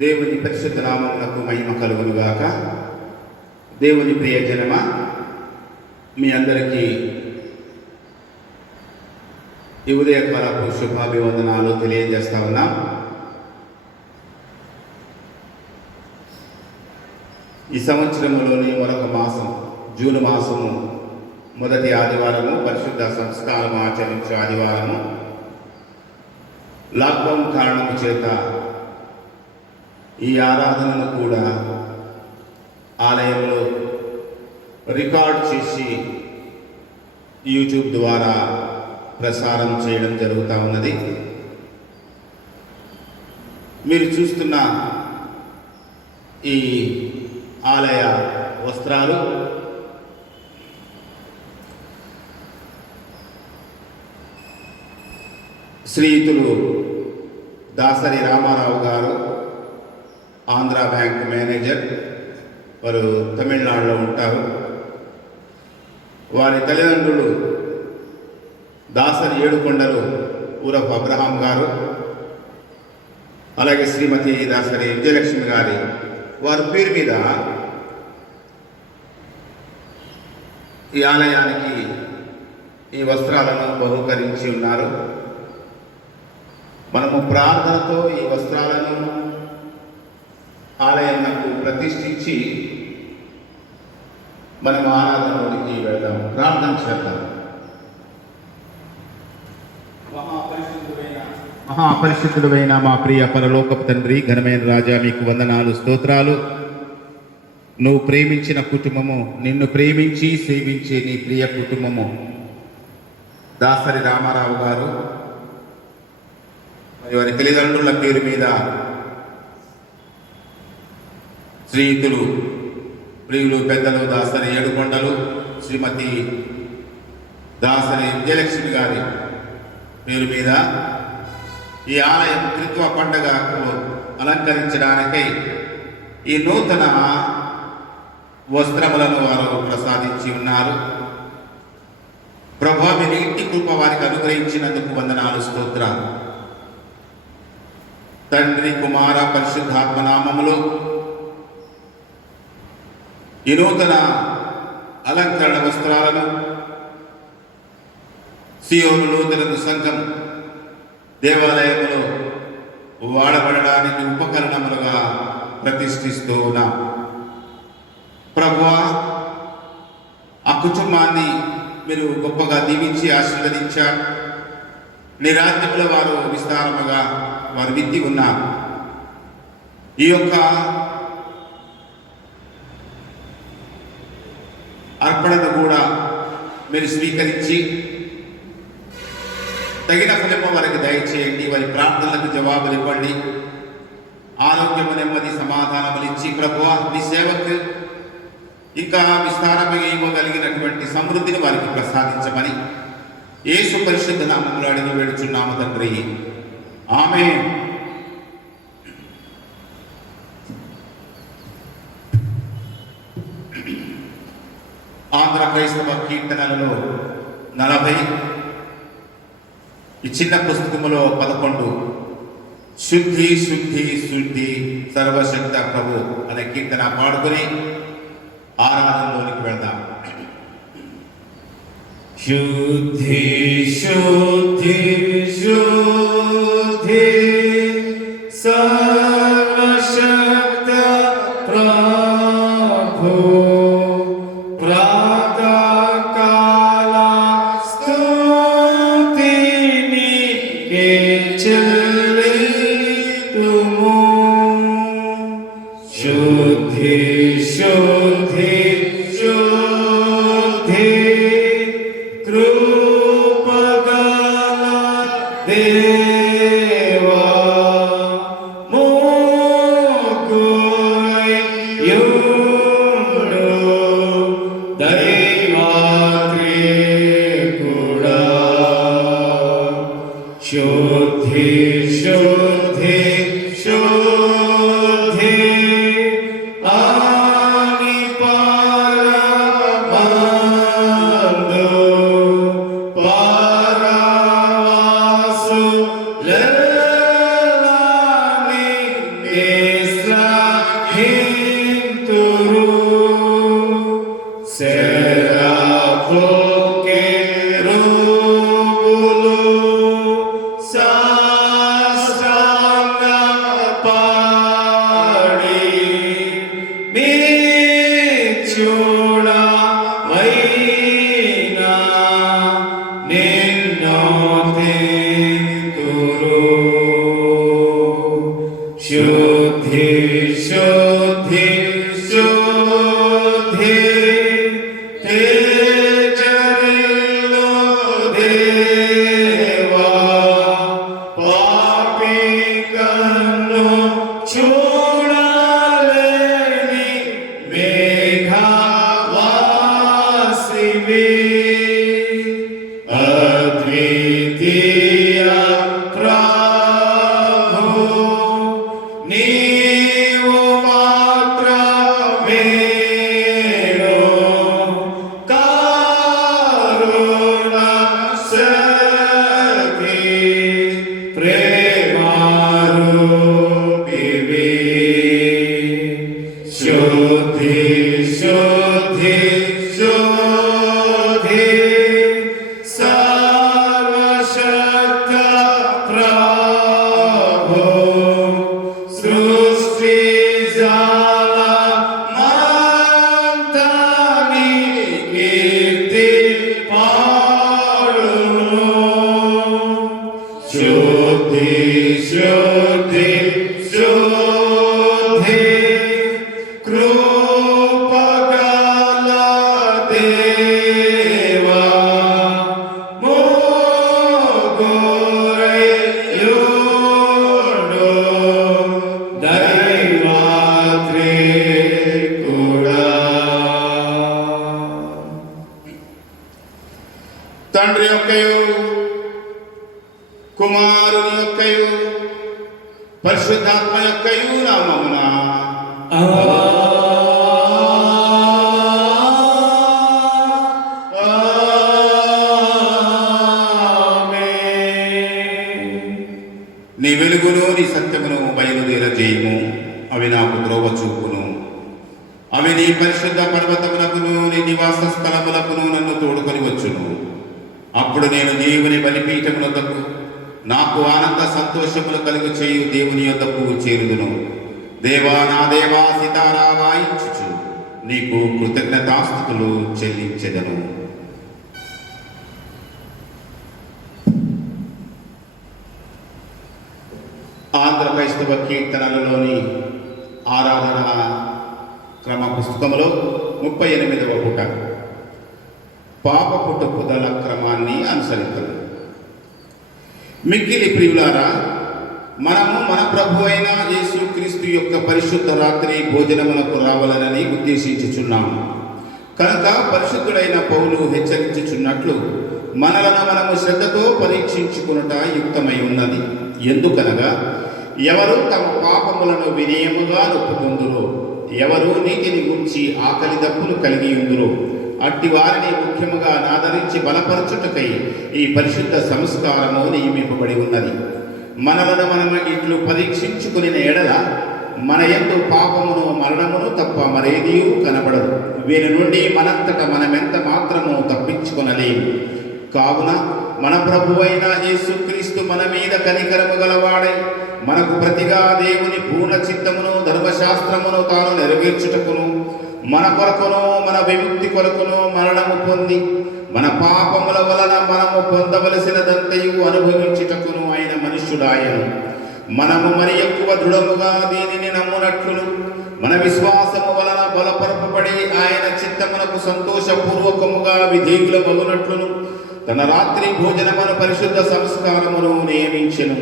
దేవుని పరిశుద్ధ నామమునకు మహిమ కలుగునుగాక. దేవుని ప్రియజనమ, మీ అందరికీ ఈ ఉదయకాలపు శుభాభివందనాలు తెలియజేస్తా ఉన్నాం. ఈ సంవత్సరంలోని మరొక మాసం, జూన్ మాసము మొదటి ఆదివారము, పరిశుద్ధ సంస్కారం ఆచరించే ఆదివారము. లాక్డౌన్ కారణము చేత ఈ ఆరాధనను కూడా ఆలయంలో రికార్డ్ చేసి యూట్యూబ్ ద్వారా ప్రసారం చేయడం జరుగుతూ ఉన్నది. మీరు చూస్తున్న ఈ ఆలయ వస్త్రాలు శ్రీయుతులు దాసరి రామారావు గారు, ఆంధ్ర బ్యాంక్ మేనేజర్, వారు తమిళనాడులో ఉంటారు. వారి తల్లిదండ్రులు దాసరి ఏడుకొండలు ఊరఫ్ అబ్రహాం గారు, అలాగే శ్రీమతి దాసరి విజయలక్ష్మి గారి వారి పేరు మీద ఈ ఆలయానికి ఈ వస్త్రాలను బహుకరించి ఉన్నారు. మనము ప్రార్థనతో ఈ వస్త్రాలను ఆలయానికి ప్రతిష్ఠించి మనం ఆరాధనలోనికి వెళ్దాం, ప్రార్థన చేద్దాం. మహాపరిశుద్ధుడైన మా ప్రియ పరలోకపు తండ్రి, ఘనమైన రాజా, మీకు వందనాలు, స్తోత్రాలు. నువ్వు ప్రేమించిన కుటుంబము, నిన్ను ప్రేమించి సేవించే నీ ప్రియ కుటుంబము, దాసరి రామారావు గారు వారి తల్లిదండ్రుల పేరు మీద శ్రీయుతులు ప్రియులు పెద్దలు దాసరి ఏడుకొండలు, శ్రీమతి దాసరి విజయలక్ష్మి గారి పేరు మీద ఈ ఆలయం త్రిత్వ పండుగకు అలంకరించడానికై ఈ నూతన వస్త్రములను వారు ప్రసాదించి ఉన్నారు. ప్రభువా, మీ ఇంటి కృప వారికి అనుగ్రహించినందుకు వందనాలు, స్తోత్రాలు. తండ్రి, కుమార, పరిశుద్ధాత్మ నామములో ఈ నూతన అలంకరణ వస్త్రాలను సియోను నూతన సంఘం దేవాలయంలో వాడబడడానికి ఉపకరణములుగా ప్రతిష్ఠిస్తూ ఉన్నాం. ప్రభువా, ఆ కుటుంబాన్ని మీరు గొప్పగా దీవించి ఆశీర్వదించారు. నీ రాజ్యంలో వారు విస్తారముగా వారు విత్తి ఉన్నారు. ఈ యొక్క అర్పణను కూడా మీరు స్వీకరించి తగిన ఫలము వారికి దయచేయండి. వారి ప్రార్థనలకు జవాబులు ఇవ్వండి. ఆరోగ్యము, నెమ్మది, సమాధానములు ఇచ్చి ప్రభువా, మీ సేవకు ఇంకా విస్తారంగా ఇవ్వగలిగినటువంటి సమృద్ధిని వారికి ప్రసాదించమని యేసు పరిశుద్ధ నామములో అడిగి వేడుచున్నాము తండ్రి, ఆమేన్. ఆంధ్ర క్రైస్తవ కీర్తనలలో 40, ఈ చిన్న పుస్తకములో 11 శుద్ధి శుద్ధి శుద్ధి సర్వశక్త ప్రభు అనే కీర్తన పాడుకొని ఆరాధనలోనికి వెళ్దాం. శుద్ధి శుద్ధి శుద్ధి సర్వశక్త ప్రభు, ప్రాతకాల స్తుతిని చెల్లితుము. శుద్ధి శుద్ధి శుద్ధి కృపగల దేవా, మోకుయుడు దైవాత్రికుడా. శుద్ధి శుద్ధి శుద్ధి శుద్ధి శుద్ధి శుద్ధి తేజరిల్లు దేవా పాపికను చూడలేని మేఘవాసివి అద్వితీయ ప్రభు నీవు మాత్రమేను కరుణ శక్తి ప్రేమారూపివి శుద్ధి శుద్ధి శుద్ధి సర్వశక్త ప్రభు సృష్టి జాలమంతని కీర్తి పాడును శుద్ధి శుద్ధి శుద్ధి కృపగల దేవా మోగురయుడు దైవాత్రికుడా తండ్రి యొక్కయు కుమారుని యొక్కయు పరిశుద్ధాత్మ యొక్కయు నామమున నీ వెలుగును నీ సత్యమును బయలుదేరజేయము. అవి నాకు త్రోవ చూపును. అవి నీ పరిశుద్ధ పర్వతములకును నీ నివాస స్థలములకును నన్ను తోడుకొని వచ్చును. అప్పుడు నేను దేవుని బలిపీఠమునొద్దకు నాకు ఆనంద సంతోషములు కలుగు చేయు దేవుని యొద్దకు చేరుదును. దేవా నా దేవా సితారా వాయించుచు నీకు కృతజ్ఞతాస్తుతులు చెల్లించెదను. ఆంధ్ర క్రైస్తవ కీర్తనలలోని ఆరాధన క్రమ పుస్తకంలో 38వ పుట పాప పుట్టుకుదల క్రమాన్ని అనుసరిద్దాం. మిక్కిలి ప్రియులారా, మనము మన ప్రభు అయిన యేసుక్రీస్తు యొక్క పరిశుద్ధ రాత్రి భోజనమునకు రావాలనని ఉద్దేశించుచున్నాము. కనుక పరిశుద్ధుడైన పౌలు హెచ్చరించుచున్నట్లు మనలను మనము శ్రద్ధతో పరీక్షించుకునుట యుక్తమై ఉన్నది. ఎందుకనగా ఎవరు తమ పాపములను వినయముగా ఒప్పుకొందురో, ఎవరు నీతిని గురించి ఆకలి దప్పులు కలిగి ఉందురో, అట్టి వారిని ముఖ్యముగా ఆదరించి బలపరచుటకై ఈ పరిశుద్ధ సంస్కారము నియమింపబడి ఉన్నది. మనలను మనము ఇట్లు పరీక్షించుకుని ఎడల మన యందు పాపమును మరణమును తప్ప మరేదీ కనబడదు. వీరి నుండి మనంతట మనమెంత మాత్రము తప్పించుకొనలేము. కావున మన ప్రభువైన యేసుక్రీస్తు మన మీద కనికరము గలవాడై మనకు ప్రతిగా దేవుని పూర్ణ చిత్తమును ధర్మశాస్త్రమును తాను నెరవేర్చుటకును మన కొరకును మన విముక్తి కొరకును మరణము పొంది మన పాపముల వలన మనము పొందవలసినదంతయు అనుభవించుటకును ఆయన మనుష్యుడాయను. మనము మరి ఎక్కువ దృఢముగా దీనిని నమ్మునట్లును మన విశ్వాసము వలన బలపరపబడి ఆయన చిత్తమునకు సంతోషపూర్వకముగా విధేయులమగునట్లును తన రాత్రి భోజనమును పరిశుద్ధ సంస్కారమును నియమించెను.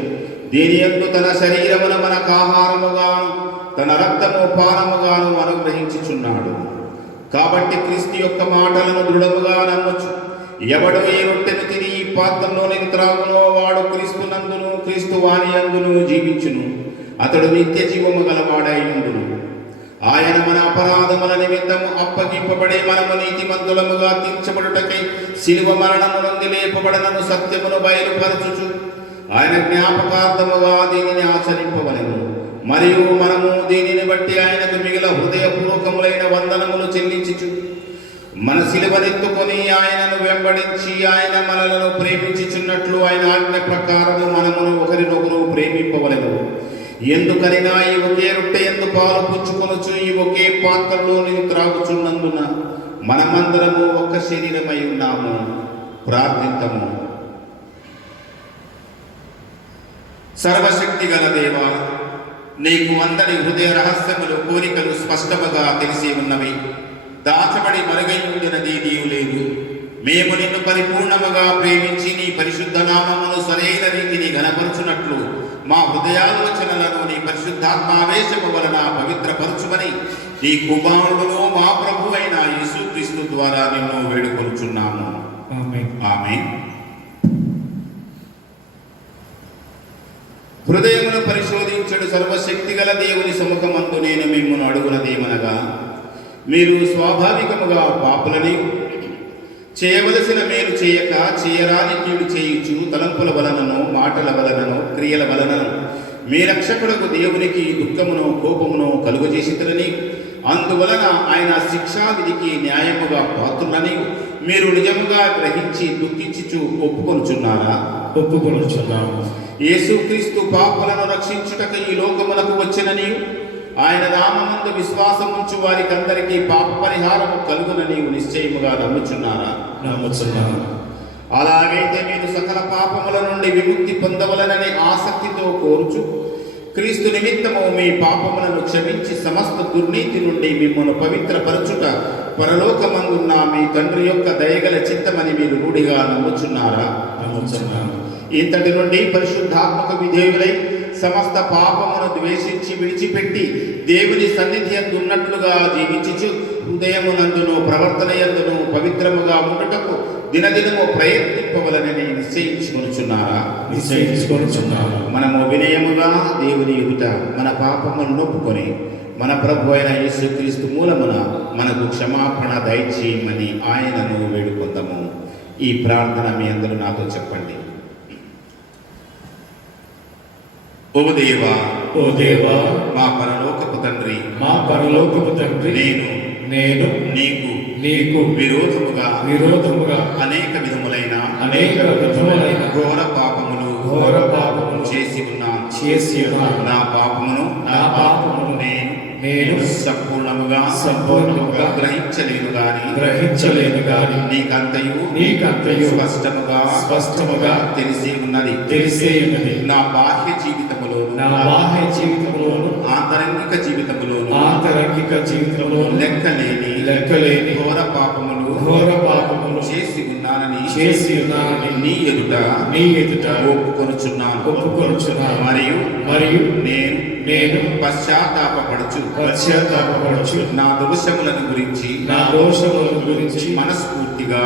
దీని యందు తన శరీరమును మనకు ఆహారముగాను తన రక్తము పానముగాను అనుగ్రహించుచున్నాడు. కాబట్టి క్రీస్తు యొక్క మాటలను దృఢముగా నమ్మొచ్చు. ఎవడు ఈ రొట్టెను తిని ఈ పాత్రలోనికి త్రాగునో వాడు క్రీస్తు నందును క్రీస్తు వాని యందును జీవించును. అతడు నిత్య జీవము గలవాడై ఉండును. ఆయన మన అపరాధముల నిమిత్తము అప్పగింపబడి మనము నీతిమంతులముగా తీర్చబడుటకై శిలువ మరణము నుండి లేపబడనను సత్యమును బయలుపరచుచు ఆయన జ్ఞాపకార్థముగా దీనిని ఆచరింపవలెను. మరియు మనము దీనిని బట్టి ఆయనకు మిగిలిన హృదయపూర్వకములైన వందనములు చెల్లించుచు మన శిలువనెత్తుకొని ఆయనను వెంబడించి ఆయన మనలను ప్రేమించుచున్నట్లు ఆయన ఆజ్ఞ ప్రకారము మనమును ఒకరినొకరు ప్రేమింపవలెను. ఎందుకనినా ఈ ఒకే రొట్టె యందు పాలు పుచ్చుకొనుచు ఈ ఒకే పాత్రలో త్రాగుచున్నందున మనమందరము ఒక్క శరీరమై ఉన్నాము. ప్రార్థింతము. సర్వశక్తి గల దేవా, నీకు అందరి హృదయ రహస్యములు కోరికలు స్పష్టముగా తెలిసి ఉన్నవి. దాచబడి మరుగై ఉండినది నీవు లేదు. మేము నిన్ను పరిపూర్ణముగా ప్రేమించి నీ పరిశుద్ధ నామమును సరైన రీతిని గణపరచునట్లు మా హృదయాలోచనలను నీ పరిశుద్ధాత్మావేశము వలన పవిత్రపరచుమని నీ కుమారుడును మా ప్రభువైన యేసుక్రీస్తు ద్వారా నిన్ను వేడుకొనుచున్నాము. ఆమేన్. హృదయమును పరిశోధించడు సర్వశక్తిగల దేవుని సముఖమందు నేను మిమ్మును అడుగునదేమనగా, మీరు స్వాభావికముగా పాపులని, చేయవలసిన మేలు చేయక చేయరాని కీడు చేయుచు తలంపుల వలనను మాటల వలనను క్రియల వలనను మీ రక్షకులకు దేవునికి దుఃఖమును కోపమును కలుగజేసితులని, అందువలన ఆయన శిక్షావిధికి న్యాయముగా పాత్రులని మీరు నిజముగా గ్రహించి దుఃఖించుచు ఒప్పుకొనుచున్నారా? ఒప్పుకొనుచున్నాము. యేసుక్రీస్తు పాపులను రక్షించుటకు ఈ లోకమునకు వచ్చినని, ఆయన నామమందు విశ్వాసముంచు వారికందరికీ పాప పరిహారము కలుగునని నిశ్చయముగా నమ్ముచున్నారా? నమ్ముచున్నాము. అలాగైతే మీరు సకల పాపముల నుండి విముక్తి పొందవలనని ఆసక్తితో కోరుచు, క్రీస్తు నిమిత్తము మీ పాపములను క్షమించి సమస్త దుర్నీతి నుండి మిమ్మల్ని పవిత్రపరచుట పరలోకమందున్న మీ తండ్రి యొక్క దయగల చిత్తమని మీరు రూఢిగా నమ్ముచున్నారా? నమ్ముచున్నాము. ఇంతటి నుండి పరిశుద్ధాత్మక విధేయులై సమస్త పాపమును ద్వేషించి విడిచిపెట్టి దేవుని సన్నిధి యందు ఉన్నట్లుగా జీవించుచు హృదయమునందును ప్రవర్తనయందును పవిత్రముగా ఉండుటకు దినదినము ప్రయత్నింపవలనని నిశ్చయించుకొనుచున్నారా? నిశ్చయించుకొనుచున్నాము. మనము వినయముగా దేవుని ఎదుట మన పాపములను ఒప్పుకొని మన ప్రభు అయిన యేసుక్రీస్తు మూలమున మనకు క్షమాపణ దయచేయమని ఆయనను వేడుకొందాము. ఈ ప్రార్థన మీ అందరూ నాతో చెప్పండి. ఓ దేవా, ఓ దేవా, మా పరలోకపు తండ్రి, మా పరలోకపు తండ్రి, నేను నీకు విరోధముగా అనేక విధములైన ఘోర పాపములు చేసి ఉన్నాను. నా పాపమును నేను సంపూర్ణముగా గ్రహించలేను గాని నీకంతయు స్పష్టముగా తెలిసి ఉన్నది. నా బాహ్య జీవితములోను ఆంతరంగిక జీవితములోను లెక్కలేని ఘోర పాపములు చేసి ఉన్నానని నీ ఎదుట ఒప్పుకొనుచున్నాను. మరియు నేను పశ్చాత్తాపపడుచు నా దోషములను గురించి మనస్ఫూర్తిగా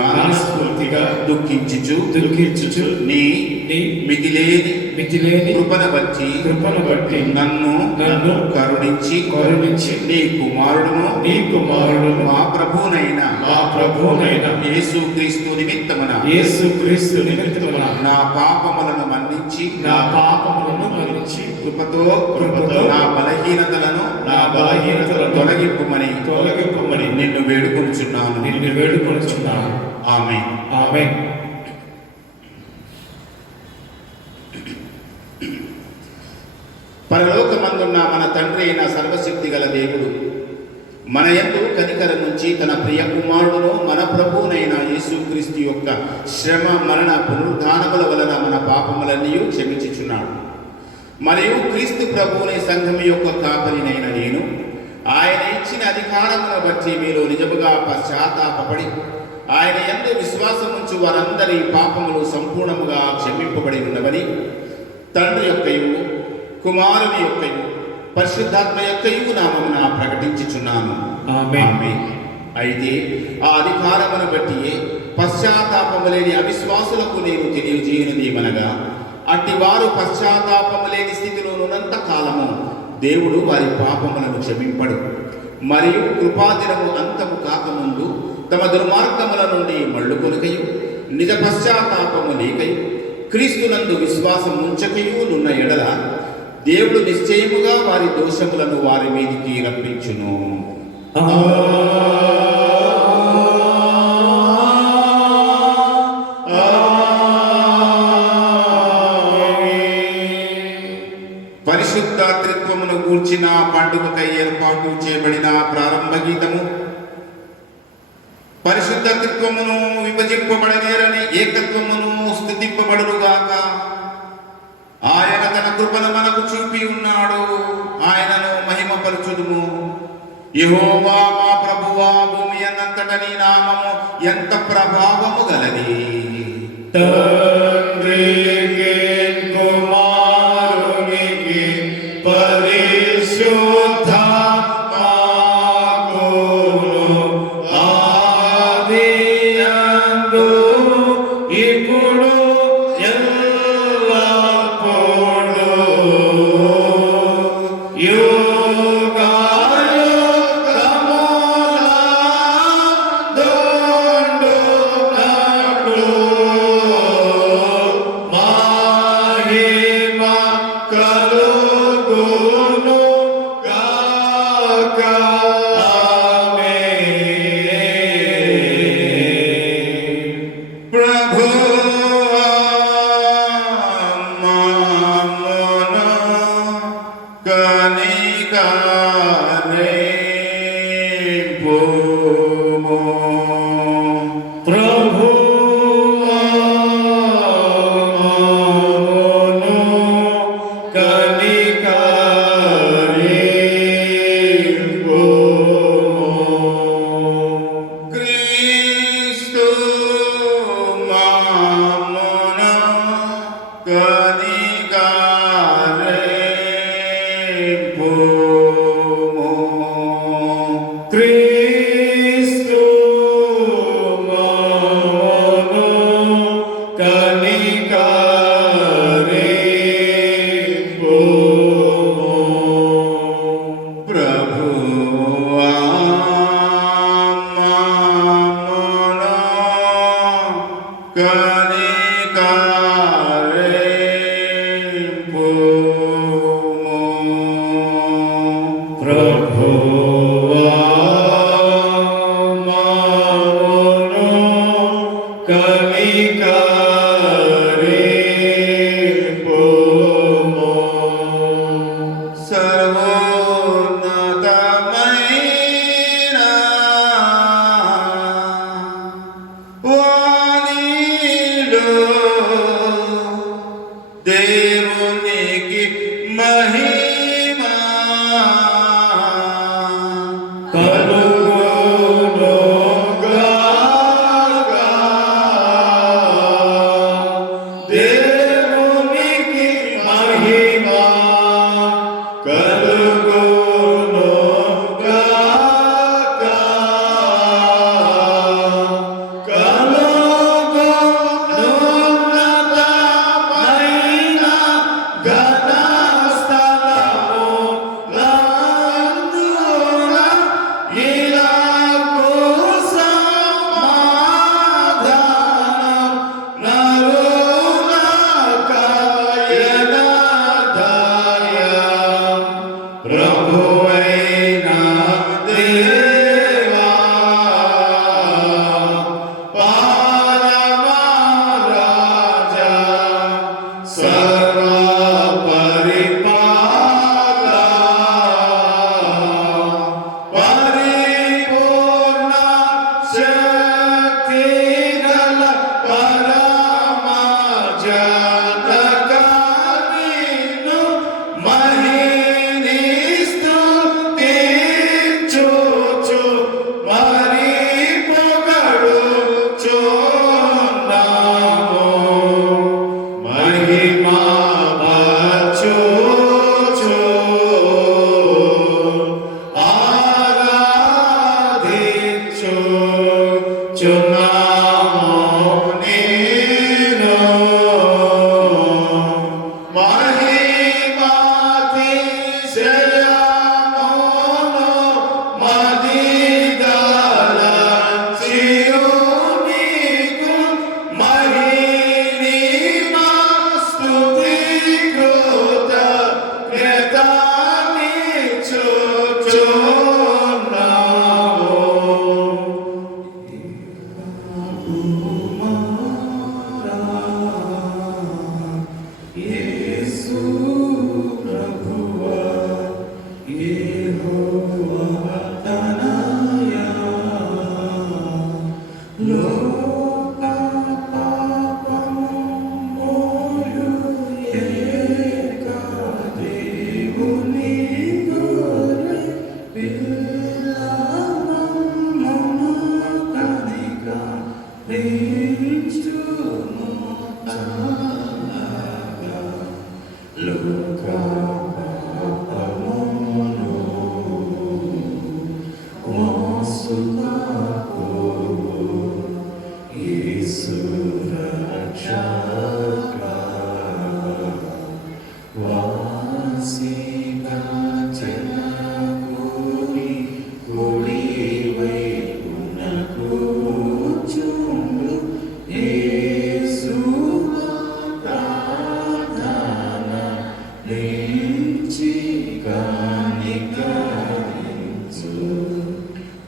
దుఃఖించుచు నీ మితిలేని కృపను బట్టి నన్ను కరుణించి నీ కుమారుడును మా ప్రభువునైన యేసుక్రీస్తు నిమిత్తమున నా పాపములను మన్నించి కృపతో నా బలహీనతలను తొలగింపుమని నిన్ను వేడుకొనుచున్నాను. ఆమేన్. పరలోకమందున్న మన తండ్రి అయిన సర్వశక్తి గల దేవుడు మన యందు కనికరం నుంచి తన ప్రియ కుమారుడును మన ప్రభువునైన యేసుక్రీస్తు యొక్క శ్రమ మరణ పునరుద్ధానముల వలన మన పాపములన్నీ క్షమించుచున్నాడు. మరియు క్రీస్తు ప్రభువుని సంఘం యొక్క కాపరినైన నేను ఆయన ఇచ్చిన అధికారమును బట్టి మీరు నిజముగా పశ్చాత్తాపపడి ఆయన యందు విశ్వాసముంచు వారందరి పాపములు సంపూర్ణముగా క్షమింపబడి ఉన్నవని తండ్రి యొక్కయు కుమారుని యొక్కయు పరిశుద్ధాత్మ యొక్కయు నామమున ప్రకటించుచున్నాను. ఆమేన్. అయితే ఆ అధికారమును బట్టి పశ్చాత్తాపము లేని అవిశ్వాసులకు నేను తెలియజేయనిదేమనగా, అట్టి వారు పశ్చాత్తాపము లేని స్థితిలో ఉన్నంత కాలము దేవుడు వారి పాపములను క్షమింపడు. మరియు కృపాదినము అంతము కాకముందు తమ దుర్మార్గముల నుండి మళ్ళుకొనకయు నిజ పశ్చాత్తాపము లేకయు క్రీస్తునందు విశ్వాసం ఉంచకయు నున్న ఎడల దేవుడు నిశ్చయముగా వారి దోషములను వారి మీదికి రప్పించును. పరిశుద్ధ త్రిత్వమును గూర్చిన పండుగకై ఏర్పాటు చేయబడిన ప్రారంభ గీతము. పరిశుద్ధ త్రిత్వమును విభజింపబడనేరని ఏకత్వమును స్తుతింపబడునుగాక. ఆయన తన కృపను మనకు చూపి ఉన్నాడు. ఆయనను మహిమపరచుదుము. యెహోవా మా ప్రభువా, భూమి అన్నంతట నీ నామము ఎంత ప్రభావము గలది. తండ్రికి కుమారునికి పరిశుద్ధాత్మకును ఆదియందు ఇప్పుడు ఎల్లప్పుడూ దేవునికి మహిమా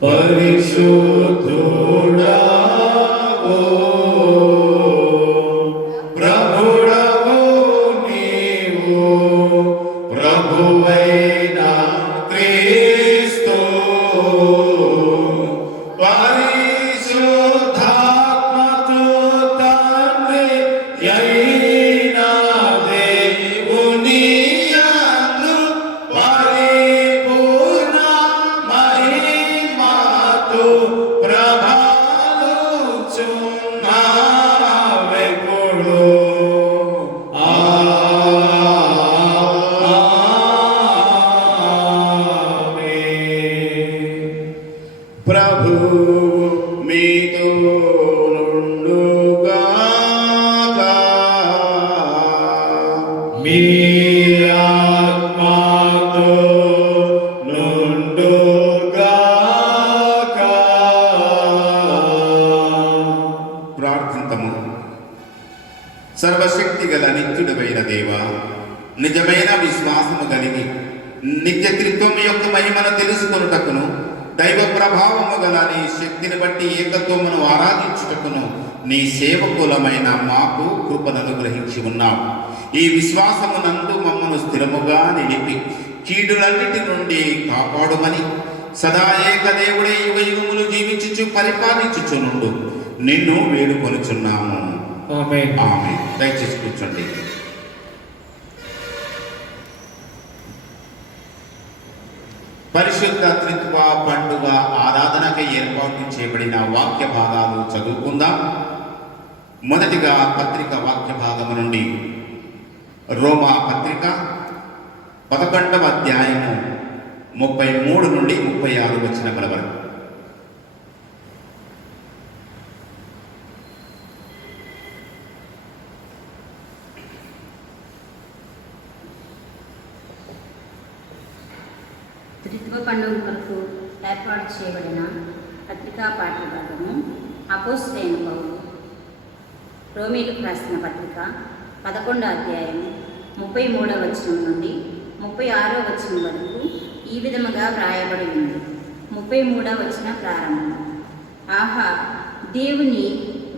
పరిశుద్ధుడా ఓ ప్రభుడవు నీవు, ప్రభువైన క్రీస్తు పరిశుద్ధాత్మతో తండ్రి అయిన దేవుని యందు పరిపూర్ణ మహిమతో ప్రభావించున్నావెప్పుడు. ప్రభువు మీతో నుండుగాక. మీ ఆత్మతో నుండుగాక. ప్రార్థింతము. సర్వశక్తి గల నిత్యుడైన దేవా, నిజమైన విశ్వాసము కలిగి నిత్య త్రిత్వం యొక్క మహిమను తెలుసుకొనుటకును, దైవ ప్రభావము గల నీ శక్తిని బట్టి ఏకత్వమును ఆరాధించుటకును నీ సేవకులమైన మాకు కృపను అనుగ్రహించి ఉన్నావు. ఈ విశ్వాసమునందు మమ్మను స్థిరముగా నిలిపి కీడులన్నిటి నుండి కాపాడుమని సదా ఏకదేవుడే యుగయుగములు జీవించుచు పరిపాలించుచునుండు నిన్ను వేడుకొనుచున్నాము. ఆమేన్. ఆమేన్. దయచేసి కూర్చోండి. పరిశుద్ధ త్రిత్వ పండుగ ఆరాధనకై ఏర్పాటు చేయబడిన వాక్య భాగాలు చదువుకుందాం. మొదటిగా పత్రిక వాక్య భాగము నుండి రోమా పత్రిక 11వ అధ్యాయము 33 నుండి 36 వచనముల వరకు. త్రిత్వ పండుగ కొరకు ఏర్పాటు చేయబడిన పత్రికా పాఠ్యభాగము. అపోస్తలుడైన పౌలు రోమీలకు రాసిన పత్రిక 11వ అధ్యాయం 33వ వచనం నుండి 36వ వచనం వరకు ఈ విధముగా వ్రాయబడి ఉంది. 33వ వచనం ప్రారంభం. ఆహా, దేవుని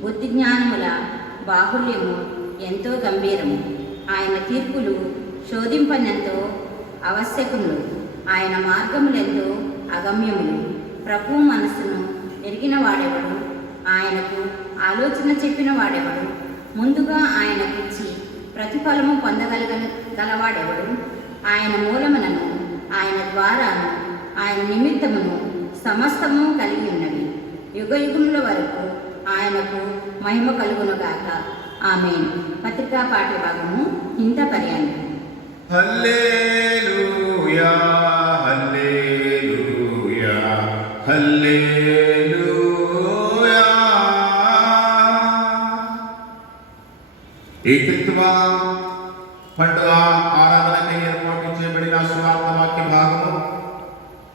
బుద్ధి జ్ఞానముల బాహుల్యము ఎంతో గంభీరము, ఆయన తీర్పులు శోధింపనెంతో ఆవశ్యకములు, ఆయన మార్గములెంతో అగమ్యములు. ప్రభువు మనస్సును ఎరిగిన వాడెవడు? ఆయనకు ఆలోచన చెప్పిన వాడెవడు? ముందుగా ఆయనకిచ్చి ప్రతిఫలము పొందగలవాడెవడు? ఆయన మూలమునను, ఆయన ద్వారాను, ఆయన నిమిత్తమును సమస్తము కలిగి ఉన్నవి. యుగయుగముల వరకు ఆయనకు మహిమ కలుగునుగాక. ఆమేన్. పత్రికా పాఠ్యభాగము ఇంత పర్యాయం. హల్లెలూయా, హల్లెలూయా, హల్లెలూయా. ఈ త్రిత్వ పండుగ ఆరాధనకై ఏర్పాటు చేయబడిన సువార్త వాక్య భాగము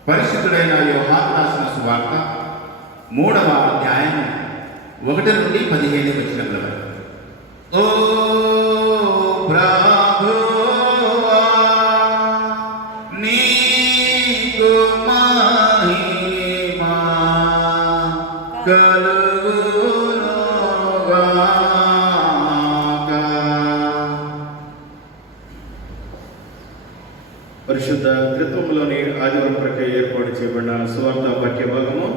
పరిశుద్ధుడైన యోహాను రాసిన సువార్త 3వ అధ్యాయం 1 నుండి 15 వచనముల వరకు. ఓ ప్రభువా, నీకు మహిమ కలుగునుగాక. పరిశుద్ధ త్రిత్వములోని ఆదివారం ప్రక్రియ ఏర్పాటు చేయబడిన సువార్త వాక్య భాగము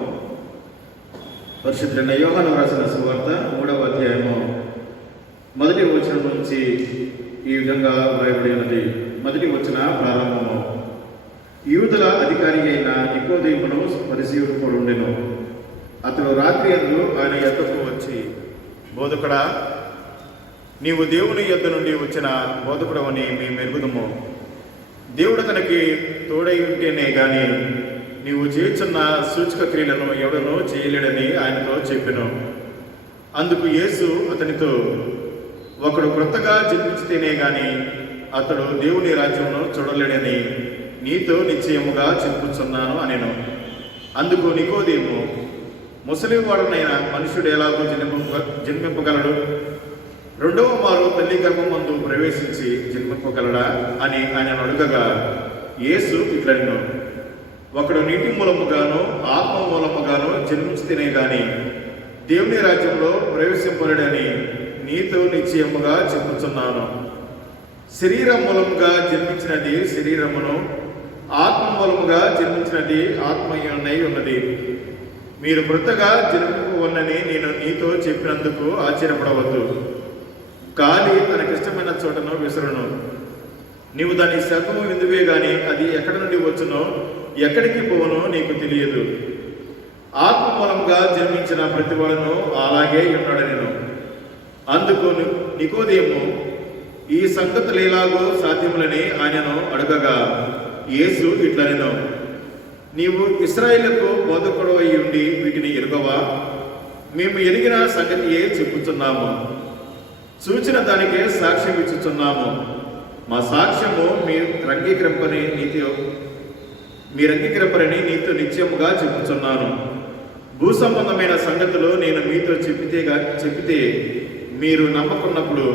పరిశుద్ధుడైన యోహాను రాసిన సువార్త 3వ అధ్యాయము 1వ వచనం నుంచి ఈ విధంగా వ్రాయబడి ఉన్నది. 1వ వచన ప్రారంభము. యూదుల అధికారి అయిన నికోదేమును పరిసయ్యుడు కూడా ఉండెను. అతడు రాత్రి యందు ఆయన యొద్దకు వచ్చి, బోధకుడా, నీవు దేవుని యొద్ద నుండి వచ్చిన బోధకుడవని మేము ఎరుగుదుము. దేవుడు తనకి తోడై ఉంటేనే గాని నీవు చేయుచున్న సూచక క్రియలను ఎవడనో చేయలేడని ఆయనతో చెప్పెను. అందుకు యేసు అతనితో, ఒకడు క్రొత్తగా జన్మించితేనే గాని అతడు దేవుని రాజ్యమును చూడలేడని నీతో నిశ్చయముగా చెప్పుచున్నాను అనెను. అందుకు నికోదేము, ముసలివాడునైన మనుషుడు ఎలాగో జన్మింపగలడు? రెండవ మారు తల్లి గర్భమందు ప్రవేశించి జన్మింపగలడా అని ఆయన అడుగగా యేసు ఇట్లనెను, ఒకడు నీటి మూలముగాను ఆత్మ మూలముగాను జన్మించితేనే గాని దేవుని రాజ్యంలో ప్రవేశింపలేడని నీతో నిశ్చయముగా చెప్పుచున్నాను. శరీరం మూలముగా జన్మించినది శరీరమును, ఆత్మ మూలముగా జన్మించినది ఆత్మయునై ఉన్నది. మీరు మృతగా జన్మింపవన్నని నేను నీతో చెప్పినందుకు ఆశ్చర్యపడవద్దు. గాలి తనకిష్టమైన చోటను విసురును. నీవు దాని శబ్దము విందువే గాని అది ఎక్కడి నుండి వచ్చునో ఎక్కడికి పోవునో నీకు తెలియదు. ఆత్మ మూలంగా జన్మించిన ప్రతివాడును అలాగే ఉన్నాడు. నేను అందుకు నికోదేము ఈ సంగతులు ఎలాగో సాధ్యములని ఆయనను అడగగా యేసు ఇట్లనెను, నీవు ఇశ్రాయేలుకు బోధకుడు అయి ఉండి వీటిని ఎరుగవా? మేము ఎరిగిన సంగతియే చెప్పుచున్నాము, చూచిన దానికే సాక్ష్యం ఇచ్చుచున్నాము. మా సాక్ష్యము మీరు అంగీకరింపని నీతో నిత్యముగా చెప్పుచున్నాను. భూ సంబంధమైన సంగతులు నేను మీతో చెప్పితే మీరు నమ్మకున్నప్పుడు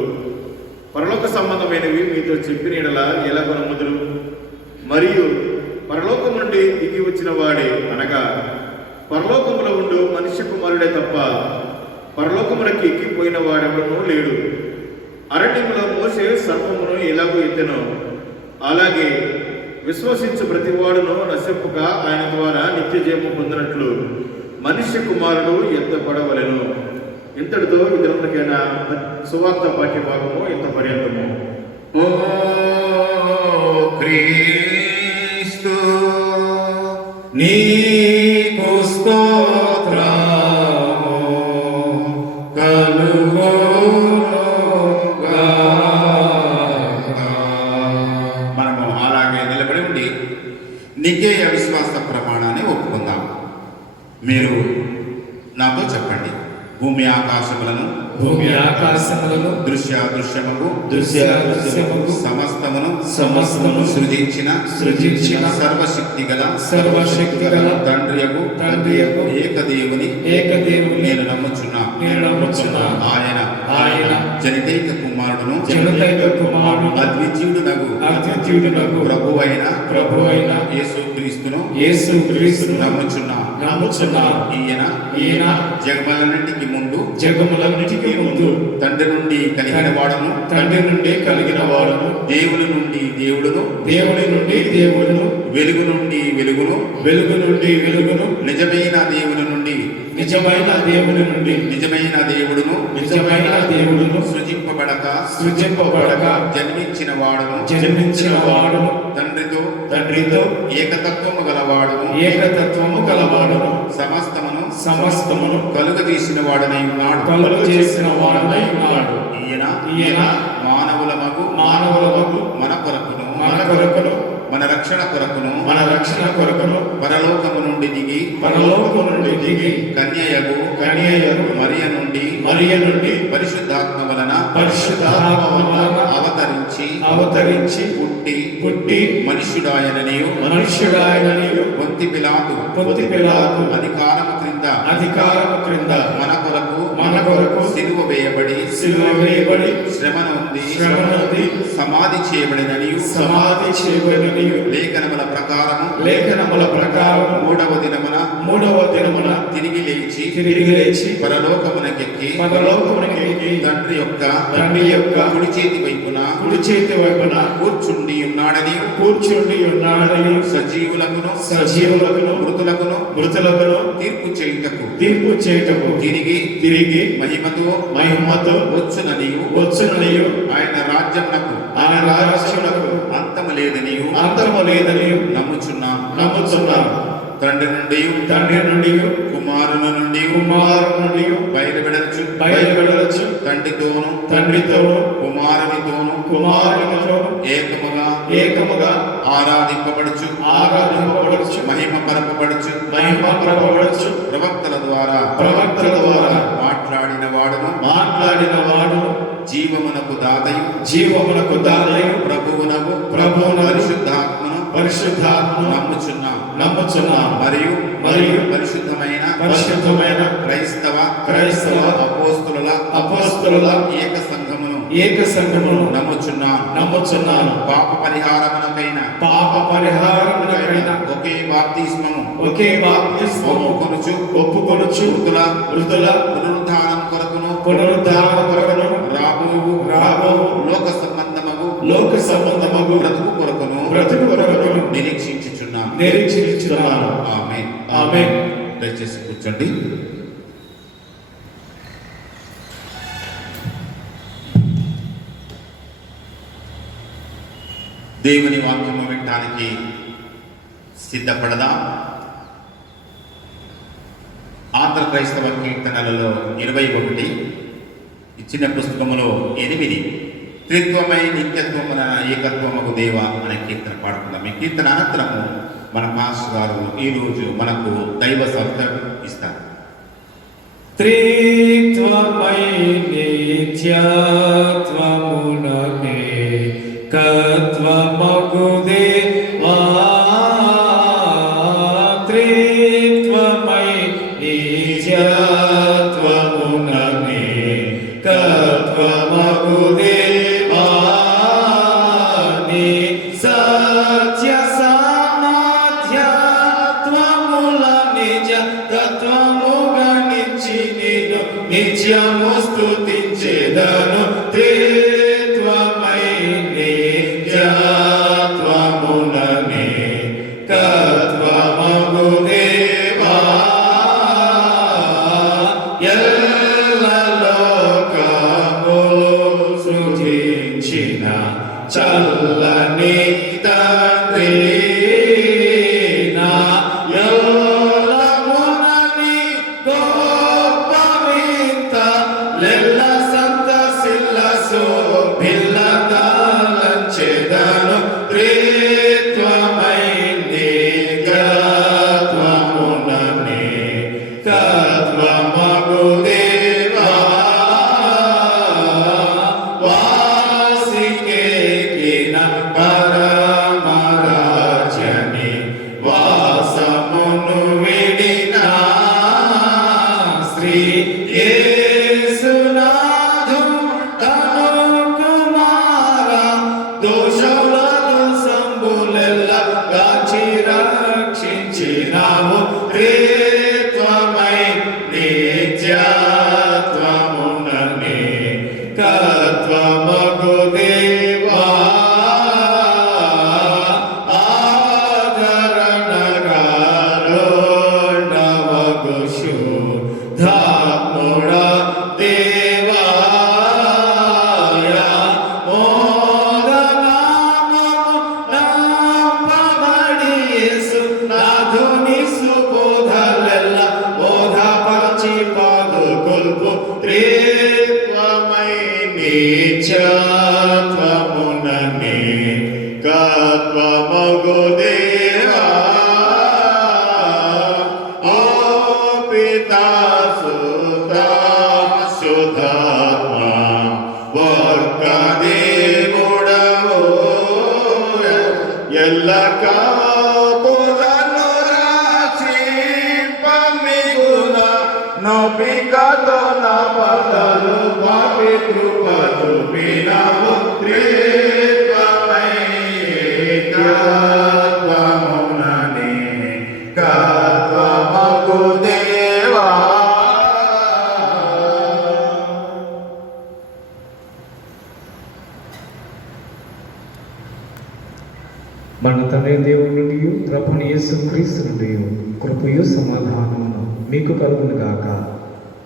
పరలోక సంబంధమైనవి మీతో చెప్పిన యెడల ఎలాగో నమ్ముదురు? మరియు పరలోకం నుండి దిగి వచ్చిన వాడే, అనగా పరలోకములో ఉండు మనుష్య కుమారుడే తప్ప పరలోకములకి ఎక్కిపోయిన వాడెవడనూ లేడు. అరణ్యములో మోసే సర్పమును ఎలాగో ఎత్తెనో అలాగే విశ్వసించు ప్రతివాడును నశింపక ఆయన ద్వారా నిత్య జీవము పొందినట్లు మనుష్య కుమారుడు ఎత్తపడవలెను. ఇంతటితో ఇతరులకైన సువార్త పాఠ్య భాగము ఇంత పర్యంతము. ఓ క్రీస్తు నీకు స్తోత్రము కలుగునుగాక. మనము అలాగే నిలబడి ఉండి నికేయ విశ్వాస ప్రమాణాన్ని ఒప్పుకుందాం. మీరు నాతో చెప్పండి. భూమి ఆకాశములను దృశ్యాదృశ్యముకు సమస్తమును సృజించిన సర్వశక్తి గల తండ్రియకు ఏకదేవుని నేను నమ్ముచున్నా. ఆయన జనితైక కుమారుడును అద్వితీయుడునగు ప్రభువైన యేసుక్రీస్తును నమ్ముచున్నా. ఈయన జగములన్నిటికి ముందు తండ్రి నుండి కలిగిన వాడును దేవుని నుండి దేవుడును వెలుగు నుండి వెలుగును నిజమైన దేవుడును సృజింపబడక జన్మించిన వాడును తండ్రితో ఏకతత్వము గలవాడును సమస్తమును కలుగజేసిన వాడనై ఉన్నాడు. ఈయన మానవులమగు మన కొరకును మన రక్షణ కొరకును పరలోకము నుండి దిగి కన్యయగు మరియ నుండి పరిశుద్ధాత్మ వలన అవతరించి పుట్టి మనుష్యుడాయననియు పొంతి పిలాతు అధికారము క్రింద మన కొరకు సిలువ వేయబడి శ్రమ నుండి సమాధి చేయబడిననియు లేఖనముల ప్రకారము మూడవ దినమున తిరిగి లేచి పరలోకమునకెక్కి తండ్రి యొక్క కుడి చేతి వైపున కూర్చుండి ఉన్నాడని సజీవులకును మృతులకును తీర్పు చేయుటకు తిరిగి మహిమతో వచ్చుననియు ఆయన రాజ్యమునకు అంతము లేదని నమ్ముచున్నాం. తండ్రి నుండి కుమారుని నుండి బయలువెడచ్చు తండ్రితోను కుమారునితోను ఏకముగా ఆరాధింపబడుచు మహిమ పరపబడుచు ప్రవక్తల ద్వారా మాట్లాడిన వాడును జీవమునకు దాతయు ప్రభువునకు పరిశుద్ధాత్మను నమ్ముచున్నాం. మరియు పరిశుద్ధమైన క్రైస్తవ అపోస్తుల ఏక సంఘమును ఏక సంఘమును నమ్ముచున్నాను. పాప పరిహారమునకైన ఒకే బాప్తిస్మము ఒప్పుకొనుచు మృతుల పునరుద్ధానం కొరకును రాబో లోక సంబంధమగు బ్రతుకు కొరకును నిరీక్షించుచున్నాను. ఆమేన్. దయచేసి కూర్చోండి. దేవుని వాక్యము వినటానికి సిద్ధపడదాం. ఆంధ్ర క్రైస్తవ కీర్తనలలో 21, ఇచ్చిన పుస్తకములో 8 త్రిత్వమై నిత్యత్వమున ఏకత్వముకు దేవ అనే కీర్తన పాడుకుందాం. ఈ కీర్తన అనంతరము మన మాస్టర్ గారు ఈరోజు మనకు దైవ సత్యం ఇస్తారు. త్రిత్వమై నిత్యత్వముననే కత్వమగు దేవా, త్రిత్వమై నిత్యత్వముననే కత్వమగు దేవా, నీ సత్య సామర్థ్యత్వముల నిజ తత్వముగా నిలిచి నిన్ను నిత్యము స్తుతించెదను. త్రిత్వమై నిత్యత్వముననే కత్వమగు దేవా, ఎల్ల లోకములు సృజించిన చల్లని తండ్రి, నా యోలమునని గొప్ప వింత లెల్ల సంతసిల్ల శోభిల్లదాలంచెదను. త్రిత్వమై నిత్యత్వముననే కత్వమగు దేవా, వాసికేకిన పరమరాజ్యని వాసమును విడిన శ్రీ యేసునాథు తను కుమార దోషములను సంబులెల్ల గాచి రక్షించినావు. త్రిత్వమై నిత్యత్వముననే కత్వమగు దేవా, ఆదరణగారోండవగు శుద్ధాత్ముడా దేవాయ, మోదనామము నాంపబడి యేసు నాథుని సుబోధలెల్ల బోధపరచి పాదుకొల్పు. త్రిత్వమై నిత్యత్వముననే కత్వమగు దేవా, ఓ పితా సుత శుద్ధాత్మ వర్గ దేవుడవో, ఎల్ల కాపులను రాశింపమిగున నొపికతో నా పదలు పాపి కృప చూపినవు. త్రిత్వమై నిత్యత్వముననే కత్వమగు దేవా. మన తండ్రి దేవుని నుండి ప్రభుని యేసుక్రీస్తు నుండి కృపయు సమాధానమును మీకు కలుగును గాక.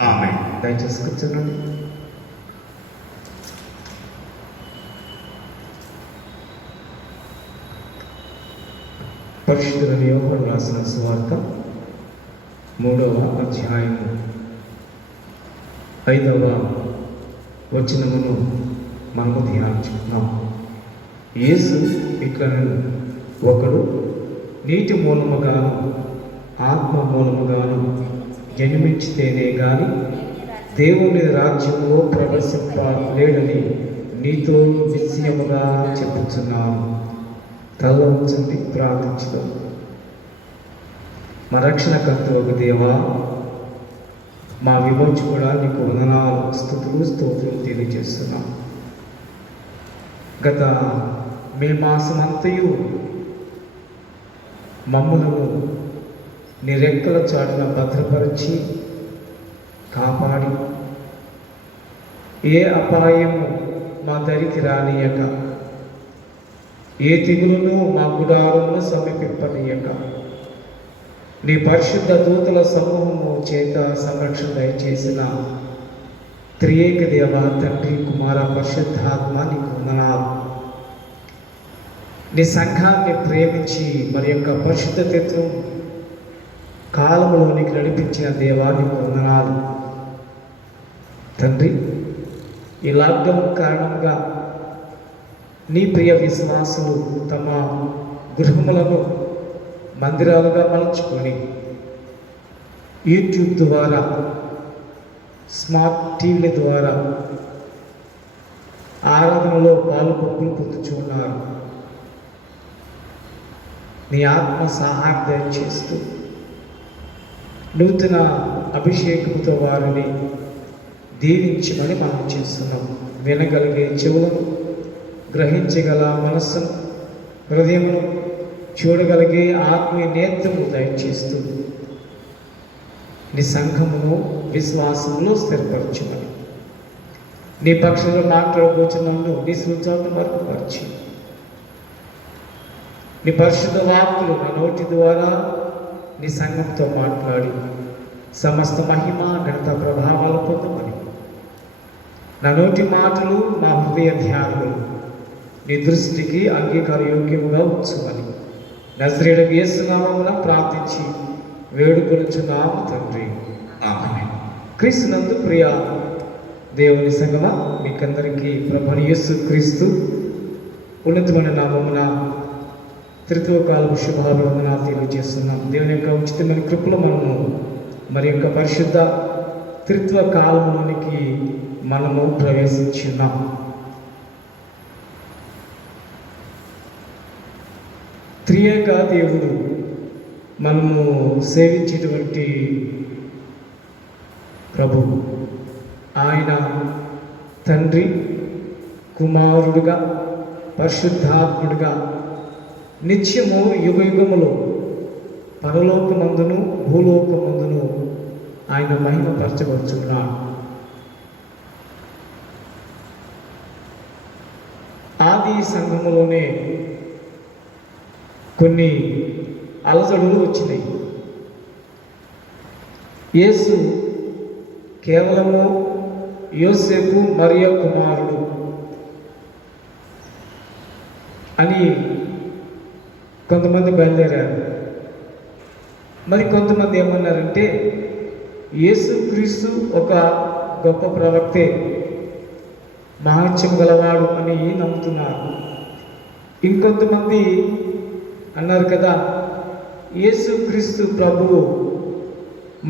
ఆమేన్. దయచేసి కూర్చోండి. పరిశుద్ధుల యోహాను రాసిన సువార్త 3వ అధ్యాయము 5వ వచనమును మనము ధ్యానించుకున్నాం. యేసు ఇక్కడ ఒకడు నీటి మూలముగాను ఆత్మ మూలముగాను జన్మించితేనే గాని దేవుని రాజ్యంలో ప్రవేశింపలేడని నీతో నిశ్చయముగా చెప్పుచున్నాను. తల ఉంచండి, ప్రార్థించుదాం. మా రక్షణకర్త ఒక దేవా, మా విమోచకుడా నీకు వందనాలు, స్తుతులు స్తోత్రం తెలియజేస్తున్నాం. గత మే మాసమంతయు మమ్ములను నీ రెక్కల చాటున భద్రపరిచి కాపాడి ఏ అపాయము మా దరికి రానియక ఏ తెగులును మా గుడారంలో సమీపింపనీయక నీ పరిశుద్ధ దూతల సమూహము చేత సంరక్షణ దయచేసిన త్రియేక దేవ తండ్రి కుమార పరిశుద్ధాత్మ నీకు వందనాలు. నీ సంఘాన్ని ప్రేమించి మరి యొక్క పరిశుద్ధతత్వం కాలంలోనికి నడిపించిన దేవా నీకు వందనాలు తండ్రి. ఈ లాక్డౌన్ కారణంగా నీ ప్రియ విశ్వాసులు తమ గృహములను మందిరాలుగా మలుచుకొని యూట్యూబ్ ద్వారా, స్మార్ట్ టీవీల ద్వారా ఆరాధనలో పాలుపొప్పులు పొందుచున్నారు. నీ ఆత్మ సహాయం దయచేస్తూ నూతన అభిషేకంతో వారిని దీవించమని మనం చేస్తున్నాం. వినగలిగే చెవులను, గ్రహించగల మనస్సును, హృదయమును, చూడగలిగే ఆత్మీయ నేత్రము దయచేస్తూ నీ సంఘమును విశ్వాసంలో స్థిరపరచుమని, నీ పక్షంలో మాట్లాడబోచున్నాను నీ సూచనను మరుగుపరిచి, నీ పరిశుద్ధ వాక్కులు నా నోటి ద్వారా నీ సంఘంతో మాట్లాడి సమస్త మహిమ ఘనత ప్రభావాలు పొందమని, నా నోటి మాటలు నా హృదయ ధ్యానములు నీ దృష్టికి అంగీకార యోగ్యముగా ఉంచుమని నజరేయుడైన యేసు నామమున ప్రార్థించి వేడుకొనుచున్నాము తండ్రి, ఆమేన్. క్రీస్తునందు ప్రియ దేవుని సంగమా, మీకందరికీ ప్రభువైన యేసు క్రీస్తు ఉన్నతమైన నామమున త్రిత్వకాలపు శుభాభివందనాలు తెలియజేస్తున్నాం. దేవుని యొక్క ఉచితమైన కృపలో మనము మరి యొక్క పరిశుద్ధ త్రిత్వ కాలంలోనికి మనము ప్రవేశించున్నాం. త్రియేక దేవుడు మనము సేవించేటువంటి ప్రభువు. ఆయన తండ్రి, కుమారుడుగా, పరిశుద్ధాత్ముడుగా నిత్యము యుగయుగములో పరలోకమందును భూలోకమందును ఆయన మహిమపరచబడుచున్నాడు. ఆది సంఘములోనే కొన్ని అలజడులు వచ్చినాయి. యేసు కేవలము యోసేపు మరియ కుమారుడు అని కొంతమంది బయలుదేరారు. మరి కొంతమంది ఏమన్నారంటే యేసుక్రీస్తు ఒక గొప్ప ప్రవక్తే, మహాత్యం గలవాడు అని నమ్ముతున్నారు. ఇంకొంతమంది అన్నారు కదా, యేసుక్రీస్తు ప్రభువు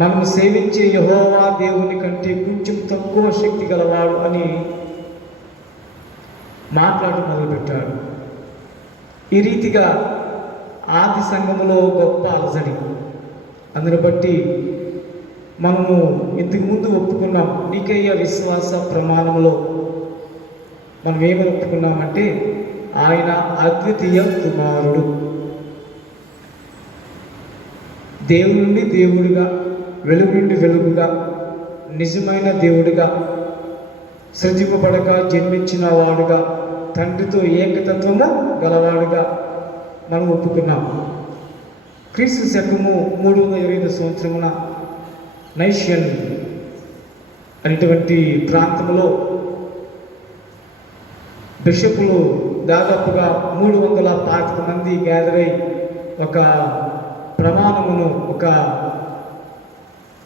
మనము సేవించే యెహోవా దేవుని కంటే కొంచెం తక్కువ శక్తి గలవాడు అని మాట్లాడటం మొదలుపెట్టాడు. ఈ రీతిగా ఆది సంఘములో గొప్ప అలజడి. అందుని బట్టి మనము ఇంతకు ముందు ఒప్పుకున్నాం, నికేయ విశ్వాస ప్రమాణంలో మనం ఏమని ఒప్పుకున్నామంటే ఆయన అద్వితీయ కుమారుడు, దేవుడి నుండి దేవుడిగా, వెలుగు నుండి వెలుగుగా, నిజమైన దేవుడిగా, సృజింపబడక జన్మించిన వాడుగా, తండ్రితో ఏకతత్వము గలవాడుగా మనం ఒప్పుకున్నాం. క్రీస్తు శకము 325 సంవత్సరమున నైషియన్ అనేటువంటి ప్రాంతంలో బిషపులు దాదాపుగా 325 మంది గ్యాదర్ అయి ఒక ప్రమాణమును, ఒక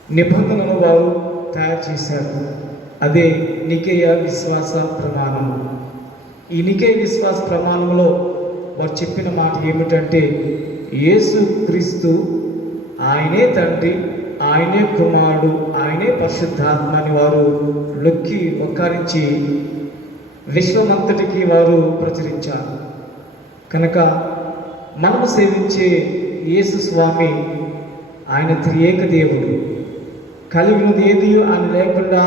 నిబంధనను వారు తయారు చేశారు. అదే నికేయ విశ్వాస ప్రమాణము. ఈ నికేయ విశ్వాస ప్రమాణంలో వారు చెప్పిన మాట ఏమిటంటే యేసు క్రీస్తు ఆయనే తండ్రి, ఆయనే కుమారుడు, ఆయనే పరిశుద్ధాత్మ అని వారు నొక్కి ఒక్కరించి విశ్వమంతటికి వారు ప్రచురించారు. కనుక మనము సేవించే యేసు స్వామి ఆయన త్రియేక దేవుడు, కలిగినది ఏది ఆయన లేకుండా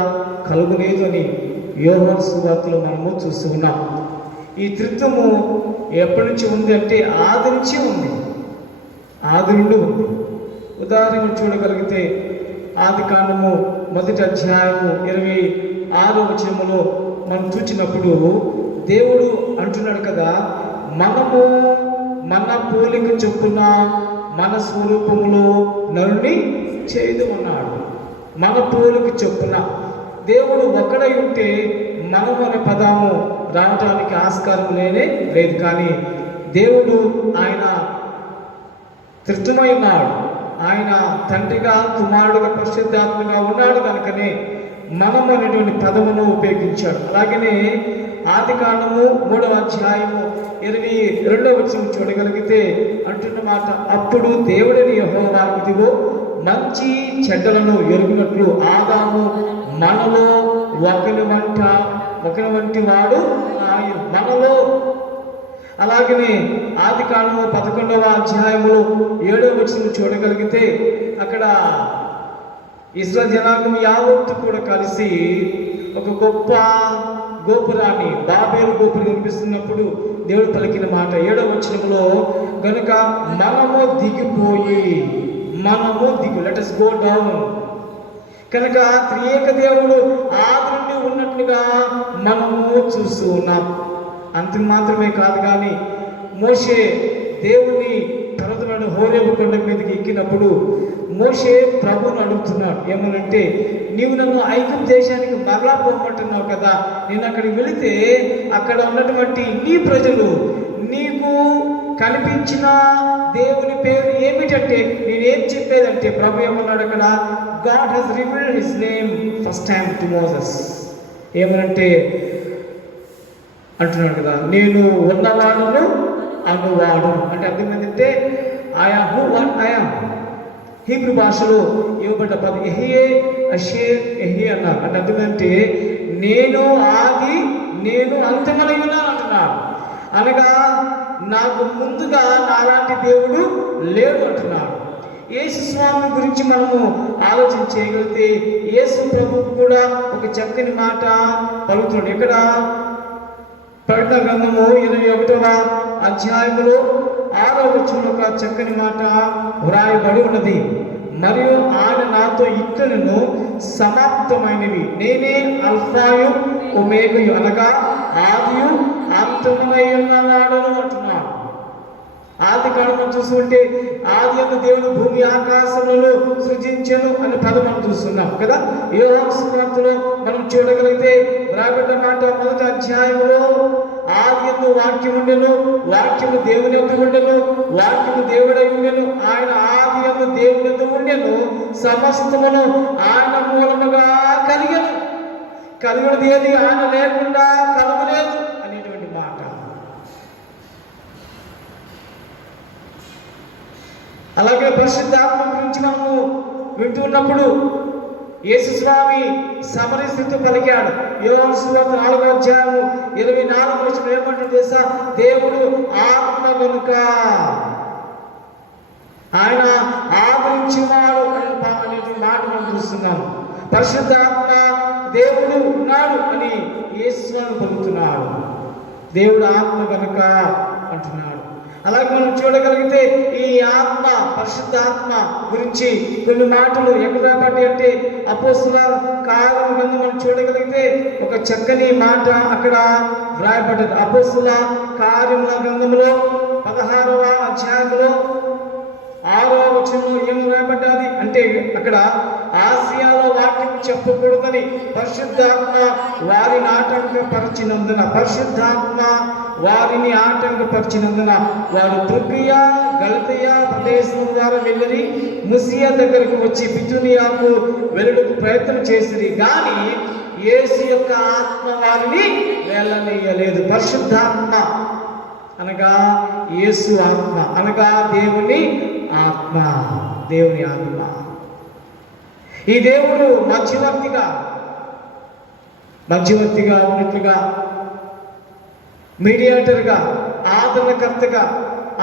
కలుగులేదు అని యోహాను సువార్తలో మనము చూస్తూ ఉన్నాం. ఈ త్రిత్వము ఎప్పటి నుంచి ఉంది అంటే ఆది నుంచి ఉంది, ఆది నుండి ఉంది. ఉదాహరణ చూడగలిగితే ఆది కాండము 1వ అధ్యాయము 26వ వచనములో మనం చూచినప్పుడు దేవుడు అంటున్నాడు కదా, మనము మన పోలిక చొప్పున మన స్వరూపములో నరుని చేదు ఉన్నాడు. మన పోలిక చొప్పున దేవుడు ఒక్కడై ఉంటే మనము అనే పదము రావడానికి ఆస్కారం లేదు. కానీ దేవుడు ఆయన త్రిత్వమై ఉన్నాడు. ఆయన తండ్రిగా, కుమారుడుగా, పరిశుద్ధాత్మగా ఉన్నాడు కనుకనే మనం అనేటువంటి పదమును ఉపయోగించాడు. అలాగనే ఆది కాండము 3వ అధ్యాయము 22వ వచనం చూడగలిగితే అంటున్న మాట, అప్పుడు దేవుడని యెహోవా ఇదిగో మంచి చెడ్డలను ఎరుగునట్లు ఆదాము మనలో ఒకని వంటి వాడు ఆయన మనలో. అలాగనే ఆది కాండము 11వ అధ్యాయములో 7వ వచనం చూడగలిగితే అక్కడ ఇశ్రాయేలు జనాంగం యావత్తు కూడా కలిసి ఒక గొప్ప గోపురాన్ని, బాబేలు గోపురం నిర్మిస్తున్నప్పుడు దేవుడు పలికిన మాట 7వ వచనంలో, గనుక మనము లెట్ us go down. కనుక త్రియేక దేవుడు ఆది నుండి ఉన్నట్లుగా మనము చూస్తూ ఉన్నాం. అంత మాత్రమే కాదు కానీ మోషే దేవుని పర్వతమైన హోరేబు కొండ మీదకి ఎక్కినప్పుడు మోషే ప్రభువుని అడుగుతున్నాడు, ఏమనంటే నీవు నన్ను ఐగుప్తు దేశానికి మరలా పోమంటున్నావు కదా, నేను అక్కడికి వెళితే అక్కడ ఉన్నటువంటి నీ ప్రజలు నీకు కనిపించిన దేవుని పేరు ఏమిటంటే నేనేం చెప్పేదంటే, ప్రభు ఏమన్నాడు అక్కడ, God he's revealed his name first time to Moses. ఏమనంటే అంటున్నాడు కదా, నేను ఉన్నవాడును అనువాడు అంటే అర్థం ఏంటంటే ఆయా హూ వన్ ఆయా. హీబ్రూ భాషలో ఇవ్వబడ్డ పదం ఎహియే అషేర్ ఎహి అన్నారు. అంటే అర్థం ఏంటంటే నేను ఆది, నేను అంతమై ఉన్నాను అంటున్నాడు. అనగా నాకు ముందుగా నాలాంటి దేవుడు లేడు అంటున్నాడు. యేసు స్వామి గురించి మనము ఆలోచన చేయగలిగితే యేసు ప్రభు కూడా ఒక చక్కని మాట పలుకుతున్నాడు. ఇక్కడ ప్రకటన గ్రంథము 21వ అధ్యాయములో 6వ వచనంలో ఒక చక్కని మాట వ్రాయబడి ఉన్నది. మరియు ఆయన నాతో ఇట్లనెను, సమాప్తమైనవి, నేనే అల్ఫాయు ఒమేగయు, అనగా ఆదియు అంతమునై ఉన్నాడను అంటున్నాడు. ఆది కాండము చూస్తుంటే ఆది యందు దేవుడు భూమి ఆకాశములను సృజించెను అనే పదం మనం చూస్తున్నాం కదా. యోహాను సువార్తలో మనం చూడగలిగితే రాబడ్డ మాట 1వ అధ్యాయంలో ఆది యందు వాక్యం ఉండెను, వాక్యము దేవుని యొద్ద ఉండెను, వాక్యము దేవుడై ఉండెను, ఆయన ఆది యందు దేవుని యొద్ద ఉండెను, సమస్తమును ఆయన మూలముగా కలిగెను, కలుగునది ఏది ఆయన లేకుండా కలుగలేదు అనేటువంటి మాట. అలాగే పరిశుద్ధాత్మ గురించి మనము వింటున్నప్పుడు యేసు స్వామి సమరయ స్థితితో పలికాడు. యోహాను సువార్త 4వ అధ్యాయము 24వ వచనం ఏమంటే తెలుసా, దేవుడు ఆత్మ కనుక ఆయన ఆదరించేవాడు అనే మాట మనం చూస్తున్నాం. పరిశుద్ధాత్మ దేవుడు ఉన్నాడు అని యేసు స్వామి పలుకుతున్నాడు. దేవుడు ఆత్మ కనుక అంటున్నాడు. అలాగే మనం చూడగలిగితే ఈ ఆత్మ, పరిశుద్ధాత్మ గురించి కొన్ని మాటలు ఎక్కడ రాబట్టి అంటే అపోస్తలుల కార్యముల గ్రంథం మనం చూడగలిగితే ఒక చక్కని మాట అక్కడ వ్రాయబడ్డది. అపోస్తలుల కార్యముల గ్రంథంలో 16వ అధ్యాయంలో 6వ వచనంలో ఏం రాయబడ్డది అంటే అక్కడ ఆసియాలో వాక్యం చెప్పకూడదని పరిశుద్ధాత్మ వారిని ఆటంకపరిచినందున వారు తుర్కియ, గలతీయ ప్రదేశం ద్వారా వెళ్ళి ముసియా దగ్గరకు వచ్చి బితునియాకు వెళ్ళడానికి ప్రయత్నం చేసిరి, కానీ యేసు యొక్క ఆత్మ వారిని వెళ్ళనీయలేదు. పరిశుద్ధాత్మ అనగా యేసు ఆత్మ, అనగా దేవుని ఆత్మ. ఈ దేవుడు మధ్యవర్తిగా ఉన్నట్లుగా, మీడియేటర్గా, ఆదరణకర్తగా,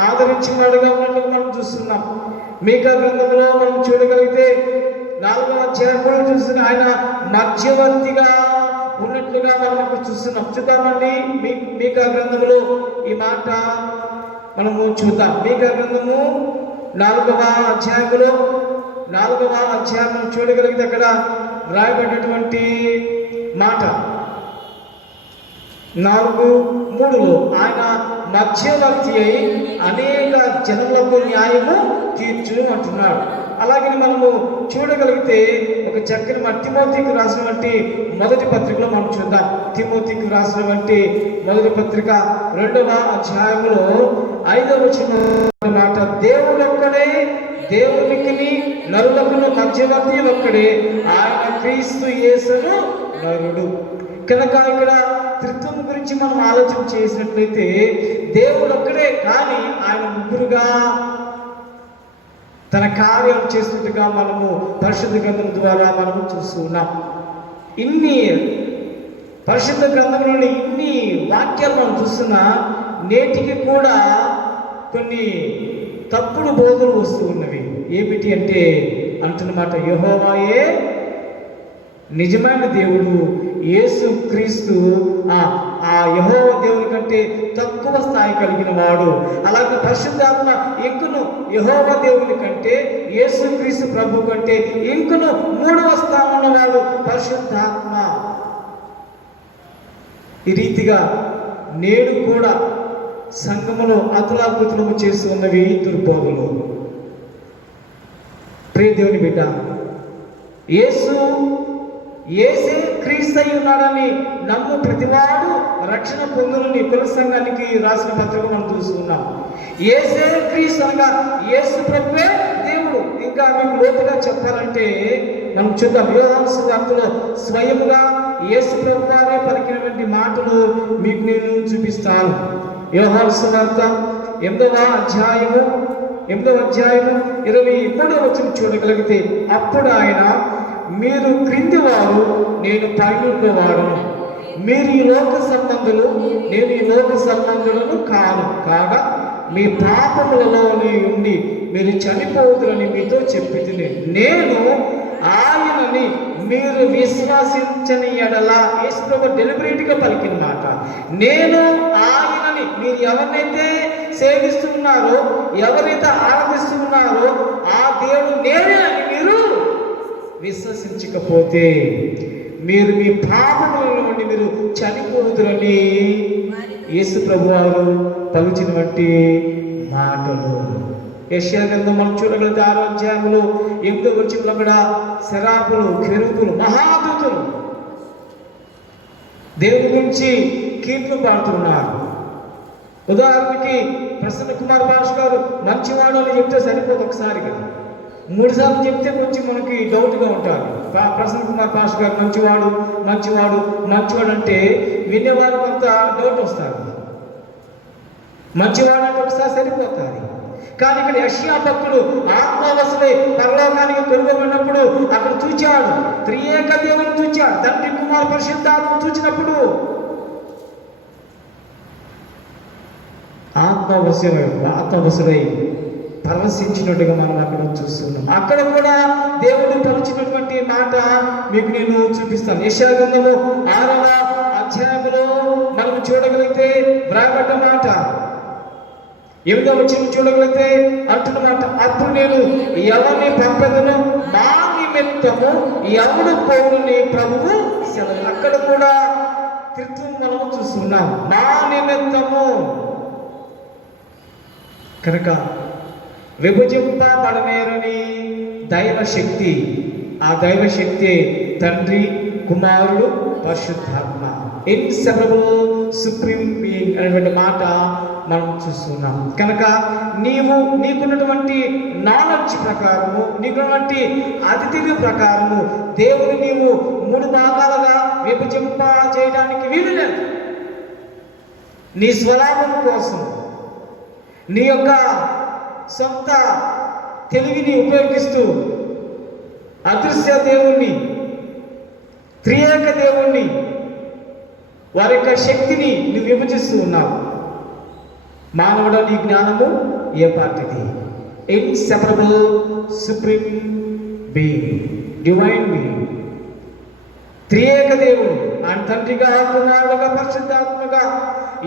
ఆదరించినవాడుగా ఉన్నట్లుగా మనం చూస్తున్నాం. మీకా గ్రంథంలో మనం చూడగలిగితే 4వ అధ్యాయం కూడా చూస్తున్న ఆయన మధ్యవర్తిగా ఉన్నట్లుగా మనం ఇప్పుడు చూస్తున్నాం. చూద్దామండి మీకా గ్రంథంలో ఈ మాట మనము చూద్దాం. మీకా గ్రంథము 4వ అధ్యాయంలో 4వ అధ్యాయం చూడగలిగితే అక్కడ రాయబడినటువంటి మాట 4:3 ఆయన మధ్యవర్తి అయి అనేక జనములకు న్యాయము తీర్చును అంటున్నాడు. అలాగే మనము చూడగలిగితే ఒక చక్కని తిమోతికి రాసినటువంటి మొదటి పత్రికలో మనం చూద్దాం. తిమోతికి రాసినటువంటి మొదటి పత్రిక 2వ అధ్యాయంలో 5వ వచనం మాట, దేవుడొక్కడే దేవునికి నరులకును మధ్యవర్తి ఒక్కడే, ఆయన క్రీస్తు యేసును నరుడు. కనుక ఇక్కడ త్రిత్వం గురించి మనం ఆలోచన చేసినట్లయితే దేవుడు ఒక్కడే, కానీ ఆయన ముగ్గురుగా తన కార్యం చేస్తున్నట్టుగా మనము పరిశుద్ధ గ్రంథం ద్వారా మనము చూస్తూ ఉన్నాం. ఇన్ని పరిశుద్ధ గ్రంథంలోని ఇన్ని వాక్యాలు మనం చూస్తున్నా నేటికి కూడా కొన్ని తప్పుడు బోధలు వస్తూ ఉన్నవి. ఏమిటి అంటే అంటున్నమాట, యెహోవాయే నిజమైన దేవుడు, యేసు క్రీస్తు ఆ యెహోవా దేవుని కంటే తక్కువ స్థాయి కలిగిన వాడు. అలాగే పరిశుద్ధాత్మ ఇంకును యెహోవా దేవుని కంటే, యేసు క్రీస్తు ప్రభు కంటే ఇంకును 3వ స్థానం ఉన్నవాడు పరిశుద్ధాత్మ. ఈ రీతిగా నేడు కూడా సంఘములో అతలాకుతలము చేస్తూ ఉన్నవి దుర్బోధలు. ప్రియ దేవుని బిడ్డ, యేసే క్రీస్తు అయి ఉన్నాడని నమ్ము ప్రతివాడు రక్షణ పొందులని కుల సంఘానికి రాసిన పత్రిక మనం చూస్తున్నాం. యేసే క్రీస్తు అనగా యేసు ప్రభువే దేవుడు. ఇంకా మేము లోతుగా చెప్పాలంటే మనం చూద్దాం. యోహాను సువార్తలో స్వయముగా యేసు ప్రభు వారే పలికినటువంటి మాటలు మీకు నేను చూపిస్తాను. యోహాను సువార్త 8వ అధ్యాయము 23వ వచనం చూడగలిగితే, అప్పుడు ఆయన, మీరు క్రింది వారు, నేను పైనున్న వాడును. మీరు ఈ లోక సంబంధులు, నేను ఈ లోక సంబంధులను కాను. కాగా మీ పాపములలోనే ఉండి మీరు చనిపోవద్దని మీతో చెప్పితిని. నేను ఆయనని మీరు విశ్వసించని ఎడల, యేసు ప్రభు డెలిబరేట్గా పలికిన మాట, నేను ఆయనని, మీరు ఎవరినైతే సేవిస్తున్నారో, ఎవరైతే ఆరాధిస్తున్నారో ఆ దేవుడు నేనే అని మీరు విశ్వసించకపోతే మీరు మీ పాపముల నుండి మీరు చనిపోదురని యేసు ప్రభు వారు పలికినటువంటి మాటలు. యెషయా గ్రంథం మనం చూడగలిగితే 6వ అధ్యాయంలో 8వ వచనంలో కూడా శరాపులు, కెరూబులు, మహాదూతులు దేవుని గురించి కీర్తన పాడుతున్నారు. ఉదాహరణకి ప్రసన్న కుమార్ భాష గారు మంచివాడు అని చెప్తే సరిపోదు, ఒకసారిగా 3 సార్లు చెప్తే కొంచెం మనకి డౌట్గా ఉంటుంది. ప్రసన్న కుమార్ భాష గారు మంచివాడు మంచివాడు మంచివాడు అంటే వినేవారు కొంత డౌట్ వస్తారు. మంచివాడు అంటే ఒకసారి సరిపోతుంది. కానీ ఇక్కడ యెషయా భక్తుడు ఆత్మవశులై పరలోకానికి తొలగబడినప్పుడు అక్కడ చూచాడు, త్రియేక దేవుని చూచాడు, తండ్రి కుమార్ పరిశుద్ధాత్మ చూచినప్పుడు ఆత్మవశులై పరవశించినట్టుగా మనం అక్కడ చూస్తున్నాం. అక్కడ కూడా దేవుడు పలిచినటువంటి మాట మీకు నేను చూపిస్తాను. యెషయా గ్రంథము 6వ అధ్యాయంలో మనం చూడగలిగితే వ్రాయబడ్డ మాట 8వ వచనం చూడగలిగితే అంటున్నమాట, అప్పుడు నేను ఎవరిని పంపెదను, నా నిమిత్తము ఎవడు పోవునని ప్రభువు సెలవు. అక్కడ కూడా త్రిత్వం మనము చూస్తున్నాం, నా నిమిత్తము. కనుక విభజింపబడనేరని దైవశక్తి, ఆ దైవశక్తి తండ్రి, కుమారుడు, పరిశుద్ధాత్మ, ఇన్సెపరబుల్ సుప్రీం బీయింగ్ అనేటువంటి మాట మనం చూస్తున్నాం. కనుక నీకున్నటువంటి నాలెడ్జ్ ప్రకారము, నీకున్నటువంటి అతిథి ప్రకారము దేవుని నీవు 3 భాగాలుగా విభజింప చేయడానికి వీలు లేదు. నీ స్వలాభం కోసం, నీ యొక్క సొంత తెలివిని ఉపయోగిస్తూ అదృశ్య దేవుణ్ణి, త్రియేక దేవుణ్ణి, వారి యొక్క శక్తిని నువ్వు విభజిస్తూ ఉన్నావు. మానవుడు నీ జ్ఞానము ఏ పార్టీది? Inseparable supreme being, divine being, త్రియేక దేవుడు ఆయన తండ్రిగా, కుమారుడుగా, పరిశుద్ధాత్మగా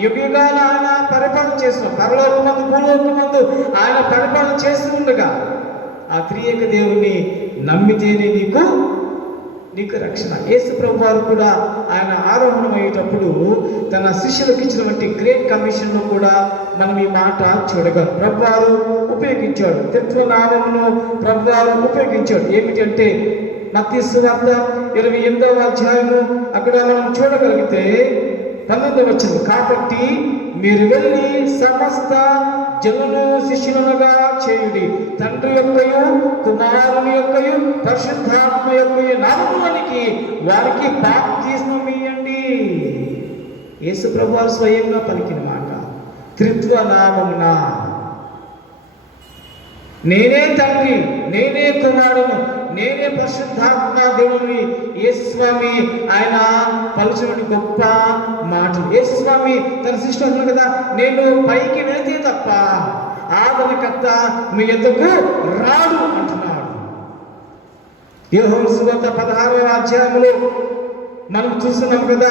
యుగాల ఆయన పరిపాలన చేస్తున్నాం. పరలోకమందు, భూలోకమందు ఆయన పరిపాలన చేస్తూ ఉండగా ఆ త్రియేక దేవుని నమ్మితేనే నీకు రక్షణ. యేసు ప్రభు వారు కూడా ఆయన ఆరోహణం అయ్యేటప్పుడు తన శిష్యులకు ఇచ్చినటువంటి గ్రేట్ కమిషన్లో కూడా మనం ఈ మాట చూడగలం. ప్రభు వారు ఉపయోగించాడు, త్రిత్వనామమును ప్రభు వారు ఉపయోగించాడు. ఏమిటంటే మత్తయి సువార్త 28వ అధ్యాయము అక్కడ మనం చూడగలిగితే 19వ వచనం, కాబట్టి మీరు వెళ్ళి సమస్త జనులను శిష్యులుగా చేయుడి, తండ్రి యొక్కయు, కుమారుని యొక్కయు, పరిశుద్ధాత్మ యొక్కయు నామములోనికి వారికి బాప్తిస్మం ఇయ్యండి. యేసు ప్రభువు స్వయంగా పలికిన మాట, త్రిత్వ నామమున నేనే తండ్రి, నేనే కుమారుడు, నేనే పరిశుద్ధాత్మ దేవుని యేసుస్వామి ఆయన పలుచుని గొప్ప మాటలు. యేసుస్వామి తన శిష్యులు అంటున్నారు కదా, నేను పైకి వెళితే తప్ప ఆదరణకర్త మీ యొద్దకు రాడు అంటున్నాడు. యోహాను సువార్త 16వ అధ్యాయంలో మనం చూస్తున్నాం కదా,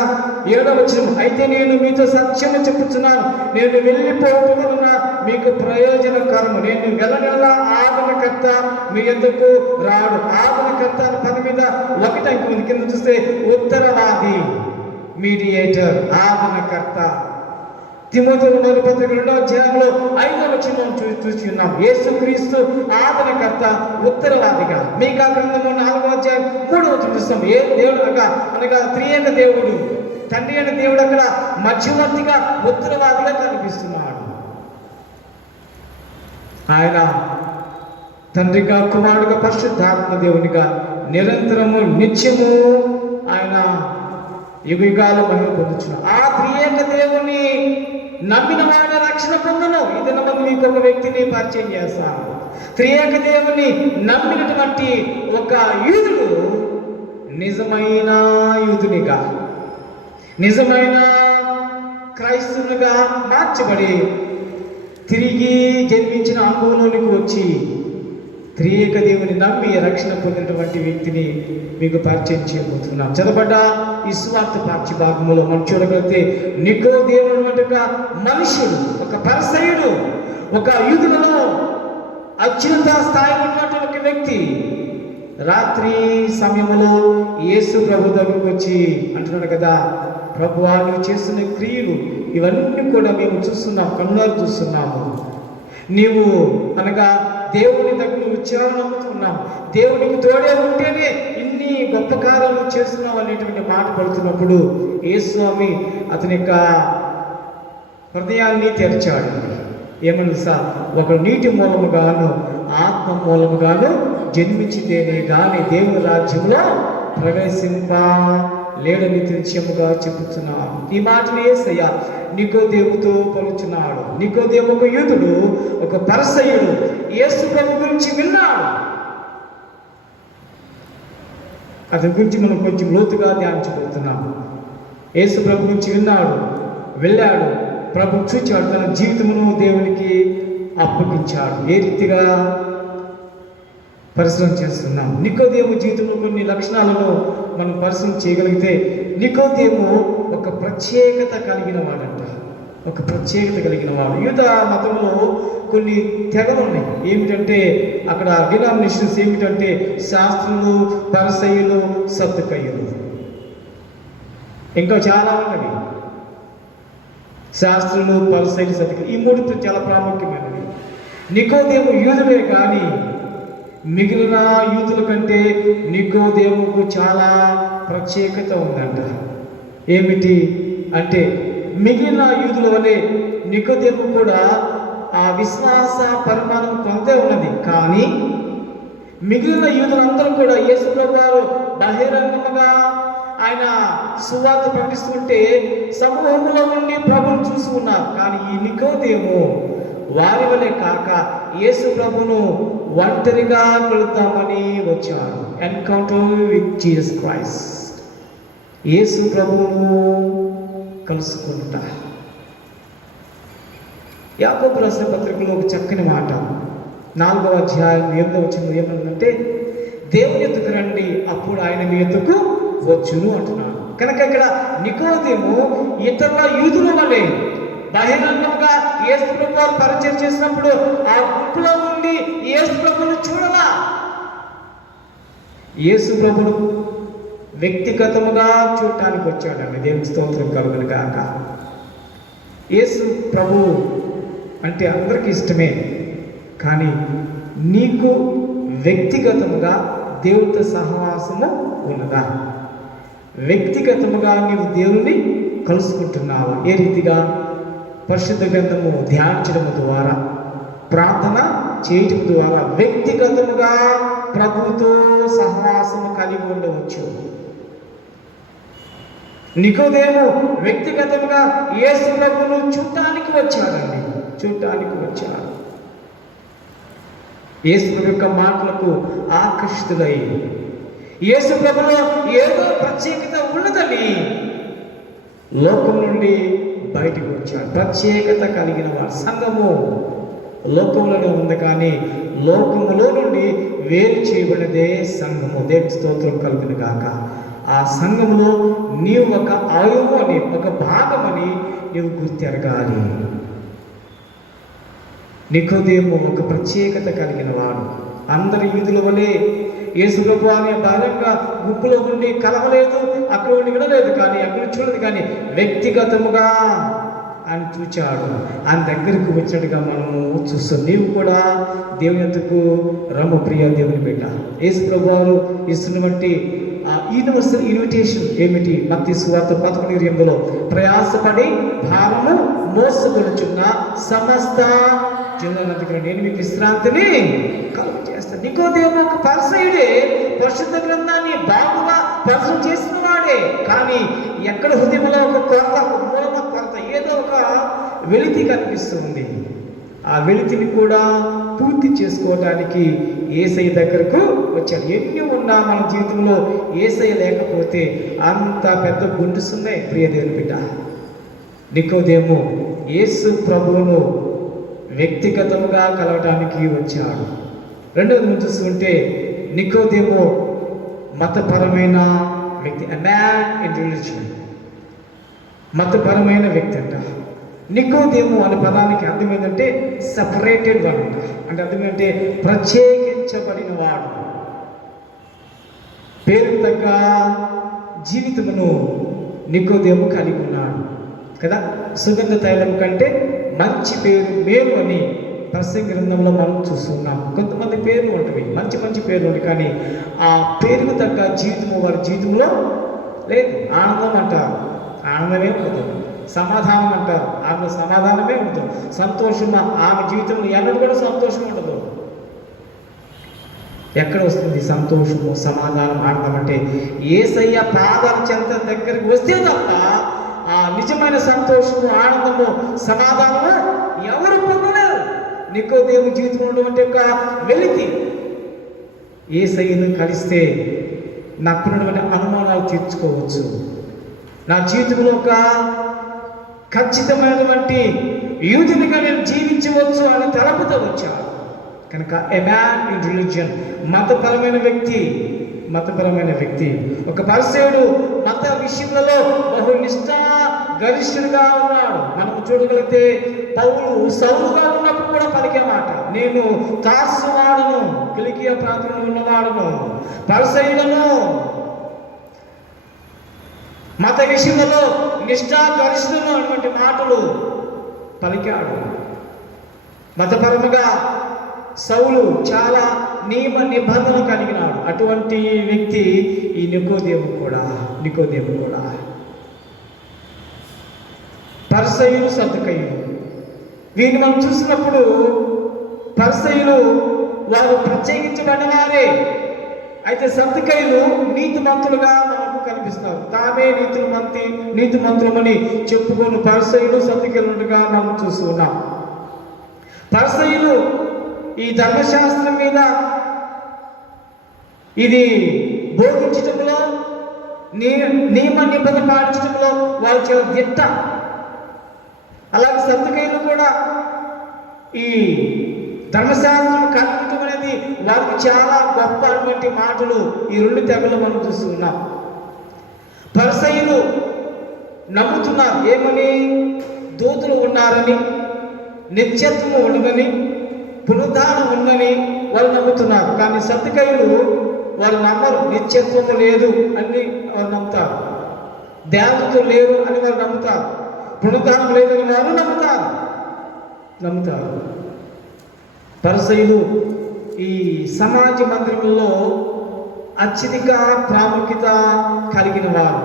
7వ వచనం, అయితే నేను మీతో సత్యము చెప్పుచున్నాను, నేను వెళ్ళిపోవటం వలన మీకు ప్రయోజనకరము, నేను వెళ్ళగల ఆదరణకర్త మీ యొద్దకు రాడు. ఆదరణకర్త అనే పదం మీద ఒకటి అంకి ఉంది, కింద చూస్తే ఉత్తరవాది, మీడియేటర్, ఆదరణకర్త. తిమోతిలో మొదటి పత్రిక 2వ అధ్యాయంలో 5వ వచనం చూసి ఉన్నాం. యేసుక్రీస్తు ఆదరణకర్త, ఉత్తరవాదిగా. మీకా గ్రంథము 4వ అధ్యాయం 3వ వచనం చూస్తాం. ఏ దేవుడు అనగా త్రియేక దేవుడు, తండ్రి అయిన దేవుడు అక్కడ మధ్యవర్తిగా, ఉత్తరవాదిగా కనిపిస్తున్నాడు. ఆయన తండ్రిగా, కుమారుడుగా, పరిశుద్ధాత్మ దేవునిగా నిరంతరము నిత్యము ఆయన యుగాల మహిమ పొందుచున్నాడు. ఆ త్రియేక దేవుని నమ్మిన వాడిన రక్షణ పొందను. ఇది నమ్మకం. మీకు ఒక వ్యక్తిని పరిచయం చేస్తాను. త్రియేక దేవుని నమ్మినటువంటి ఒక యూదుడు నిజమైన యూదునిగా, నిజమైన క్రైస్తవునిగా మార్చబడి తిరిగి జన్మించిన అనుభవంలోనికి వచ్చి త్రియేక దేవుని నమ్మి రక్షణ పొందినటువంటి వ్యక్తిని మీకు పరిచయం చేయబోతున్నాం. చదవబడ్డ ఈ సువార్త పాఠ్య భాగంలో మనం చూడగలిగితే, నికోదేముడు అంటే ఒక మనుషుడు, ఒక పరిసయ్యుడు, ఒక యూదులలో అత్యున్నత స్థాయిలో ఉన్నటువంటి ఒక వ్యక్తి రాత్రి సమయంలో యేసు ప్రభు దగ్గరకు వచ్చి అంటున్నాడు కదా, ప్రభువా నువ్వు చేస్తున్న క్రియలు ఇవన్నీ కూడా మేము చూస్తున్నాం, కన్నులారా చూస్తున్నాము. నీవు అనగా దేవుని దగ్గర ఉచ్చారణ నమ్ముతున్నాం, దేవునికి తోడే ఉంటేనే ఇన్ని గొప్ప కార్యాలు చేస్తున్నావు అనేటువంటి మాట పడుతున్నప్పుడు యేసుస్వామి అతని యొక్క హృదయాన్ని తెరిచాడు. ఏమన్నా సార్, ఒక నీటి మూలముగాను ఆత్మ మూలముగాను జన్మించితేనే గాని దేవుని రాజ్యంలో ప్రవేశింప లేడని నిత్యముగా చెబుతున్నాం. ఈ మాటలు యేసయ్య నికోదేముతో పలుచున్నాడు. నికోదేము ఒక యూదుడు, ఒక పరిసయ్యుడు, యేసు ప్రభు గురించి విన్నాడు. అతని గురించి మనం కొంచెం లోతుగా ధ్యానించబోతున్నాం. యేసు ప్రభు గురించి విన్నాడు, వెళ్ళాడు, ప్రభు చూచాడు, తన జీవితమును దేవునికి అప్పగించాడు. ఏ రీతిగా పరిశ్రమ చేస్తున్నాం. నికోదేము జీవితంలో కొన్ని లక్షణాలను మనం పరిశ్రమ చేయగలిగితే, నికోదేము ఒక ప్రత్యేకత కలిగిన వాడంట, ఒక ప్రత్యేకత కలిగిన వాడు. యూద మతంలో కొన్ని తెగలు ఉన్నాయి. ఏమిటంటే అక్కడ డినామినేషన్స్ ఏమిటంటే శాస్త్రులు, పరిసయ్యులు, సద్దుకయ్యులు, ఇంకా చాలా ఉన్నవి. శాస్త్రులు, పరిసయ్యులు, సద్దుకయ్యులు, ఈ మూడు చాలా ప్రాముఖ్యమైనవి. నికోదేము యూదుడే కానీ మిగిలిన యూదుల కంటే నికోదేముకు చాలా ప్రత్యేకత ఉందంట. ఏమిటి అంటే మిగిలిన యూదుల వలె నికోదేము కూడా ఆ విశ్వాస పరిమాణం కొంతే ఉన్నది. కానీ మిగిలిన యూదులందరూ కూడా యేసు ప్రభువారు బహిరంగంగా ఆయన సువార్త ప్రకటిస్తుంటే సమూహంలో ఉండి ప్రభువును చూసి ఉన్నారు. కానీ ఈ నికోదేము వారి వలె కాక యేసు ప్రభును ఒంటరిగా కలుద్దామని వచ్చాడు. ఎన్కౌంటర్ విత్ జీసస్ క్రైస్ట్, యేసు ప్రభువును కలుసుకుంటా. యాకోబు రాసిన పత్రికలో ఒక చక్కని మాట, 4వ అధ్యాయం 8వ వచనం ఏమన్నదంటే, దేవుని ఎద్దుకు రండి, అప్పుడు ఆయన మీ ఎద్దుకు వచ్చును అంటున్నాడు. కనుక ఇక్కడ నికోదేము ఇతరుల యూదుల వలె బహిరంగంగా యేసు ప్రభు వారు పరిచయం చేసినప్పుడు ఆ గుంపులో ఉండి యేసు ప్రభువును చూడలా. యేసు ప్రభువును వ్యక్తిగతముగా చూడటానికి వచ్చాడండి. దేవుని స్తోత్రం కలుగును గాక. యేసు ప్రభు అంటే అందరికీ ఇష్టమే, కానీ నీకు వ్యక్తిగతముగా దేవుడితో సహవాసము ఉన్నదా? వ్యక్తిగతముగా నీవు దేవుని కలుసుకుంటున్నావు. ఏ రీతిగా? పరిశుద్ధ గ్రంథము ధ్యానించడం ద్వారా, ప్రార్థన చేయటం ద్వారా వ్యక్తిగతముగా ప్రభుతో సహవాసము కలిగి ఉండవచ్చు. నికోదేము వ్యక్తిగతంగా యేసు ప్రభువును చూడటానికి వచ్చాడండి, చూడటానికి వచ్చాడు. యేసు ప్రభు యొక్క మాటలకు ఆకర్షితులై యేసు ప్రభులో ఏదో ప్రత్యేకత ఉన్నదని లోకం నుండి బయటకు వచ్చాడు. ప్రత్యేకత కలిగిన వాడు. సంఘము లోకంలోనే ఉంది, కానీ లోకములో నుండి వేరు చేయబడినదే సంఘము. దేవుని స్తోత్రం కలుగును గాక. ఆ సంఘంలో నీవు ఒక అవయవం అని, ఒక భాగమని నీవు గుర్తెరగాలి. నికోదేము ఒక ప్రత్యేకత కలిగిన వాడు. అందరి యూదుల వలె యేసు ప్రభు అనే భాగంగా గుంపులో ఉండి కలవలేదు, అక్కడ ఉండి వినలేదు, కానీ అక్కడ చూడలేదు, కానీ వ్యక్తిగతముగా ఆయన చూచాడు. ఆయన దగ్గరకు వచ్చినట్టుగా మనము చూస్తాం. నీవు కూడా దేవుని ఎందుకు రమ్ము ప్రియ దేవుని బిడ్డ. యేసు ప్రభు వారు ఇస్తున్నటువంటి యూనివర్సల్ ఇన్విటేషన్ ఏమిటి? మత్తయి సువార్త 11:8 ప్రయాసపడి భారము మోసగొలుచున్న సమస్త జనులందరికీ నేను మీకు విశ్రాంతిని కలుగు చేస్తాను. నికోదేము ఒక పరిసయ్యుడే, పరిశుద్ధ గ్రంథాన్ని బాగుగా పరిశీలన చేసిన వాడే, కానీ ఎక్కడ హృదయంలో ఒక కొరత, ఒక మూలమ కొరత, ఏదో ఒక వెలితి కనిపిస్తుంది. ఆ వెలితిని కూడా పూర్తి చేసుకోవడానికి యేసయ్య దగ్గరకు వచ్చాడు. ఎన్ని ఉన్నా మన జీవితంలో యేసయ్య లేకపోతే అంత పెద్ద గుండుసుందే ప్రియ దేవుని బిడ్డ. నికోదేము యేసు ప్రభువును వ్యక్తిగతముగా కలవటానికి వచ్చాడు. రెండవది మనం చూస్తుంటే నికోదేము మతపరమైన వ్యక్తి, a man in religion. మతపరమైన వ్యక్తి అంట. నికోదేము అనే పదానికి అర్థం ఏంటంటే సపరేటెడ్ వన్ అంట. అంటే అర్థం ఏంటంటే ప్రత్యేకించబడిన వాడు. పేరు తగ్గ జీవితమును నికోదేము కలిగి ఉన్నాడు కదా. సుగంధ తైలం కంటే మంచి పేరు మేలు అని ప్రసంగి గ్రంథంలో మనం చూస్తున్నాం. కొంతమంది పేర్లు ఉంటాయి, మంచి మంచి పేర్లు ఉంటాయి, కానీ ఆ పేరుకు తగ్గ జీవితము వారి జీవితంలో లేదు. ఆనందం అంటారు, ఆనందమే ఉండదు. సమాధానం అంటారు, ఆమె సమాధానమే ఉండదు. సంతోషం, ఆమె జీవితంలో ఎన్నడూ కూడా సంతోషం ఉండదు. ఎక్కడ వస్తుంది సంతోషము, సమాధానం, ఆనందం? అంటే యేసయ్య పాదాల చెంత దగ్గరికి వస్తే తప్ప ఆ నిజమైన సంతోషము, ఆనందము, సమాధానము ఎవరు పొందలేరు. నికోదేము జీవితంలో ఉన్నటువంటి యొక్క వెలితి. యేసయ్యను కలిస్తే నాకున్నటువంటి అనుమానాలు తీర్చుకోవచ్చు, నా జీవితంలో ఒక ఖచ్చితమైనటువంటి యూదునిగా నేను జీవించవచ్చు అని తలపుతో వచ్చాడు. కనుక ఎ మ్యాన్ ఇన్ రిలీజియన్, మతపరమైన వ్యక్తి. మతపరమైన వ్యక్తి. ఒక పరిసయ్యుడు మత విషయంలో బహు నిష్ఠా గరిష్ఠుడిగా ఉన్నాడు. మనం చూడగలిగితే పౌలు సౌలుగా ఉన్నప్పుడు కూడా పలికే మాట, నేను తార్సు వాడను, కిలికియా ప్రాంతంలో ఉన్నవాడును, పరిసయ్యులను. మత విషయంలో నిష్ఠా గరిష్ఠులను అటువంటి మాటలు పలికాడు. మతపరముగా సౌలు చాలా నియమ నిబంధనలు కలిగినాడు. అటువంటి వ్యక్తి ఈ నికోదేము కూడా. పరిసయ్యులు, సద్దుకయ్యులు, వీరిని మనం చూసినప్పుడు పరిసయ్యులు వారు ప్రత్యేకించబడిన వారే, అయితే సద్దుకయ్యులు నీతిమంతులుగా మనకు కనిపిస్తారు. తామే నీతిమంతులమని చెప్పుకొని పరిసయ్యులు, సద్దుకయ్యులుగా మనం చూస్తున్నాం. పరిసయ్యులు ఈ ధర్మశాస్త్రం మీద ఇది బోధించటంలో, నియమ నిబంధన పాటించడంలో వాళ్ళు చాలా దిట్ట. అలాగే సద్దుకయ్యులు కూడా ఈ ధర్మశాస్త్రం కల్పించడం అనేది వారికి చాలా గొప్ప అటువంటి మాటలు ఈ రెండు తెగలు మనం చూస్తున్నాం. పరిసయ్యులు నమ్ముతున్నారు ఏమని? దూతలు ఉన్నారని, నిత్యత్వము ఉండదని, పునరుద్ధానం ఉందని వాళ్ళు నమ్ముతున్నారు. కానీ సద్దుకయ్యులు వారు నమ్మరు. నిత్యత్వము లేదు అని వారు నమ్ముతారు, దేవతలు లేరు అని వారు నమ్ముతారు, పునరుద్ధానం లేదని వారు నమ్ముతారు. పరిసయ్యులు ఈ సమాజ మందిరంలో అత్యధిక ప్రాముఖ్యత కలిగిన వారు.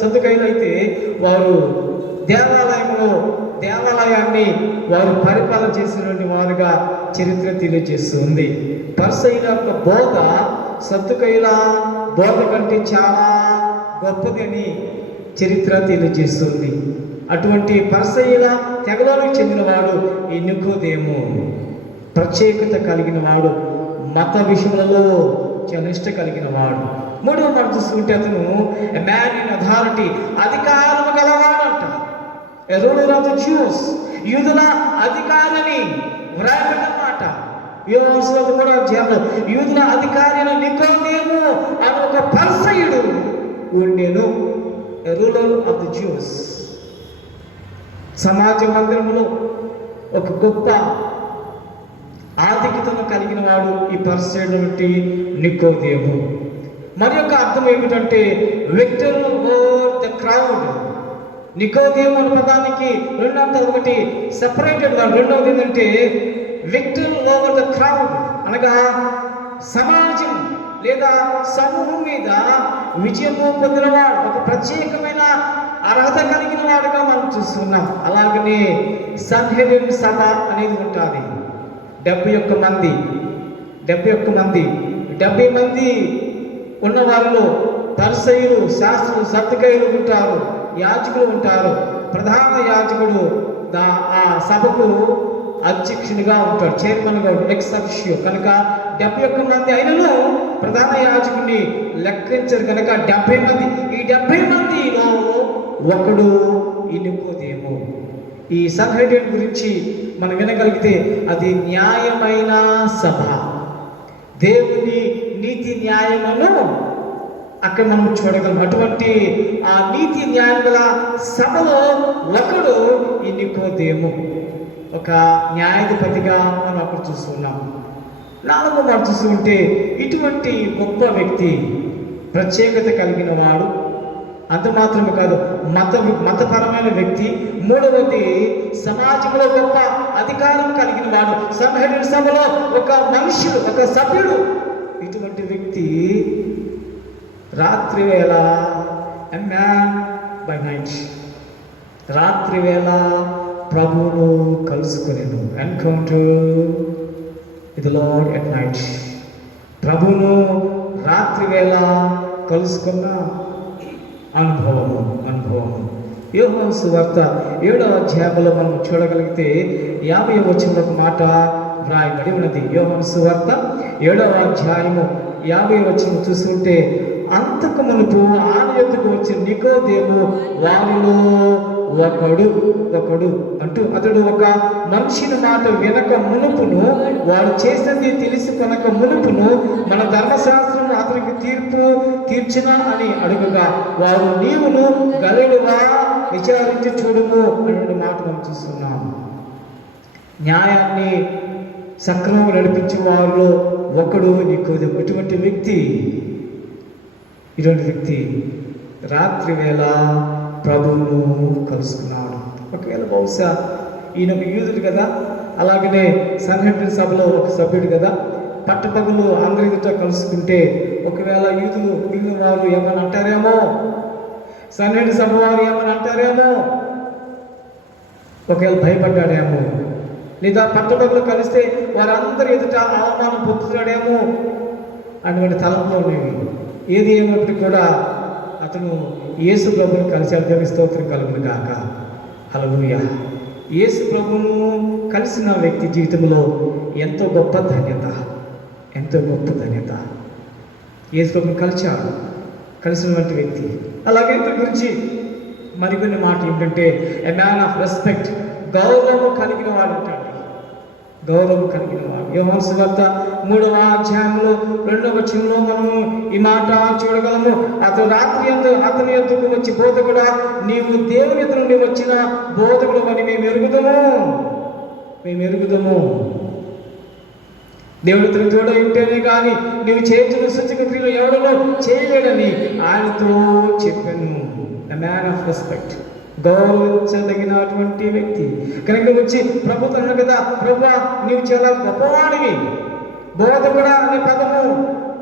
సద్దుకయ్యులు అయితే వారు దేవాలయాన్ని వారు పరిపాలన చేసినటువంటి వారుగా చరిత్ర తెలియజేస్తుంది. పరిసయ్యుల యొక్క బోధ సద్దుకయ్యుల బోధ కంటే చాలా గొప్పది అని చరిత్ర తెలియజేస్తుంది. అటువంటి పరిసయ్యుల తెగలోనికి చెందినవాడు ఈ నికోదేము. ప్రత్యేకత కలిగిన వాడు, మత విషయంలో చాలా నిష్ట కలిగిన వాడు. మూడవ మాట చూసుకుంటే అతను ఎ మ్యాన్ ఇన్ అథారిటీ, అధికారము గలవాడంట. ఎ రూలర్ ఆఫ్ ద జ్యూస్, యూదుల అధికారిని వ్రాయబడినమాట. కూడా యూదుల అధికారి నికోదేము అని ఒక పరిసయ్యుడు ఉండేను. ఎ రూలర్ ఆఫ్ ద జ్యూస్. సమాజ మందిరంలో ఒక గొప్ప ఆధిక్యతను కలిగిన వాడు ఈ పరిసయ్యుడు నికోదేము. మరి యొక్క అర్థం ఏమిటంటే విక్టర్ ఓవర్ ద క్రౌడ్. నికోదేము అనే పదానికి రెండు అర్థాలు. ఒకటి సెపరేటెడ్ వాడు, రెండవది ఏంటంటే విక్టర్ ఓవర్ ద క్రౌడ్ అనగా సమాజం లేదా సమూహం మీద విజయము పొందినవాడు, ఒక ప్రత్యేకమైన అర్హత కలిగిన వాడుగా మనం చూస్తున్నాం. అలాగనే సన్హెడ్రిన్ సభ అనేది ఉంటుంది. 71 మంది ఉన్న వారిలో పరిసయ్యులు, శాస్త్రులు, సద్దుకయ్యులు ఉంటారు, యాజకులు ఉంటారు. ప్రధాన యాజకుడు ఆ సభకు అధ్యక్షునిగా ఉంటాడు, చైర్మన్గా ఉంటాడు, ఎక్స్ అఫిషియో. కనుక 71 మంది అయినను ప్రధాన యాజకుడిని లెక్కించరు కనుక 70 మంది. ఈ 70 మందిలో ఒకడు ఈ నికోదేము. ఈ సన్హెడ్రిన్ గురించి మనం వినగలిగితే అది న్యాయమైన సభ, దేవుని నీతి న్యాయమును అక్కడ మనం చూడగలం. అటువంటి ఆ నీతి న్యాయం గల సభలో ఒకడు ఈ నికోదేము, ఒక న్యాయాధిపతిగా మనం అక్కడ చూస్తున్నాం. నాలుగో మాట చూస్తుంటే ఇటువంటి గొప్ప వ్యక్తి, ప్రత్యేకత కలిగిన వాడు, అంత మాత్రమే కాదు మతపరమైన వ్యక్తి. మూడవది సమాజంలో గొప్ప అధికారం కలిగిన వాడు, సన్హెడ్రిన్ సభలో ఒక మనుషుడు, ఒక సభ్యుడు. ఇటువంటి వ్యక్తి రాత్రి వేళ, ఎ మ్యాన్ బై నైట్, రాత్రి వేళ ప్రభువును కలుసుకునేను. Encounter with the lord at night. ప్రభువును రాత్రి వేళ కలుసుకున్న అనుభవము. యోహాను సువార్త 7వ అధ్యాయంలో మనం చూడగలిగితే 50వ వచనంలో ఒక మాట వ్రాయబడి ఉన్నది. యోహాను సువార్త 7వ అధ్యాయము 50వ వచనం చూస్తుంటే, అంతకు మునుపు ఆయన యొద్దకు వచ్చిన నికోదేము వారిలో ఒకడు అంటూ అతడు ఒక మనిషిని మాట వినక మునుపును, వాడు చేసింది తెలిసి కొనక మునుపును మన ధర్మశాస్త్రం అతనికి తీర్చునా అని అడుగుగా, వారు నీవును గలిడువా విచారించి చూడుము అనే మాట మనం చూస్తున్నాం. న్యాయాన్ని సక్రమంగా నడిపించే వారిలో ఒకడు నికోదేము. ఇటువంటి వ్యక్తి రాత్రి వేళ ప్రభువును కలుసుకున్నాడు. ఒకవేళ బహుశా ఈయన ఒక యూదుడు కదా, అలాగనే సన్హెడ్రిన్ సభలో ఒక సభ్యుడు కదా, పట్టపగలు అందరి ఎదుట కలుసుకుంటే ఒకవేళ యూదులు మిగిలిన వారు ఏమని అంటారేమో, సన్హెడ్రిన్ సభ వారు ఏమని అంటారేమో, ఒకవేళ భయపడ్డాడేమో, లేదా పట్టపగలు కలిస్తే వారందరి ఎదుట అవమానం పొందుతున్నాడేమో అటువంటి తలంలో ఉండేవి. ఏది ఏమైనప్పటికీ కూడా అతను యేసు ప్రభువును కలిసి దేవుని స్తోత్రం కలుగును గాక. హల్లెలూయా. యేసు ప్రభువును కలిసిన వ్యక్తి జీవితంలో ఎంతో గొప్ప ధన్యత. యేసు ప్రభువును కలిసినటువంటి వ్యక్తి. అలాగే ఇతని గురించి మరికొన్ని మాట ఏంటంటే, ఎ మ్యాన్ ఆఫ్ రెస్పెక్ట్, గౌరవం కలిగిన వాడు అంటాడు. గౌరవం కలిగిన వాడు. యోహాను సువార్త 3వ అధ్యాయంలో 2వ వచనంలో మనము ఈ మాట చూడగలము. అతను రాత్రి అతని యొద్దకు వచ్చి, బోధకుడా, నీవు దేవుని యొద్ద నుండి వచ్చిన బోధకుడు అని మేము ఎరుగుదము. దేవుడు తన తోడ ఉంటేనే కానీ నీవు చేయించిన సూచక క్రియలు ఎవడో చేయలేడని ఆయనతో చెప్పాను. ద మ్యాన్ ఆఫ్ రెస్పెక్ట్, గౌరవించదగినటువంటి వ్యక్తి. కనుక వచ్చి ప్రభుత్వం అన్నాడు కదా, ప్రభువా నీవు చాలా గొప్పవాడివి. బోధకుడా అనే పదము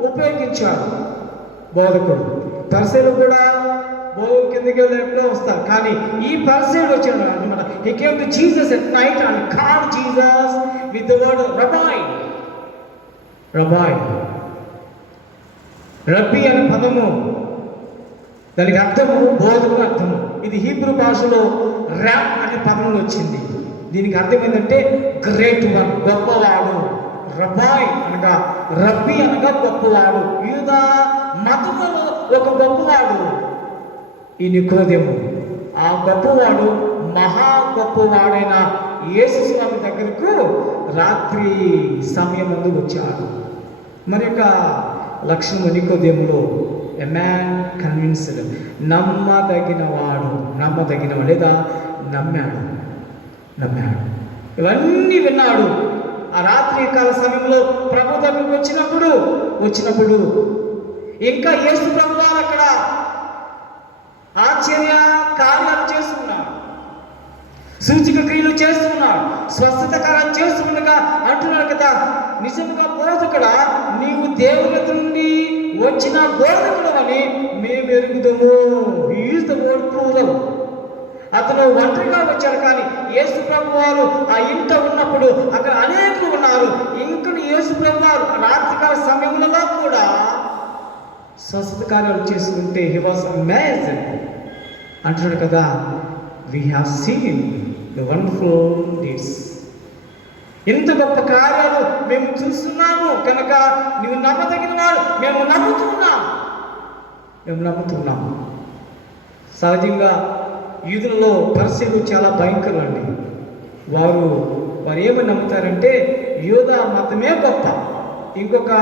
ఉపయోగించాడు. బోధకుడు పరిశీలు కూడా బోధకుడు కిందకి ఎప్పుడో వస్తారు, కానీ ఈ పరిశీలు వచ్చాడు అనమాట. He came to Jesus at night and called Jesus with the word rabbi. Rabbi అనే పదము, దానికి అర్థము బోధకుడు అర్థము. ఇది హీబ్రూ భాషలో ర్యాబ్ అనే పదంలో వచ్చింది. దీనికి అర్థం ఏంటంటే గ్రేట్ వన్, గొప్పవాడు. రబాయ్ అనగా, రబ్బీ అనగా గొప్పవాడు. యూదా మతములో ఒక గొప్పవాడు ఈ నికోదేము. ఆ గొప్పవాడు మహా గొప్పవాడైన యేసు స్వామి దగ్గరకు రాత్రి సమయమందు వచ్చాడు. మరి యొక్క లక్షణము నికోదేములో ఎ మ్యాన్ కన్విన్స్డ్, నమ్మదగినవాడు లేదా నమ్మాడు. ఇవన్నీ విన్నాడు. ఆ రాత్రి కాల సమయంలో ప్రభు దగ్గరకు వచ్చినప్పుడు ఇంకా యేసు ప్రభు వారు అక్కడ ఆశ్చర్య కార్యాలు చేస్తున్నాడు, సూచక క్రియలు చేస్తున్నాడు, స్వస్థత కార్యాలు చేస్తుండగా అంటున్నాడు కదా, నిజంగా బోధకుడా, నీవు దేవుని నుండి వచ్చిన బోధకుడు అని మేము ఎరుగుదము. Is the word plural. అతను ఒంటరిగా వచ్చాడు, కానీ యేసు ప్రభు వారు ఆ ఇంట ఉన్నప్పుడు అక్కడ అనేకులు ఉన్నారు. ఇంకా యేసు ప్రభు వారు రాత్రికాల సమయంలో కూడా స్వస్థత కార్యాలు చేసుకుంటే హీ వాస్ అమేజ్డ్ అంటున్నాడు కదా. We have seen the wonderful deeds. ఎంత గొప్ప కార్యాలు మేము చూస్తున్నాము కనుక నువ్వు నమ్మదగిన వాడు. మేము నమ్ముతున్నాము. సహజంగా యూదులలో పరిస్థితులు చాలా భయంకరండి. వారు ఏమని నమ్ముతారంటే యూదా మతమే గొప్ప, ఇంకొక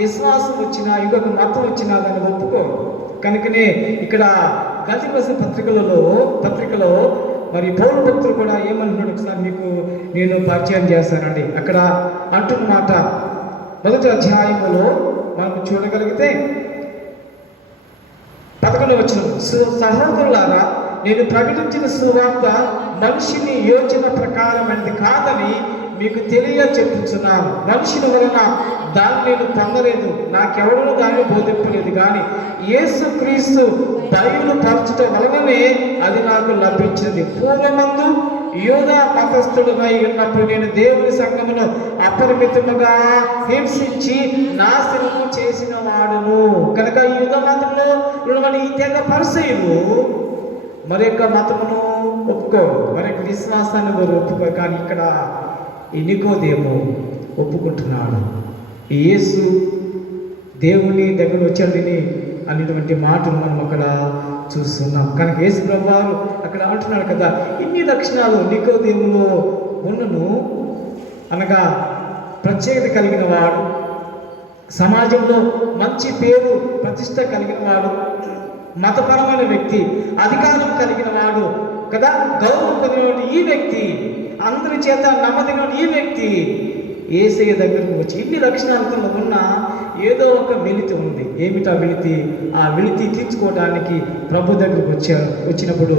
విశ్వాసం వచ్చినా ఇంకొక మతం వచ్చినా దాన్ని ఒప్పుకోరు. కనుకనే ఇక్కడ గలతీ పత్రికలో మరి పౌలు భక్తులు కూడా ఏమంటున్నాడు ఒకసారి మీకు నేను పరిచయం చేస్తానండి. అక్కడ అంటున్న మాట 1వ అధ్యాయములో మనం చూడగలిగితే 11వ వచనం, సహోదరులారా, నేను ప్రకటించిన సువార్త మనిషిని యోచన ప్రకారమైనది కాదని మీకు చెప్పుచున్నాను. మనుషుల వలన దాన్ని నేను పొందలేదు, నాకెవడూ దాన్ని బోధింపలేదు, కానీ యేసుక్రీస్తు బయలుపరచుట వలననే అది నాకు లభించింది. పూర్వమందు యూదా మతస్థుడమై ఉన్నప్పుడు నేను దేవుని సంఘమును అపరిమితముగా హింసించి నాశనము చేసిన వాడును. కనుక యూదా మతంలో ఉన్నటువంటి ఈ తెగ పరిసయ్యులు మరి యొక్క మతమును ఒప్పుకోరు, మరి యొక్క విశ్వాసాన్ని వారు ఒప్పుకోరు. కానీ ఇక్కడ ఈ నికోదేము ఒప్పుకుంటున్నాడు, యేసు దేవుని దగ్గర వచ్చాడని అనేటువంటి మాటలు మనం అక్కడ చూస్తున్నాం. కనుక యేసు ప్రభువారు అక్కడ అంటున్నాడు కదా, ఇన్ని లక్షణాలు నికోదేములో ఉన్నను అనగా ప్రత్యేకత కలిగిన వాడు, సమాజంలో మంచి పేరు ప్రతిష్ట కలిగిన వాడు, మతపరమైన వ్యక్తి, అధికారం కలిగిన వాడు కదా, గౌరవం కలిగిన ఈ వ్యక్తి, అందరి చేత నమ్మదగిన ఈ వ్యక్తి యేసయ్య దగ్గరకు వచ్చి ఇన్ని లక్షణాలతో ఉన్న ఏదో ఒక వెలితి ఉంది. ఏమిటా వెలితి? ఆ వెలితి తీర్చుకోవడానికి ప్రభు దగ్గరకు వచ్చినప్పుడు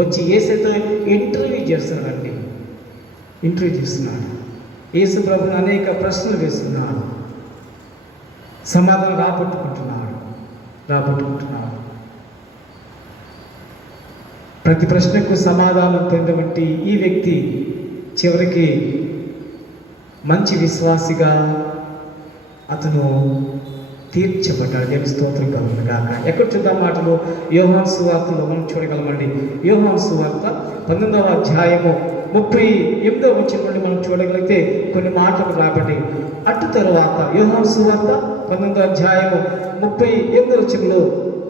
వచ్చి యేసయ్యతో ఇంటర్వ్యూ చేస్తున్నాడు. యేసు ప్రభుని అనేక ప్రశ్నలు వేస్తున్నాడు, సమాధానం రాబట్టుకుంటున్నాడు. ప్రతి ప్రశ్నకు సమాధానం పొందినటువంటి ఈ వ్యక్తి చివరికి మంచి విశ్వాసిగా అతను తీర్చబడ్డాడు. దేవుని స్తోత్రం కలుగును గాక. ఎక్కడ చూద్దాం మాటలు? యోహాను సువార్తలో మనం చూడగలమండి. యోహాను సువార్త 19వ అధ్యాయము 38వ వచనం నుండి మనం చూడగలిగితే కొన్ని మాటలు రాబట్టి, అటు తరువాత యోహాను సువార్త 19వ అధ్యాయము 38వ వచనంలో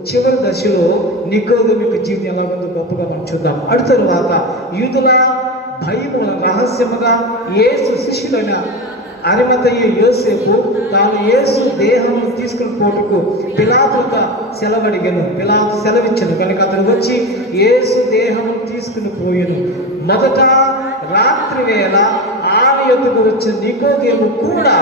చివరి దశలో నికోదేము జీవితం ఎలా ఉందో గొప్పగా మనం చూద్దాం. అటు తరువాత యూదుల భయము రహస్యముగా యేసు శిష్యులైన అరిమతయ్య యోసేపు తాను యేసు దేహమును తీసుకుని పోటుకు పిలాతుగా సెలవడిగను. పిలాతు సెలవిచ్చను కనుక అతను వచ్చి యేసు దేహమును తీసుకుని పోయెను. మొదట రాత్రి వేళ ఆయన యొద్దకు వచ్చిన నికోదేము కూడా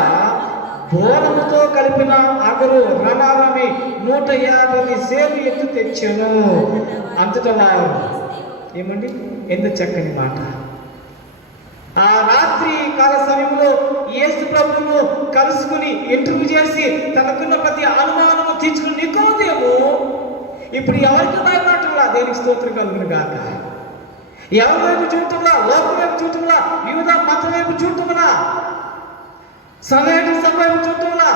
బోరముతో కలిపిన అగరు రమారమి 150 సేలు ఎత్తు తెచ్చాను. అంతటా వారు ఏమండి, ఎంత చక్కని మాట. ఆ రాత్రి కాల సమయంలో యేసు ప్రభువును కలుసుకుని ఇంటర్వ్యూ చేసి తనకున్న ప్రతి అనుమానము తీర్చుకుని నికోదేము ఇప్పుడు ఎవరికి భయపడటంలా, దేనికి స్తోత్రం కలుగును గాక. ఎవరి వైపు చూడటంలా, లోకం వైపు చూడటంలా, యూదా మతం వైపు చూడటంలా, సమయానికి సమయం చూడటంలా,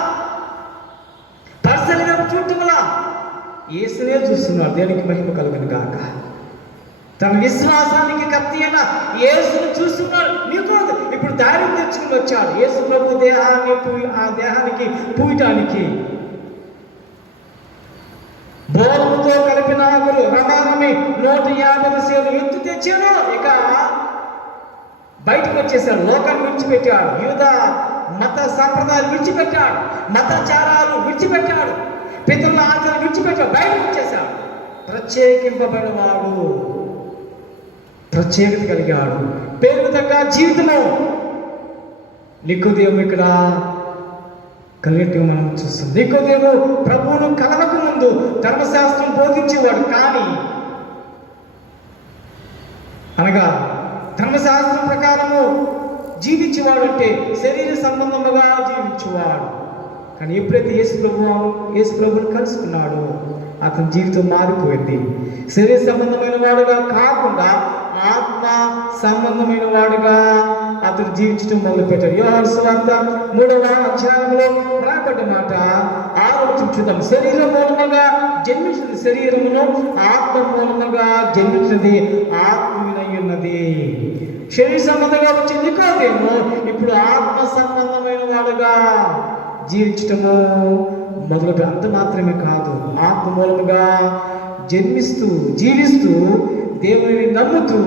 పరిసర వైపు చూడటంలా, యేసునే చూస్తున్నాడు. దేనికి మహిమ కలుగును గాక. తన విశ్వాసానికి కత్తి అయిన యేసును చూస్తున్నాడు. నీకు ఇప్పుడు ధైర్యం తెచ్చుకుని వచ్చాడు యేసు ప్రభు ఆ దేహానికి పూయటానికి. బోరముతో కలిపిన ఆకులు రమారమి 150 సేలు ఎత్తు తెచ్చాను. ఇక బయటకు వచ్చేసాడు. లోకాన్ని విడిచిపెట్టాడు. యూదా మత సంప్రదాయాలు విడిచిపెట్టాడు. మతాచారాలు విడిచిపెట్టాడు. పితరుల ఆచారాలు విడిచిపెట్టాడు. బయటకు వచ్చేసాడు. ప్రత్యేకింపబడిన వాడు, ప్రత్యేకత కలిగాడు. పేరు తగ్గ జీవితము నికోదేము ఇక్కడ కలిగేట్టుగా మనం చూస్తాం. నికోదేము ప్రభువును కలవక ముందు ధర్మశాస్త్రం బోధించేవాడు. కానీ అనగా ధర్మశాస్త్రం ప్రకారము జీవించేవాడు అంటే శరీర సంబంధముగా జీవించేవాడు. కానీ ఎప్పుడైతే యేసు ప్రభువును కలుసుకున్నాడో అతని జీవితం మారిపోయింది. శరీర సంబంధమైన వాడుగా కాకుండా ఆత్మ సంబంధమైన వాడుగా అతను జీవించడం మొదలుపెట్టాడు. యోహాను సువార్త 3వ అధ్యాయంలో రాబడ్డ మాట ఆలోచించుదాం. శరీరం మూలముగా జన్మించినది శరీరమును, ఆత్మ మూలముగా జన్మించినది ఆత్మీయునై ఉన్నది. శరీర సంబంధంగా వచ్చింది నికోదేము ఇప్పుడు ఆత్మ సంబంధమైన వాడుగా జీవించటము మొదలు. అంత మాత్రమే కాదు, ఆత్మ మూలముగా జన్మిస్తూ జీవిస్తూ దేవుని నమ్ముతూ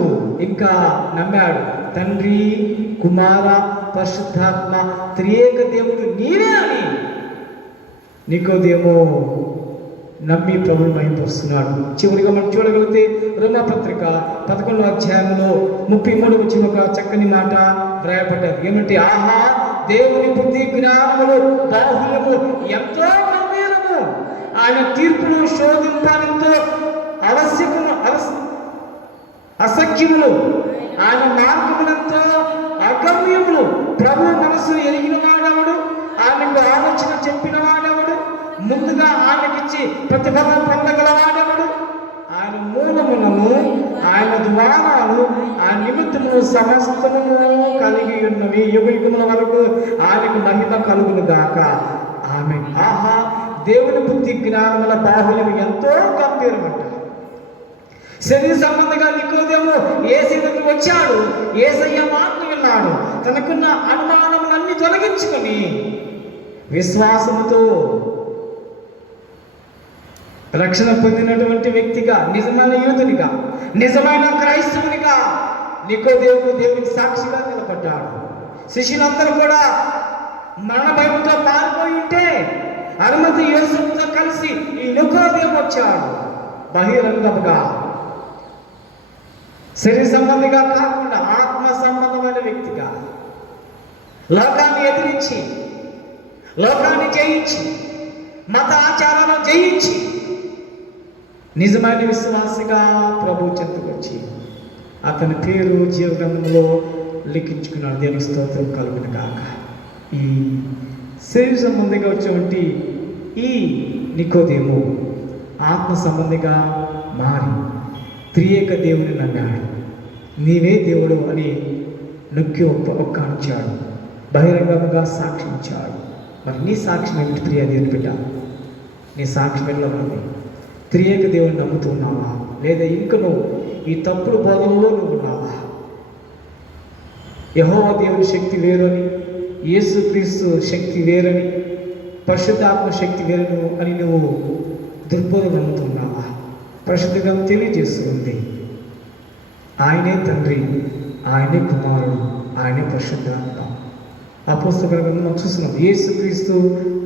ఇంకా నమ్మాడు. తండ్రి, కుమార, పరిశుద్ధాత్మ త్రియేక దేవుడు నీవే అని నికోదేము నమ్మి ప్రభువును మహిమపరుస్తున్నాడు. చివరిగా మనం చూడగలిగితే రోమాపత్రిక 11వ అధ్యాయంలో 33వ వచ్చిన ఒక చక్కని మాట వ్రాయబడ్డారు. ఏమంటే, ఆహా దేవుని బుద్ధి జ్ఞానములు బాహుల్యము ఎంతో గంభీరము, ఆయన తీర్పును శోధింపనంతో అసఖ్యములు, ఆయన మార్గములంతో అగమ్యములు. ప్రభు మనసు ఎరిగిన వాడెవడు? ఆయనకు ఆలోచన చెప్పిన వాడెవడు? ముందుగా ఆయనకిచ్చి ప్రతిఫలం పొందగల వాడెవడు? ఆయన మూలములను, ఆయన ద్వారాలు, ఆ నిమిత్తము సమస్తము కలిగి ఉన్నవి. యుగయుగముల వరకు ఆయనకు మహిమ కలుగును గాక. ఆమేన్. ఆహా దేవుని బుద్ధి జ్ఞానముల బాహుల్యం ఎంతో గంభీరమంట. శరీర సంబంధంగా నికోదేము యేసయ్య దగ్గరికి వచ్చాడు. యేసయ్య మాటలు విన్నాడు. తనకున్న అనుమానములన్నీ తొలగించుకొని విశ్వాసముతో రక్షణ పొందినటువంటి వ్యక్తిగా, నిజమైన యూదునిగా, నిజమైన క్రైస్తవునిగా నికోదేము దేవునికి సాక్షిగా నిలబడ్డాడు. శిష్యులందరూ కూడా మరణ భయంతో పారిపోయి ఉంటే అరిమతయ్య యోసేపుతో కలిసి ఈ నికోదేము వచ్చాడు. బహిరంగముగా శరీర సంబంధిగా కాకుండా ఆత్మ సంబంధమైన వ్యక్తిగా లోకాన్ని ఎదిరించి, లోకాన్ని జయించి, మత ఆచారాలను జయించి నిజమైన విశ్వాసిగా ప్రభు చెంతకు వచ్చి అతని పేరు జీవగ్రంథంలో లిఖించుకున్నాడు. దేవునికి స్తోత్రం కలుగును గాక. ఈ శరీర సంబంధిగా వచ్చేటువంటి ఈ నికోదేము ఆత్మ సంబంధిగా మారి త్రియేక దేవుని నమ్మాడు. నీవే దేవుడు అని నొక్కి ఒక్కానించాడు. బహిరంగంగా సాక్షించాడు. మరి నీ సాక్ష్యం ఏమిటి ప్రియ దేవుని బిడ్డ? నీ సాక్ష్యం ఎలా ఉంది? త్రియేక దేవుని నమ్ముతున్నావా? లేదా ఇంక నువ్వు ఈ తప్పుడు బోధనలో నువ్వు ఉన్నావా? యెహోవా దేవుని శక్తి వేరని, యేసుక్రీస్తు శక్తి వేరని, పరిశుద్ధాత్మ శక్తి వేరు అని నువ్వు దుర్బోధన నమ్ముతున్నావా? పరిశుద్ధంగా తెలియజేస్తుంది. ఆయనే తండ్రి, ఆయనే కుమారుడు, ఆయనే పరిశుద్ధాత్మ. అపోస్తలుల గ్రంథం మనం చూస్తున్నాం, యేసుక్రీస్తు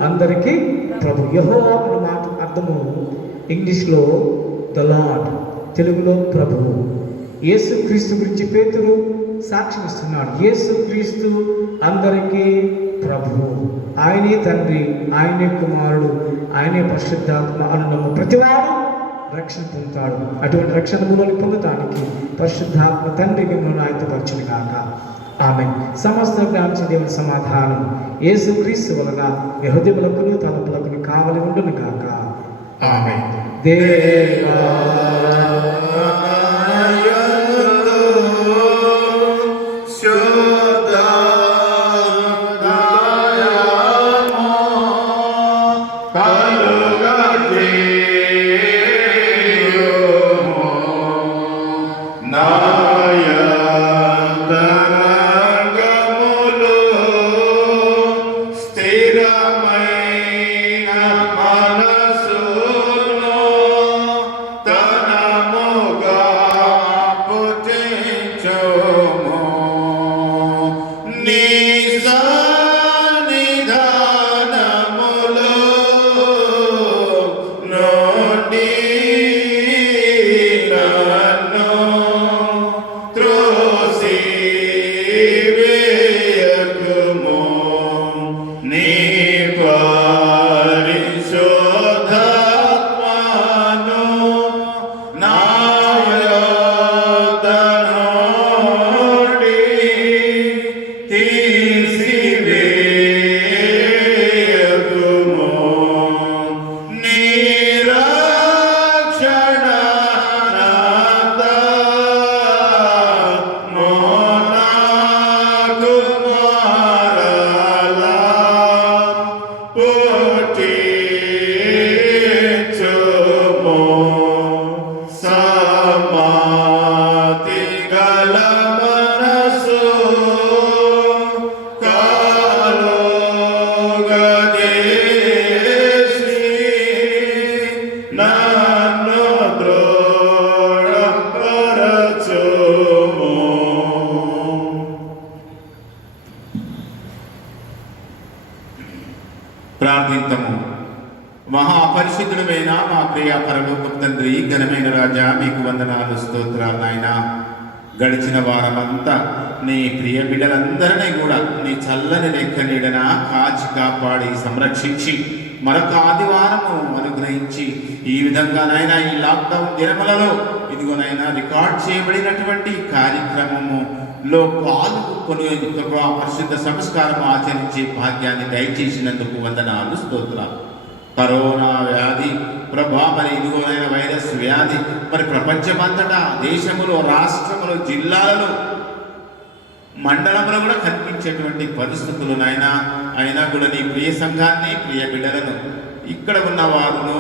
అందరికీ ప్రభు. యెహోవా అనే మాట అర్థము ఇంగ్లీష్లో ద లార్డ్, తెలుగులో ప్రభువు. యేసుక్రీస్తు గురించి పేతురు సాక్ష్యం ఇస్తున్నాడు. యేసుక్రీస్తు అందరికీ ప్రభువు, ఆయనే తండ్రి, ఆయనే కుమారుడు, ఆయనే పరిశుద్ధాత్మ అనున్నము ప్రతివాడు రక్షణ పొందుతాడు. అటువంటి రక్షణములను పొందటానికి పరిశుద్ధాత్మ తండ్రి మిమ్మల్ని ఆయత్తపరచును గాక. ఆమె సమస్త జ్ఞానించిన దేవుని సమాధానం యేసుక్రీస్తు వలన యెహూదీయులకును తలపులకును కావలి ఉండును గాక. ఆమె. దేవా ప్రార్థింతము. మహాపరిశుద్ధుడమైన మా ప్రియ పరలోకపు తండ్రి, ఘనమైన రాజా, మీకు వందనాలు, స్తోత్రాలు నాయన. గడిచిన వారమంతా నీ ప్రియ బిడ్డలందరినీ కూడా నీ చల్లని రెక్క నీడన కాచి కాపాడి సంరక్షించి మరొక ఆదివారము అనుగ్రహించి ఈ విధంగా నాయన ఈ లాక్డౌన్ దినములలో ఇదిగోనైనా రికార్డ్ చేయబడినటువంటి కార్యక్రమములో పాల్గొని పరిశుద్ధ సంస్కారం ఆచరించే భాగ్యాన్ని దయచేసినందుకు వందనాలు, స్తోత్రాలు. కరోనా వ్యాధి ప్రభా, మరి ఇదిగోనైన వైరస్ వ్యాధి మరి ప్రపంచమంతటా దేశములో, రాష్ట్రములో, జిల్లాలలో, మండలంలో కూడా కనిపించేటువంటి పరిస్థితులు నాయన. అయినా కూడా నీ ప్రియ సంఘాన్ని, ప్రియ బిడ్డలను, ఇక్కడ ఉన్న వారును,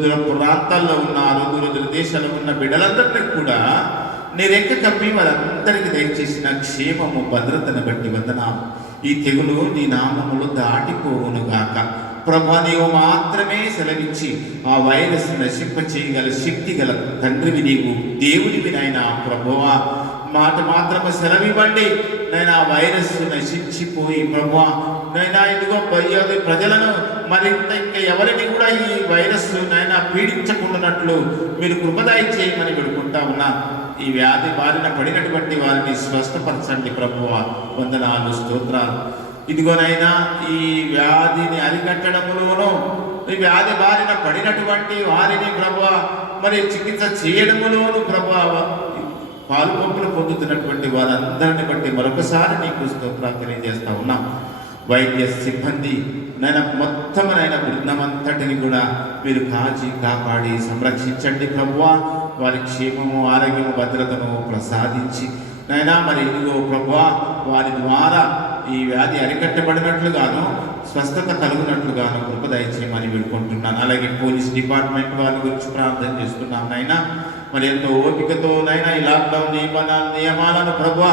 దూర ప్రాంతాల్లో ఉన్నారు, దూర దేశాల్లో ఉన్న బిడ్డలందరినీ కూడా నీ రెక్క కప్పి వారందరికీ దయచేసిన క్షేమము, భద్రతను బట్టి వందనాలు. ఈ తెగులు నీ నామములు దాటిపోవును గాక. ప్రభా, నీవు మాత్రమే సెలవిచ్చి ఆ వైరస్ నశింప చేయగల శక్తి గల తండ్రివి నీవు, దేవుడివి నాయన. ప్రభువా, మాట మాత్రమే సెలవివ్వండి నైనా, వైరస్ నశించిపోయి ప్రభువా నైనా ఇదిగో ప్రజలను మరింత ఇంకా ఎవరిని కూడా ఈ వైరస్ నైనా పీడించకుండానట్లు మీరు కృపదయ చేయమని వేడుకుంటా ఉన్నా. ఈ వ్యాధి బారిన పడినటువంటి వారిని స్వస్థపరచండి ప్రభువా, వందనాలు, స్తోత్రాలు. ఇదిగోనైనా ఈ వ్యాధిని అరికట్టడంలోనూ, ఈ వ్యాధి బారిన పడినటువంటి వారిని ప్రభువా మరి చికిత్స చేయడములోను ప్రభువా పాల్పొంపులు పొందుతున్నటువంటి వారందరిని బట్టి మరొకసారి నీకు స్తోత్రాలు తెలియజేస్తా ఉన్నాం. వైద్య సిబ్బంది నైనా మొత్తం బృందమంతటిని కూడా మీరు కాచి కాపాడి సంరక్షించండి ప్రభువా. వారి క్షేమము, ఆరోగ్యము, భద్రతను ప్రసాదించి నైనా మరి ఇదిగో ప్రభువా వారి ద్వారా ఈ వ్యాధి అరికట్టబడినట్లుగాను, స్వస్థత కలుగునట్లుగాను కృప దయచేయమని వేడుకుంటున్నాను. అలాగే పోలీస్ డిపార్ట్మెంట్ వారి గురించి ప్రార్థన చేస్తున్నాం నైనా. మరి ఎంతో ఓపికతో నైనా ఈ లాక్డౌన్ నియమాలను ప్రభువా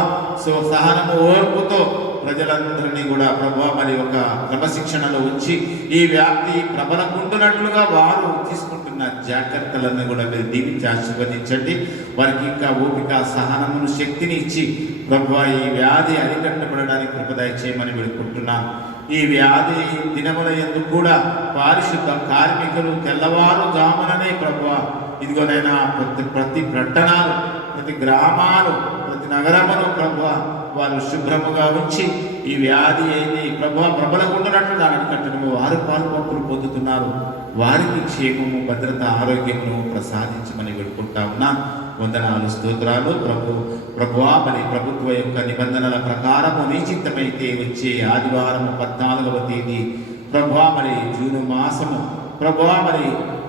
సహనము, ఓర్పుతో ప్రజలందరినీ కూడా ప్రభువా మరి ఒక క్రమశిక్షణలో ఉంచి ఈ వ్యాప్తి ప్రబలకుంటున్నట్లుగా వారు తీసుకుంటున్న జాగ్రత్తలను కూడా మీరు దీవించి ఆశీర్వదించండి. వారికి ఇంకా ఓపిక, సహనమును, శక్తిని ఇచ్చి ప్రభువా ఈ వ్యాధి అరికట్టబడడానికి కృపదయ చేయమని వేడుకుంటున్నాను. ఈ వ్యాధి దినముల యందు కూడా పారిశుద్ధ కార్మికులు తెల్లవారుజాముననే ప్రభువా ఇదిగోనైనా ప్రతి పట్టణాలు, ప్రతి గ్రామాలు, ప్రతి నగరమును ప్రభువా వారు శుభ్రముగా ఉంచి ఈ వ్యాధి అయింది ప్రభువా ప్రబలకుంటున్నట్లు దానిని కట్టడము వారు పాల్పొక్కులు పొందుతున్నారు. వారికి క్షేమము, భద్రత, ఆరోగ్యమును ప్రసాదించమని వేడుకుంటా ఉన్నాను. వందనాలు, స్తోత్రాలు ప్రభువా మరి ప్రభుత్వ యొక్క నిబంధనల ప్రకారము నిశ్చితమైతే వచ్చే ఆదివారం 14వ తేదీ ప్రభువా మరి జూన్ మాసము ప్రభువా మరి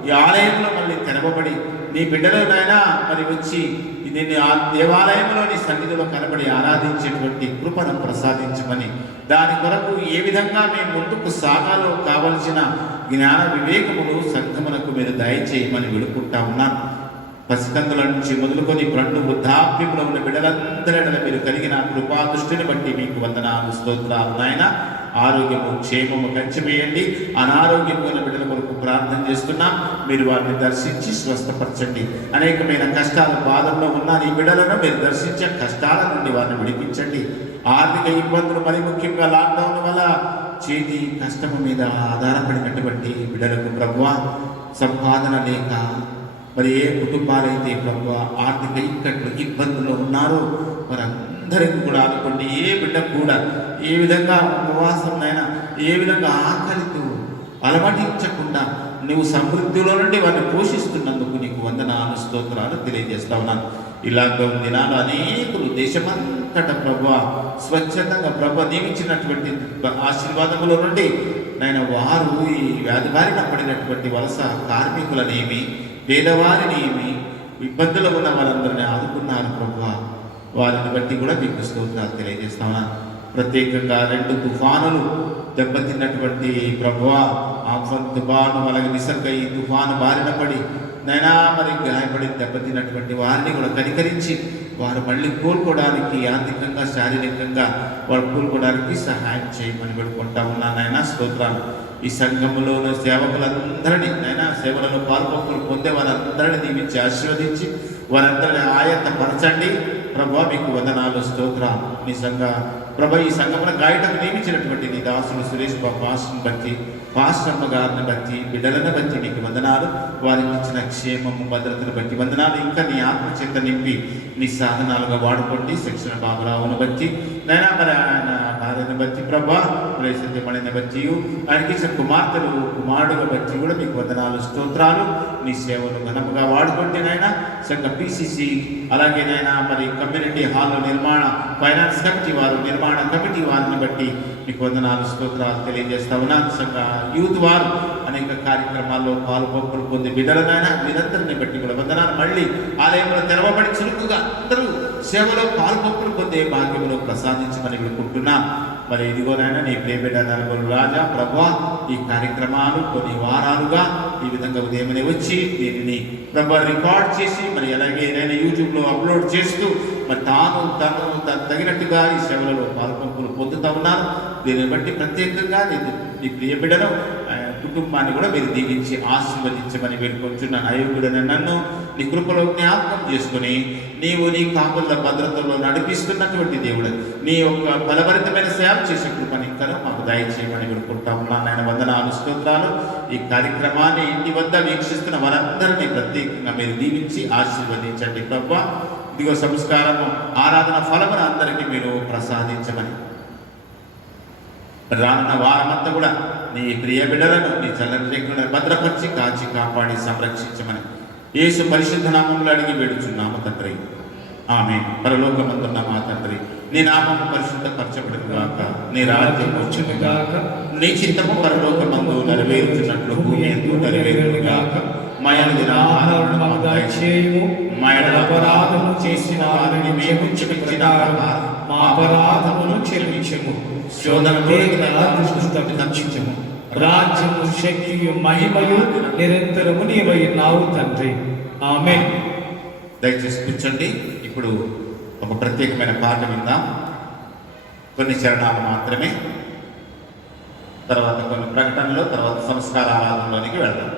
ఈ ఆలయంలో మళ్ళీ తెరవబడి నీ బిడ్డలనైనా మరి వచ్చి దీన్ని ఆ దేవాలయంలోని సన్నిధిలో కనబడి ఆరాధించేటువంటి కృపను ప్రసాదించమని, దాని కొరకు ఏ విధంగా మేము ముందుకు సాగాలో కావలసిన జ్ఞాన వివేకములు సంఘమునకు మీరు దయచేయమని వేడుకుంటా ఉన్నాను. పసికందుల నుంచి మొదలుకొని పండు వృద్ధాప్యంలో ఉన్న బిడ్డలందరిలో మీరు కలిగిన కృపా దృష్టిని బట్టి మీకు వందనాలు, స్తోత్రాలు నాయన. ఆరోగ్యము, క్షేమము కంచివేయండి. అనారోగ్యమైన బిడ్డల కొరకు ప్రార్థన చేస్తున్నాం. మీరు వారిని దర్శించి స్వస్థపరచండి. అనేకమైన కష్టాలు, బాధల్లో ఉన్న ఈ బిడ్డలను మీరు దర్శించే కష్టాల నుండి వారిని విడిపించండి. ఆర్థిక ఇబ్బందులు, మరి ముఖ్యంగా లాక్డౌన్ వల్ల చేతి కష్టము మీద ఆధారపడినటువంటి బిడ్డలకు ప్రభువా సంపాదన లేక మరి ఏ కుటుంబాలైతే ప్రభువా ఆర్థిక ఇక్కట్లు, ఇబ్బందుల్లో ఉన్నారో వారందరికీ కూడా అనుకోండి. ఏ బిడ్డ కూడా ఏ విధంగా ఉపవాసంనైనా ఏ విధంగా ఆకలితో అలమటించకుండా నువ్వు సమృద్ధిలో నుండి వారిని పోషిస్తున్నందుకు నీకు వందనాలు, స్తోత్రాలు తెలియజేస్తా ఉన్నాను. ఇలాంటి దినాలు అనేకులు దేశమంతటా ప్రభువా స్వచ్ఛందంగా ప్రభు నియమించినటువంటి ఆశీర్వాదముల నుండి నేను వారు ఈ వ్యాధి బారిన పడినటువంటి వలస కార్మికులనేమి, పేదవారిని ఏమి, ఇబ్బందులు ఉన్న వారందరినీ ఆదుకున్నారు ప్రభువా. వారిని బట్టి కూడా మీకు స్తోత్రాలు తెలియజేస్తామా. ప్రత్యేకంగా 2 తుఫానులు దెబ్బతిన్నటువంటి ప్రభువా ఆఫన్ తుఫాను, అలాగే నిసర్గ ఈ తుఫాను బారిన పడి నైనా మరి గాయపడి దెబ్బతిన్నటువంటి వారిని కూడా కనికరించి వారు మళ్ళీ కోలుకోవడానికి, ఆర్థికంగా, శారీరకంగా వారు కోలుకోవడానికి సహాయం చేయమని వేడుకుంటా ఉన్నానైనా. స్తోత్రాలు. ఈ సంఘములోని సేవకులందరినీ నైనా సేవలలో పాల్పొక్కులు పొందే వారందరినీ దీవించి ఆశీర్వదించి వారందరినీ ఆయత్తపరచండి ప్రభువా. మీకు వందనాలు, స్తోత్రాలు. నిజంగా ప్రభు ఈ సంఘమున గాయటకు నియమించినటువంటి నీ దాసులు సురేష్ బాబు పాస్టర్ని బట్టి, పాస్టర్మ గారిని బట్టి, బిడ్డలను బట్టి నీకు వందనాలు. వారికి ఇచ్చిన క్షేమము, భద్రతను బట్టి వందనాలు. ఇంకా నీ ఆత్మచేత నింపి నీ సాధనాలుగా వాడుకోండి. శిక్షణ బాబురావును బట్టి నైనా మరి ఆయన భార్యను బట్టి ప్రభా సత్యమణిని బట్టి ఆయనకి ఇచ్చిన కుమార్తెలు, కుమారుడుగా బట్టి కూడా మీకు వందనాలు, స్తోత్రాలు. నీ సేవలు ఘనముగా వాడుకోండి నాయన. సంఘ PCC అలాగే నైనా మరి కమ్యూనిటీ హాల్ నిర్మాణ ఫైనాన్స్ కమిటీ వారు, నిర్మాణ కమిటీ వారిని బట్టి మీకు వందనాలు, స్తోత్రాలు తెలియజేస్తా ఉన్నాను. సంఘ యూత్ వారు అనేక కార్యక్రమాల్లో పాల్పొక్కులు పొంది బిడ్డలనైనా మీరందరిని బట్టి కూడా వందనాలు. మళ్ళీ ఆలయంలో తెరవబడి చురుకుగా అందరూ సేవలో పాల్పొక్కులు పొందే భాగ్యంలో ప్రసాదించమని వేడుకుంటున్నాను. మరి ఇదిగోనైనా నీ ప్రియబిడ్డ నలుగురు రాజా ప్రభువా ఈ కార్యక్రమాలు కొన్ని వారాలుగా ఈ విధంగా ఉదయమనే వచ్చి దీనిని ప్రభు రికార్డ్ చేసి మరి అలాగే ఏదైనా యూట్యూబ్లో అప్లోడ్ చేస్తూ మరి తను తగినట్టుగా ఈ సేవలలో పాల్పొంపులు పొందుతూ ఉన్నాను. దీన్ని బట్టి ప్రత్యేకంగా నీ ప్రియబిడ్డను కుటుంబాన్ని కూడా మీరు దీవించి ఆశీర్వదించమని వేడుకొంటున్నాను. అయోగ్యుడైన నన్ను నీ కృపలో జ్ఞాపకం చేసుకుని నీవు నీ కాపుల భద్రతలో నడిపిస్తున్నటువంటి దేవుడు నీ యొక్క బలభరితమైన సేవ చేసే కృపని ఇంకా మాకు దయచేయమని వేడుకుంటాము. నాయన వందనాలు, స్తోత్రాలు. ఈ కార్యక్రమాన్ని ఇంటి వద్ద వీక్షిస్తున్న వారందరినీ ప్రత్యేకంగా మీరు దీవించి ఆశీర్వదించండి ప్రభువా. ఇదిగో సంస్కారము, ఆరాధన ఫలమును అందరికీ మీరు ప్రసాదించమని రానున్న వారమంతా కూడా నీ ప్రియ బిడ్డలను నీ చల్లని రేఖలను భద్రపరిచి కాచి కాపాడి సంరక్షించమని యేసు పరిశుద్ధ నామములో అడిగి వేడుచున్నాము తండ్రి. ఆమేన్. పరలోకమందున్న మా తండ్రి, నీ నామము పరిశుద్ధపరచబడును గాక, నీ రాజ్యం వచ్చును గాక, నీ చిత్తము పరలోకమందు నెరవేరుచున్నట్లు భూమి యందు నెరవేరును గాక. మా యందు ఆహారమును మాకు దయచేయుము. మా యెడల అపరాధము చేసిన వారిని మేము క్షమించిన మా అపరాధమును క్షమించుము. శోధనలోకి తప్పించము. రాజ్యము, శక్తియు, మహిమయు నిరంతరము నీవై ఉన్నావు తండ్రి. ఆమేన్. దయచేసి కూర్చోండి. ఇప్పుడు ఒక ప్రత్యేకమైన పాట విందాం. కొన్ని చరణాలు మాత్రమే. తర్వాత కొన్ని ప్రకటనలు, తర్వాత సంస్కార ఆరాధనలోనికి వెళ్దాం.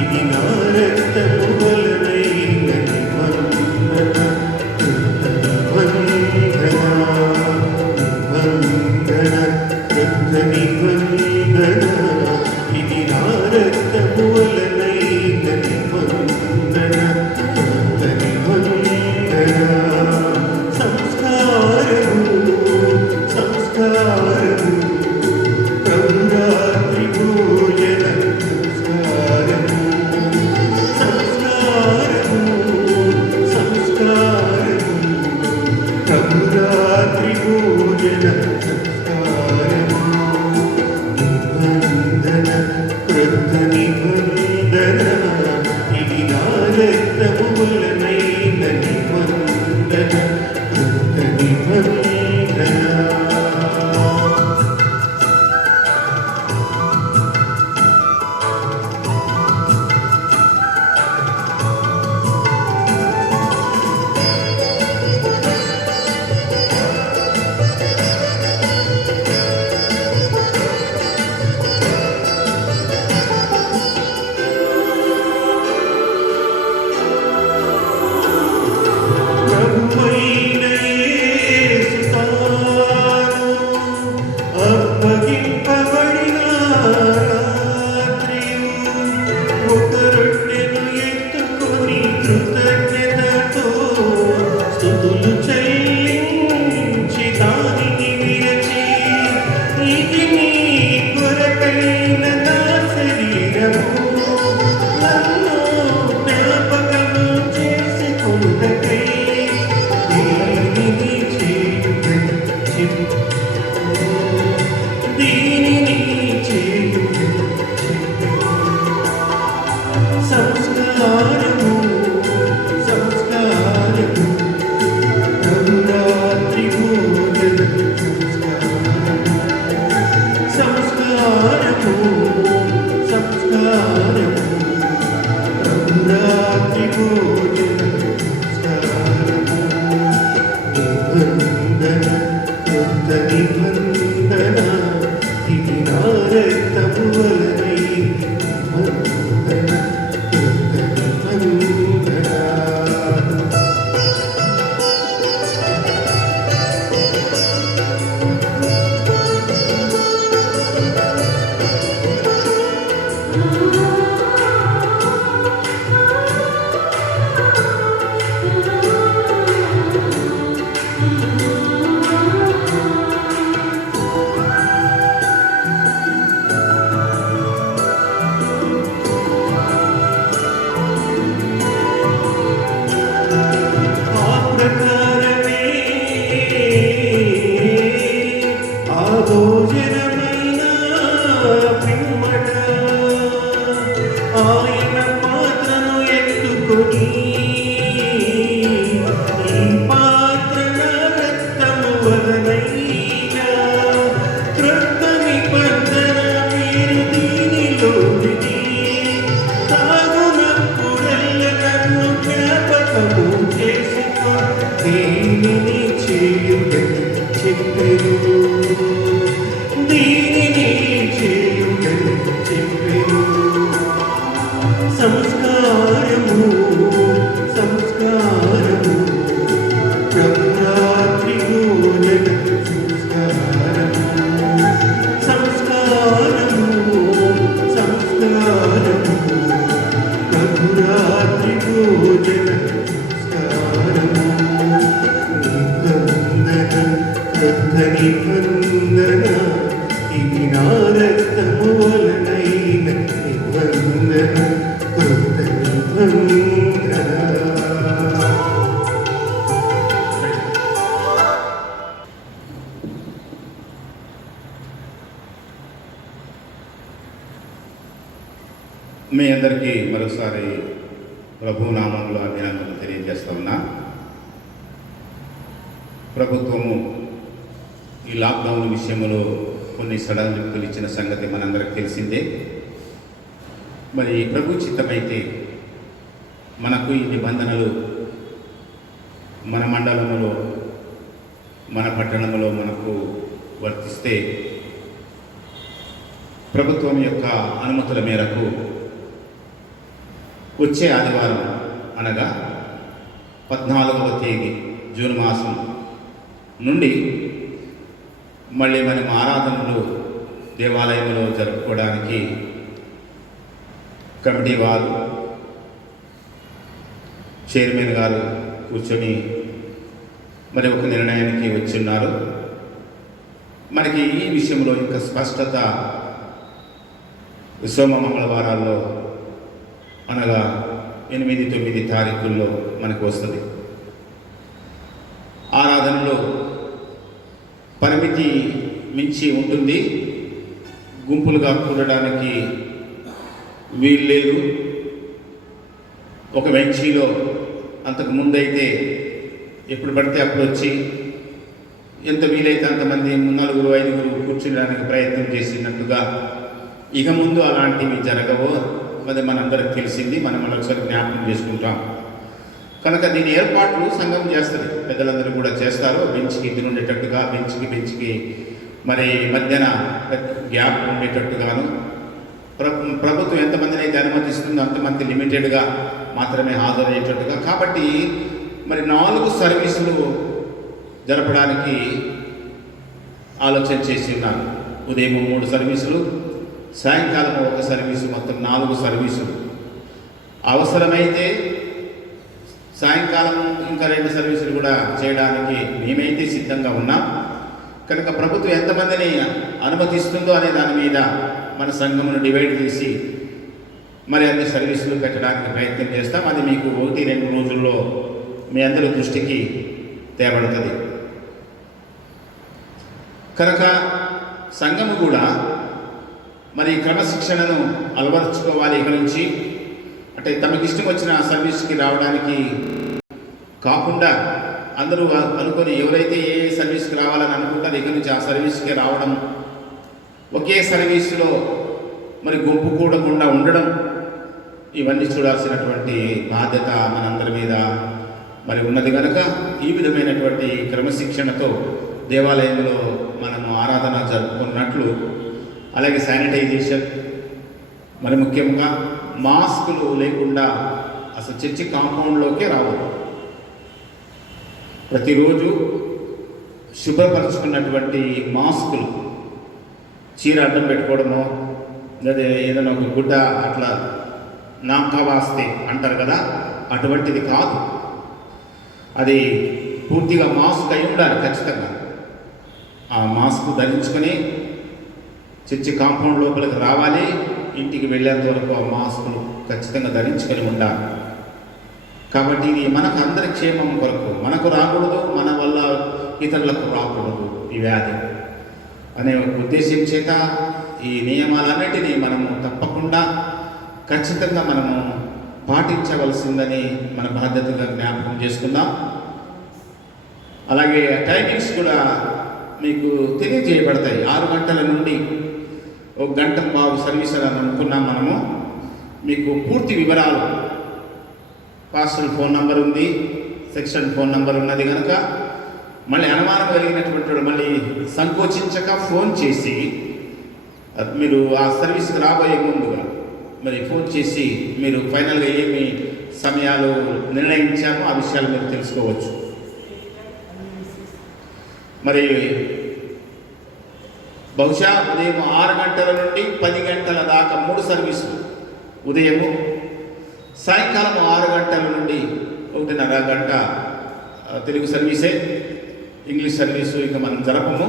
ఇది నా రక్తము వలనైన నిబంధన. ఇది నా రక్తము వలనైన నిబంధన. సంస్కారము సంస్కారము ప్రభురాత్రి భోజన సంస్కారము సంస్కారము సంస్కారము ప్రభురాత్రి భోజన సంస్కారము. నిబంధన క్రొత్త నిబంధన ఇది నా రక్తము వలనైన నిబంధన. క్రొత్త నిబంధన ప్రభువైన యేసు తాను అప్పగింపబడిన రాత్రియు ఒక రొట్టెను ఎత్తుకొని కృతజ్ఞతతో స్తుతులు చెల్లించి దానిని విరచి, ఇది నీ కొరకైన నా శరీరము, నన్ను జ్ఞాపకము చేసుకొనుటకై దీనిని చేయుటకు చెప్పు. దీనిని చేయుటకు చెప్పు. సంస్కారము సంస్కారము ప్రభురాత్రి భోజన సంస్కారము సంస్కారము ప్రభురాత్రి భోజన సంస్కారము. నిబంధన క్రొత్త నిబంధన ఇది నా రక్తము వలనై నిబంధన. క్రొత్త నిబంధన ఆ ప్రకారమే ఆ భోజనమైన పిమ్మట ఆయన పాత్రను ఎత్తుకొని, ఈ పాత్ర నా రక్తము వలనైన క్రొత్త నిబంధన, మీరు దీనిలో దిగి తాగునప్పుడెల్ల నన్ను జ్ఞాపకము చేసుకో. దీనిని చేయుటకు చెప్పెను. దీనిని చేయుటకు చెప్పెను. సంస్కారము సంస్కారము ప్రభురాత్రి భోజన సంస్కారము సంస్కారము సంస్కారము ప్రభురాత్రి భోజన సంస్కారము. నిబంధన క్రొత్త నిబంధన ఇది నా రక్తము వలనైన నిబంధన. క్రొత్త నిబంధన మీ అందరికీ మరోసారి ప్రభు నామంలో అభినందనలు తెలియజేస్తా ఉన్నా. ప్రభుత్వము ఈ లాక్డౌన్ విషయంలో కొన్ని సడలింపులు ఇచ్చిన సంగతి మనందరికి తెలిసిందే. మరి ప్రభు చిత్తమైతే మనకు ఈ నిబంధనలు మన మండలంలో, మన పట్టణంలో మనకు వర్తిస్తే ప్రభుత్వం యొక్క అనుమతుల మేరకు వచ్చే ఆదివారం అనగా 14వ తేదీ జూన్ మాసం నుండి మళ్ళీ మనం ఆరాధనలు దేవాలయంలో జరుపుకోవడానికి కమిటీ వారు, చైర్మన్ గారు కూర్చొని మరి ఒక నిర్ణయానికి వచ్చున్నారు. మనకి ఈ విషయంలో ఇంకా స్పష్టత సోమ మంగళవారాల్లో అనగా 8-9 తారీఖుల్లో మనకు వస్తుంది. ఆరాధనలో పరిమితి మించి ఉంటుంది, గుంపులుగా కూడడానికి వీలు లేదు. ఒక బెంచీలో అంతకు ముందైతే ఎప్పుడు పడితే అప్పుడు వచ్చి ఎంత వీలైతే అంతమంది 4-5 కూర్చునడానికి ప్రయత్నం చేసినట్టుగా ఇక ముందు అలాంటివి జరగవో అది మనందరికి తెలిసింది. మనం ఒకసారి జ్ఞాపకం చేసుకుంటాం. కనుక దీని ఏర్పాట్లు సంఘం చేస్తుంది, పెద్దలందరూ కూడా చేస్తారు. బెంచ్కి ఇద్దరు ఉండేటట్టుగా, బెంచ్కి మరి మధ్యన గ్యాప్ ఉండేటట్టుగాను, ప్రభుత్వం ఎంతమందిని అయితే అనుమతిస్తుందో అంతమంది లిమిటెడ్గా మాత్రమే హాజరయ్యేటట్టుగా. కాబట్టి మరి 4 సర్వీసులు జరపడానికి ఆలోచన చేసి ఉన్నారు. ఉదయం 3 సర్వీసులు, సాయంకాలం 1 సర్వీసు, మొత్తం 4 సర్వీసులు. అవసరమైతే సాయంకాలం ఇంకా 2 సర్వీసులు కూడా చేయడానికి మేమైతే సిద్ధంగా ఉన్నాం. కనుక ప్రభుత్వం ఎంతమందిని అనుమతిస్తుందో అనే దాని మీద మన సంఘమును డివైడ్ చేసి మరి అన్ని సర్వీసులు పెట్టడానికి ప్రయత్నం చేస్తాం. అది మీకు 1-2 రోజుల్లో మీ అందరి దృష్టికి తేబడుతుంది. కనుక సంఘము కూడా మరి క్రమశిక్షణను అలవరుచుకోవాలి. ఇక నుంచి అంటే తమకి ఇష్టం వచ్చిన సర్వీస్కి రావడానికి కాకుండా అందరూ అనుకొని ఎవరైతే ఏ సర్వీస్కి రావాలని అనుకుంటారో ఇక నుంచి ఆ సర్వీస్కి రావడం, ఒకే సర్వీసులో మరి గుంపు కూడకుండా ఉండడం, ఇవన్నీ చూడాల్సినటువంటి బాధ్యత మనందరి మీద మరి ఉన్నది. కనుక ఈ విధమైనటువంటి క్రమశిక్షణతో దేవాలయంలో మనము ఆరాధన జరుపుకున్నట్లు, అలాగే శానిటైజేషన్, మరి ముఖ్యంగా మాస్కులు లేకుండా అసలు చర్చి కాంపౌండ్లోకే రావద్దు. ప్రతిరోజు శుభ్రపరుచుకున్నటువంటి మాస్కులు, చీర అడ్డం పెట్టుకోవడమో లేదా ఏదైనా ఒక గుడ్డ అట్లా నామకా వాస్తే అంటారు కదా, అటువంటిది కాదు. అది పూర్తిగా మాస్క్ అయి ఉండాలి ఖచ్చితంగా. ఆ మాస్క్ ధరించుకొని చర్చి కాంపౌండ్ లోపలికి రావాలి. ఇంటికి వెళ్ళేంత వరకు ఆ మాస్కులు ఖచ్చితంగా ధరించుకొని ఉండాలి. కాబట్టి ఇది మనకు అందరి క్షేమం కొరకు, మనకు రాకూడదు, మన వల్ల ఇతరులకు రాకూడదు ఈ వ్యాధి అనే ఉద్దేశం చేత ఈ నియమాలన్నిటినీ మనము తప్పకుండా ఖచ్చితంగా మనము పాటించవలసిందని మన బాధ్యతగా జ్ఞాపకం చేసుకుందాం. అలాగే టైమింగ్స్ కూడా మీకు తెలియజేయబడతాయి. 6 గంటల నుండి 1 గంట బాగు సర్వీస్ అని అనుకున్నాం మనము. మీకు పూర్తి వివరాలు, పాస్టల్ ఫోన్ నంబర్ ఉంది, సెక్షన్ ఫోన్ నంబర్ ఉన్నది. కనుక మళ్ళీ అనుమానం కలిగినటువంటి వాడు మళ్ళీ సంకోచించక ఫోన్ చేసి మీరు ఆ సర్వీస్కి రాబోయే ముందుగా మరి ఫోన్ చేసి మీరు ఫైనల్గా ఏమి సమయాలు నిర్ణయించామో ఆ విషయాలు మీరు తెలుసుకోవచ్చు. మరి బహుశా ఉదయం 6 గంటల నుండి 10 గంటల దాకా 3 సర్వీసులు ఉదయము, సాయంకాలం 6 గంటల నుండి 1.5 గంట తెలుగు సర్వీసే, ఇంగ్లీష్ సర్వీసు ఇక మనం జరపము.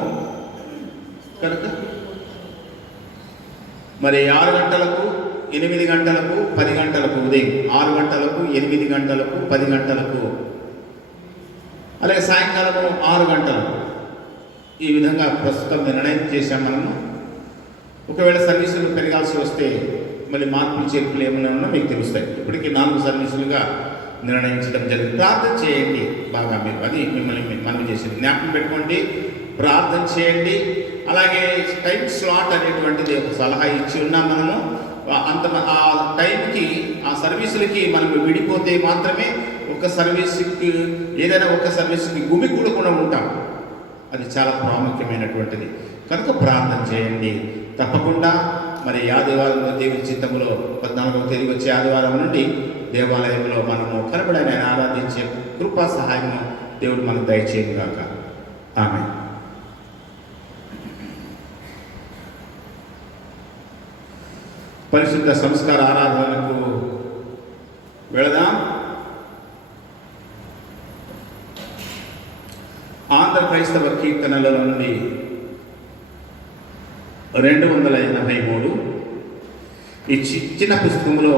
కనుక మరి 6 గంటలకు, 8 గంటలకు, 10 గంటలకు, ఉదయం 6 గంటలకు, 8 గంటలకు, 10 గంటలకు, అలాగే సాయంకాలము 6 గంటలకు. ఈ విధంగా ప్రస్తుతం నిర్ణయం చేశాం మనము. ఒకవేళ సర్వీసులు పెరగాల్సి వస్తే మళ్ళీ మార్పులు చేర్పులు ఏమైనా ఉన్నా మీకు తెలుస్తాయి. ఇప్పటికీ 4 సర్వీసులుగా నిర్ణయించడం జరిగింది. ప్రార్థన చేయండి బాగా, మీరు అది మిమ్మల్ని మనం చేసేది జ్ఞాపకం పెట్టుకోండి. ప్రార్థన చేయండి. అలాగే టైం స్లాట్ అనేటువంటిది ఒక సలహా ఇచ్చి ఉన్నాం మనము. ఆ టైంకి ఆ సర్వీసులకి మనం విడిపోతే మాత్రమే ఒక సర్వీస్కి ఏదైనా ఒక సర్వీస్కి గుమికూడకుండా ఉంటాం. అది చాలా ప్రాముఖ్యమైనటువంటిది. కనుక ప్రార్థన చేయండి తప్పకుండా. మరి ఆదివారం దేవుని చిత్తంలో 14వ తేదీ వచ్చే ఆదివారం నుండి దేవాలయంలో మనము కనబడని ఆరాధించే కృపా సహాయం దేవుడు మనకు దయచేయను గాక. ఆమేన్. పరిశుద్ధ సంస్కార ఆరాధనకు వెళదాం. ఆంధ్ర క్రైస్తవ కీర్తనల నుండి 283 ఈ చిన్న పుస్తకంలో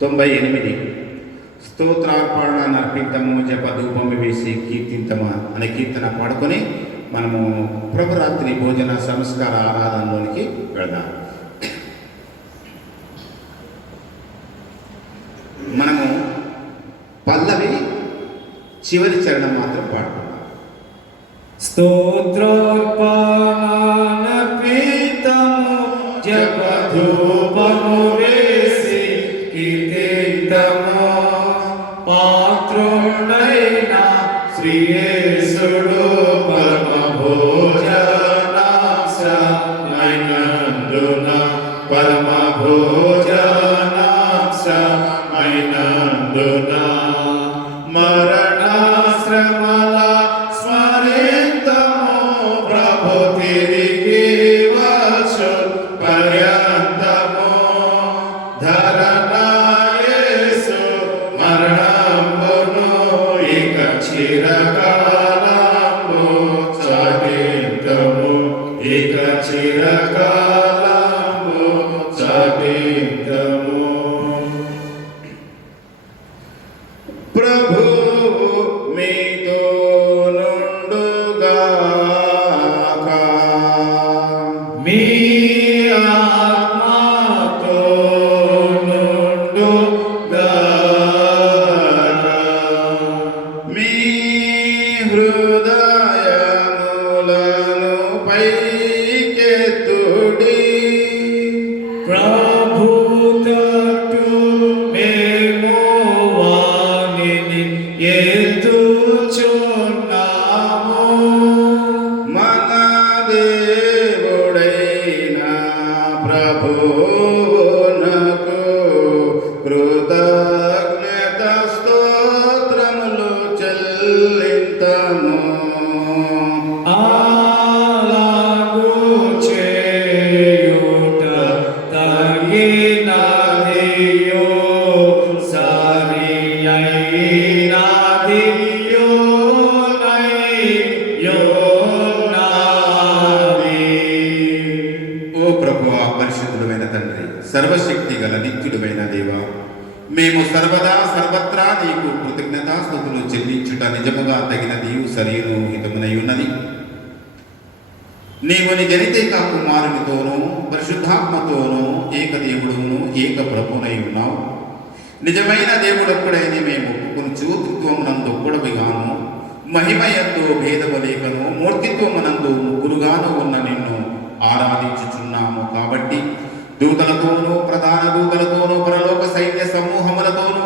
98 స్తోత్రార్పణ నర్పితము జప ధూపము వేసి కీర్తింతమా అనే కీర్తన పాడుకొని మనము ప్రభురాత్రి భోజన సంస్కార ఆరాధనలోనికి వెళదాం. మనము పల్లవి చివరి చరణం మాత్రం పాడుతున్నాం. స్తోత్రోర్పణానర్పితము జప ధూపము వేసి కీర్తింతము పాత్రుడైన శ్రీయేసుడు పరమ భోజనాంశమైనందున పరమ భోజనాంశమైనందున మరణాశ్రమల స్మరింతము ప్రభు తిరిగి వచ్చు పర్యంతము ధరణాయేసు మరణంబును ఇక చిరకాలము చాటింతము ఇక చిరకాలము చాటింతము. ప్రభువు మీతో నుండుగాక. మీ ఆత్మతో నుండుగాక. మీ హృదయములను పైకెత్తుడి. ప్రభు తట్టు మేము వానిని ఎత్తుచున్నాము. మన దేవుడైన ప్రభువునకు కృతజ్ఞత స్తోత్రములు చెల్లింతము. అలాగు చేయుట తగినదియో సరియైనదియో నయ్యోనాది. ఓ ప్రభువా, పరిశుద్ధుడైన తండ్రి, సర్వశక్తి గల నిత్యుడైన దేవా, మేము సర్వదా సర్వత్రా నీకు కృతజ్ఞతాస్తుతులు చెల్లించుట నిజముగా తగినదియు సరియు హితమునై ఉన్నది. నీవు నీ జనితైక కుమారునితోనూ పరిశుద్ధాత్మతోనూ ఏకదేవుడును ఏక ప్రభునై ఉన్నావు. నిజమైన దేవుడొక్కడైన మేము ఒప్పుకొనుచు త్రిత్వమునందు ఒక్కడవిగాను మహిమయందు భేదము లేకను మూర్తిత్వమునందు ముగ్గురుగాను ఉన్న నిన్ను ఆరాధించుచున్నాము. కాబట్టి దూతలతోనూ ప్రధాన దూతలతోనూ పరలోక సైన్య సమూహములతోనూ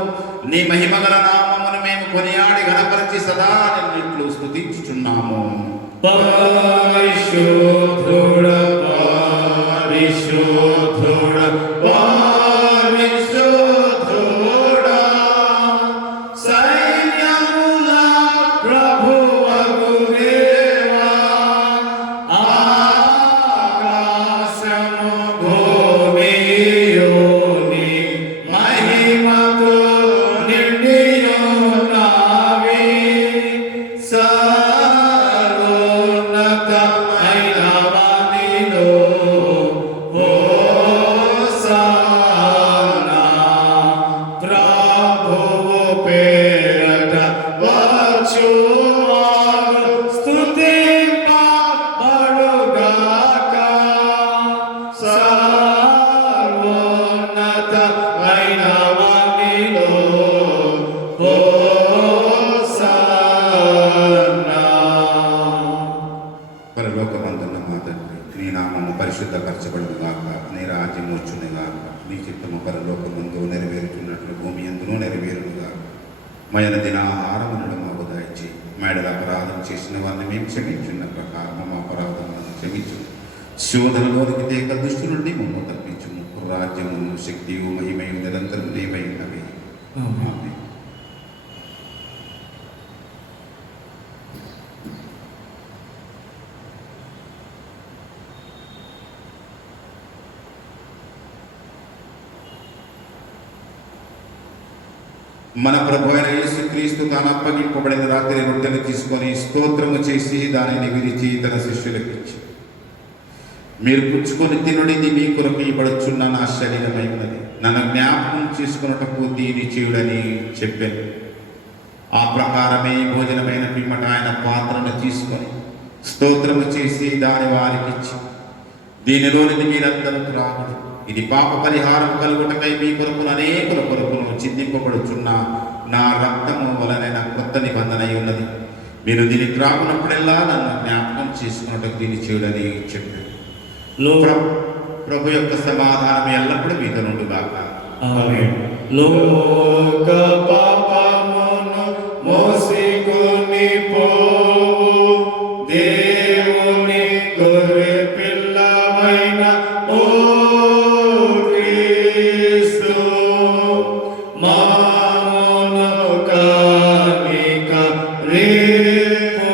నీ మహిమగల నామమును మేము కొనియాడి గణపరిచి సదా నిన్నిట్లు స్తుతించుచున్నాము. పరిశుద్ధుడ పరిశుద్ధుడ పరిశుద్ధుడ సైన్యముల ప్రభువగు దేవా, ఆకాశము భూమియు నీ మహిమతో నిండియున్నవి. సర్వోన్నతమైన వానిలో ఓ పరిశుద్ధపరచబడునుగాక, నీ రాజ్యం వచ్చునుగాక, నీ చిత్తము పరలోకమందు నెరవేరుచున్నట్లు భూమి యందును నెరవేరునుగాక. మయన దినాహారములను మాకు దయచి మేడల అపరాధం చేసిన వారిని మేము క్షమించున్న ప్రకారం మా అపరాధములను క్షమించు. శోధనలోనికి తేక దుష్టు నుండి మమ్ము తప్పించుము. రాజ్యము, శక్తియు, మహిమయు నిరంతరం నీవై ఉన్నవి. ఆమేన్. మన ప్రభు అయిన యేసుక్రీస్తు తాను అప్పగింపబడిన రాత్రి రొట్టెను తీసుకొని స్తోత్రము చేసి దానిని విరిచి తన శిష్యులకు ఇచ్చి, మీరు పుచ్చుకొని తినుడి, ఇది మీ కొరకు ఇవ్వబడుచున్న నా శరీరమై ఉన్నది, నన్ను జ్ఞాపకం చేసుకున్నటకు దీని చేయుడని చెప్పాను. ఆ ప్రకారమే భోజనమైన పిమ్మట ఆయన పాత్రను తీసుకొని స్తోత్రము చేసి దాని వారికి ఇచ్చి, దీనిలోనిది మీరందరూ త్రాగుడి, ఇది పాప పరిహారం కలుగుటకై మీ కొరకును అనేకుల కొరకును చిందింపబడుచున్న నా రక్తము వలన కొత్త నిబంధన అయి ఉన్నది. మీరు దీన్ని త్రాగునప్పుడెల్లా నన్ను జ్ఞాపకం చేసుకున్నట్టు దీన్ని చేయుడని చెప్పారు. ప్రభు యొక్క సమాధానం ఎల్లప్పుడూ మీతో నుండుగాక. ఆమేన్. లోక పాపమును మోసికొని పోవు దేవుని గొర్రె పిల్లవైన ఓ క్రీస్తు, మామును కానిక రేపు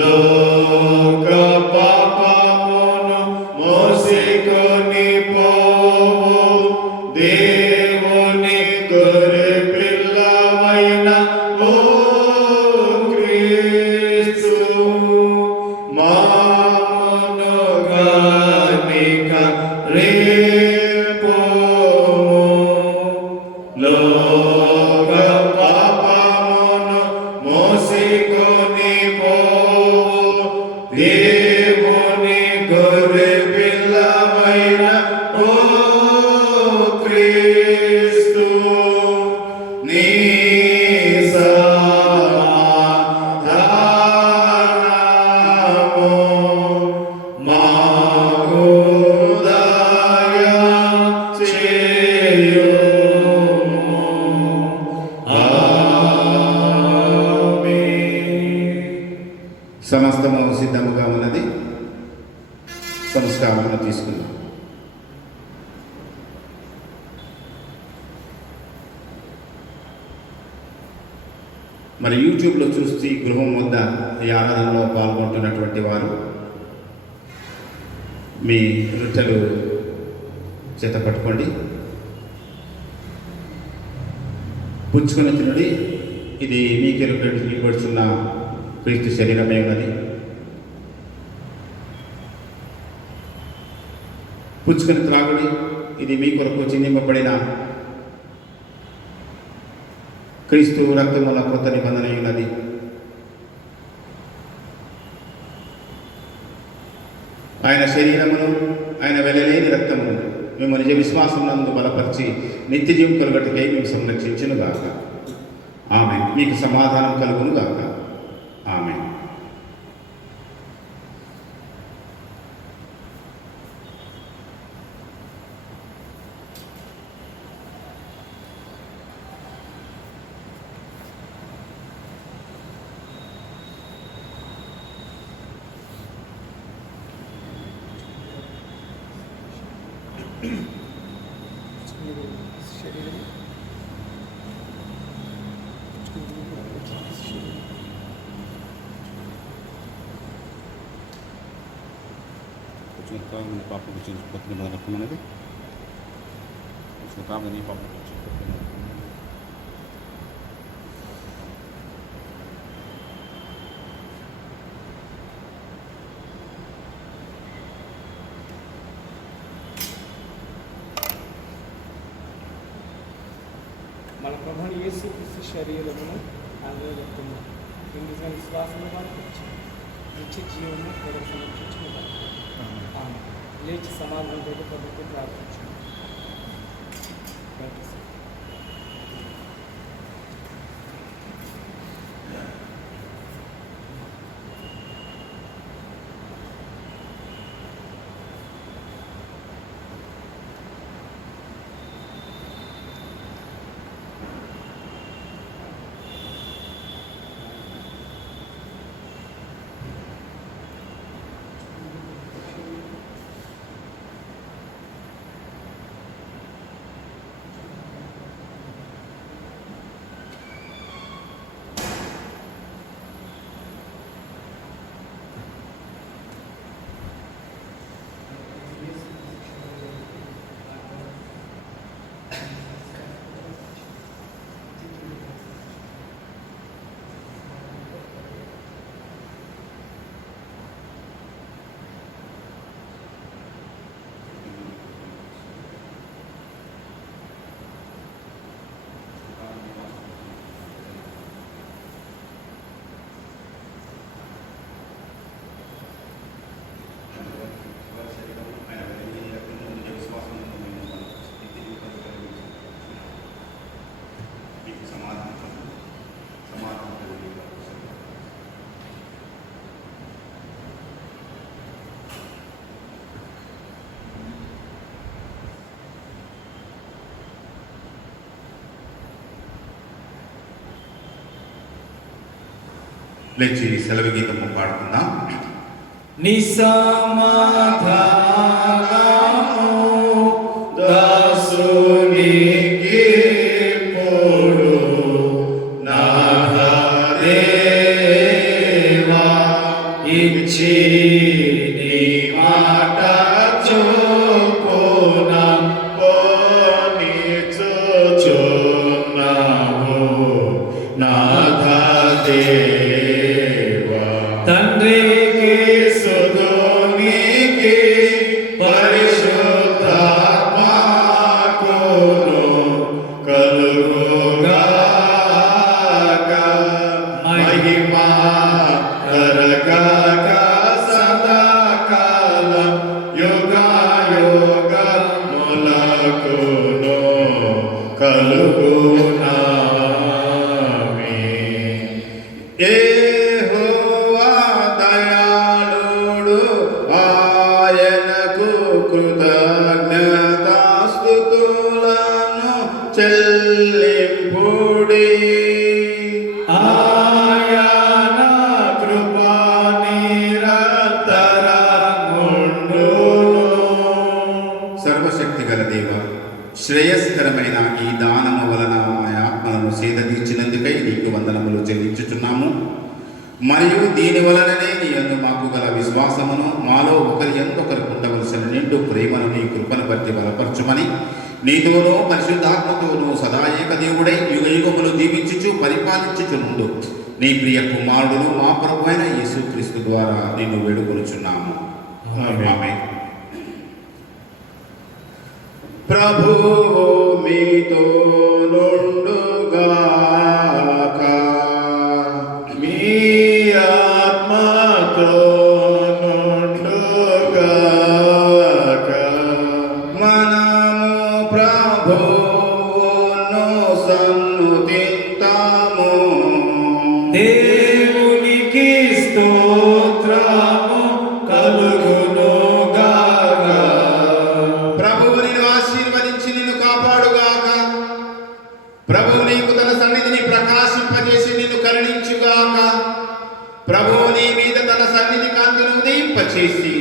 లోక పాపమును మోసికొని పోవు దేవుని గొర్రె పిల్లవైన ఓ క్రీస్తు, మామును గానిక రేపు లోక పాపమును మోసికొని పోవు దేవుని గొర్రె పిల్లవైన ఓ క్రీస్తు, నీ సమాధానము మాకు దయచేయుము. ఆమేన్. సమస్తము సిద్ధముగా ఉన్నది. సంస్కారమును తీసుకుందాం. మరి యూట్యూబ్లో చూసి గృహం వద్ద ఈ ఆరాధనలో పాల్గొంటున్నటువంటి వారు మీ రొట్టెలు చేత పట్టుకోండి, పుచ్చుకొని తినుడి, ఇది మీకే ఇవ్వబడుచున్న క్రీస్తు శరీరమే ఉన్నది. పుచ్చుకొని త్రాగుడి, ఇది మీ కొరకు చిందింపబడిన క్రీస్తు రక్తముల కొత్త నిబంధన ఉన్నది. ఆయన శరీరమును, ఆయన వెలలేని రక్తమును మేము నిజ విశ్వాసం నందు బలపరిచి నిత్య జీవం కలుగట్టుకై మేము సంరక్షించునుగాక. ఆమేన్. మీకు సమాధానం కలుగునుగాక. ఆమేన్. పాపం రక్తమనేది పాపం మన ప్రభుని యేసుక్రీస్తు శరీరమును ఆయన రక్తము నిజ విశ్వాసము వారికి నిత్య జీవము కొరకు సమర్పించుకుంటాం. లేచి సమాధానం కొరకు ప్రభుత్వం ప్రార్థించు. లేచి సెలవు గీతము పాడుకుందాం. నీ సమాధానము దాసునికి పోడు నా దేవా ఇచ్చి నీ మాట చొప్పున పోనిచుచున్నావు నా దేవా. తండ్రికి సుధునికి పరిశుద్ధాత్మకును కలుగుగాక మహిమ కరగాక సదాకాలం యుగాయుగములకును కలుగునామేన్. యెహోవా దయాళుడు, ఆయనకు కృతజ్ఞతాస్తుతులను చెల్లింపుడి. ఆయన కృపా నిరంతరముండును. సర్వశక్తి గల దేవ, శ్రేయస్కరమైన ఈ దానము వలన మా ఆత్మలను సేదతీర్చినందుకై నీకు వందనములు చెల్లించుచున్నాము. మరియు దీని వలననే నీ యందు మాకు గల విశ్వాసమును, మాలో ఒకరి యందు ఒకరికి ఉండవలసిన నిండు ప్రేమను నీ కృపను బట్టి బలపరచుమని నీతోనూ పరిశుద్ధాత్మతోనూ సదా ఏకదేవుడై యుగయుగములు దీవించుచు పరిపాలించుచుండు నీ ప్రియ కుమారుడును మా ప్రభువైన యేసుక్రీస్తు ద్వారా నిన్ను వేడుకొనుచున్నాము. ఆమేన్. ప్రభువు మీతో నుండుగాక. మీ ఆత్మతో నుండుగాక. మనము ప్రభువును సన్నుతింతాము. దేవునికి స్తోత్రము కలుగునుగాక. ప్రభువు నిన్ను ఆశీర్వదించి నిన్ను కాపాడుగాక. ప్రభువు నీకు తన సన్నిధిని ప్రకాశింపజేసి నిన్ను కరుణించుగాక. ప్రభువు నీ మీద తన సన్నిధి కాంతిని ఉదయింపచేసి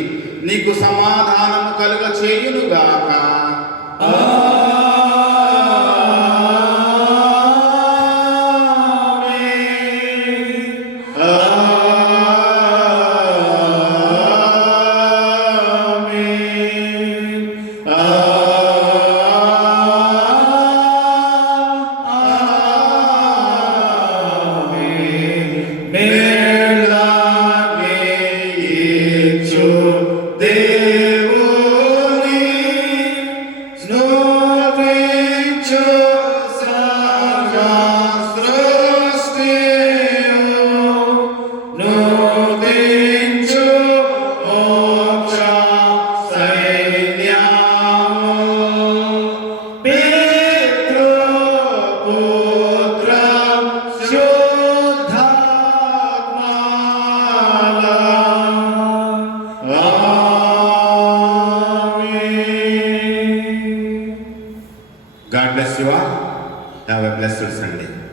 నీకు సమాధానము కలుగ చేయునుగాక. God bless you all. Have a blessed Sunday.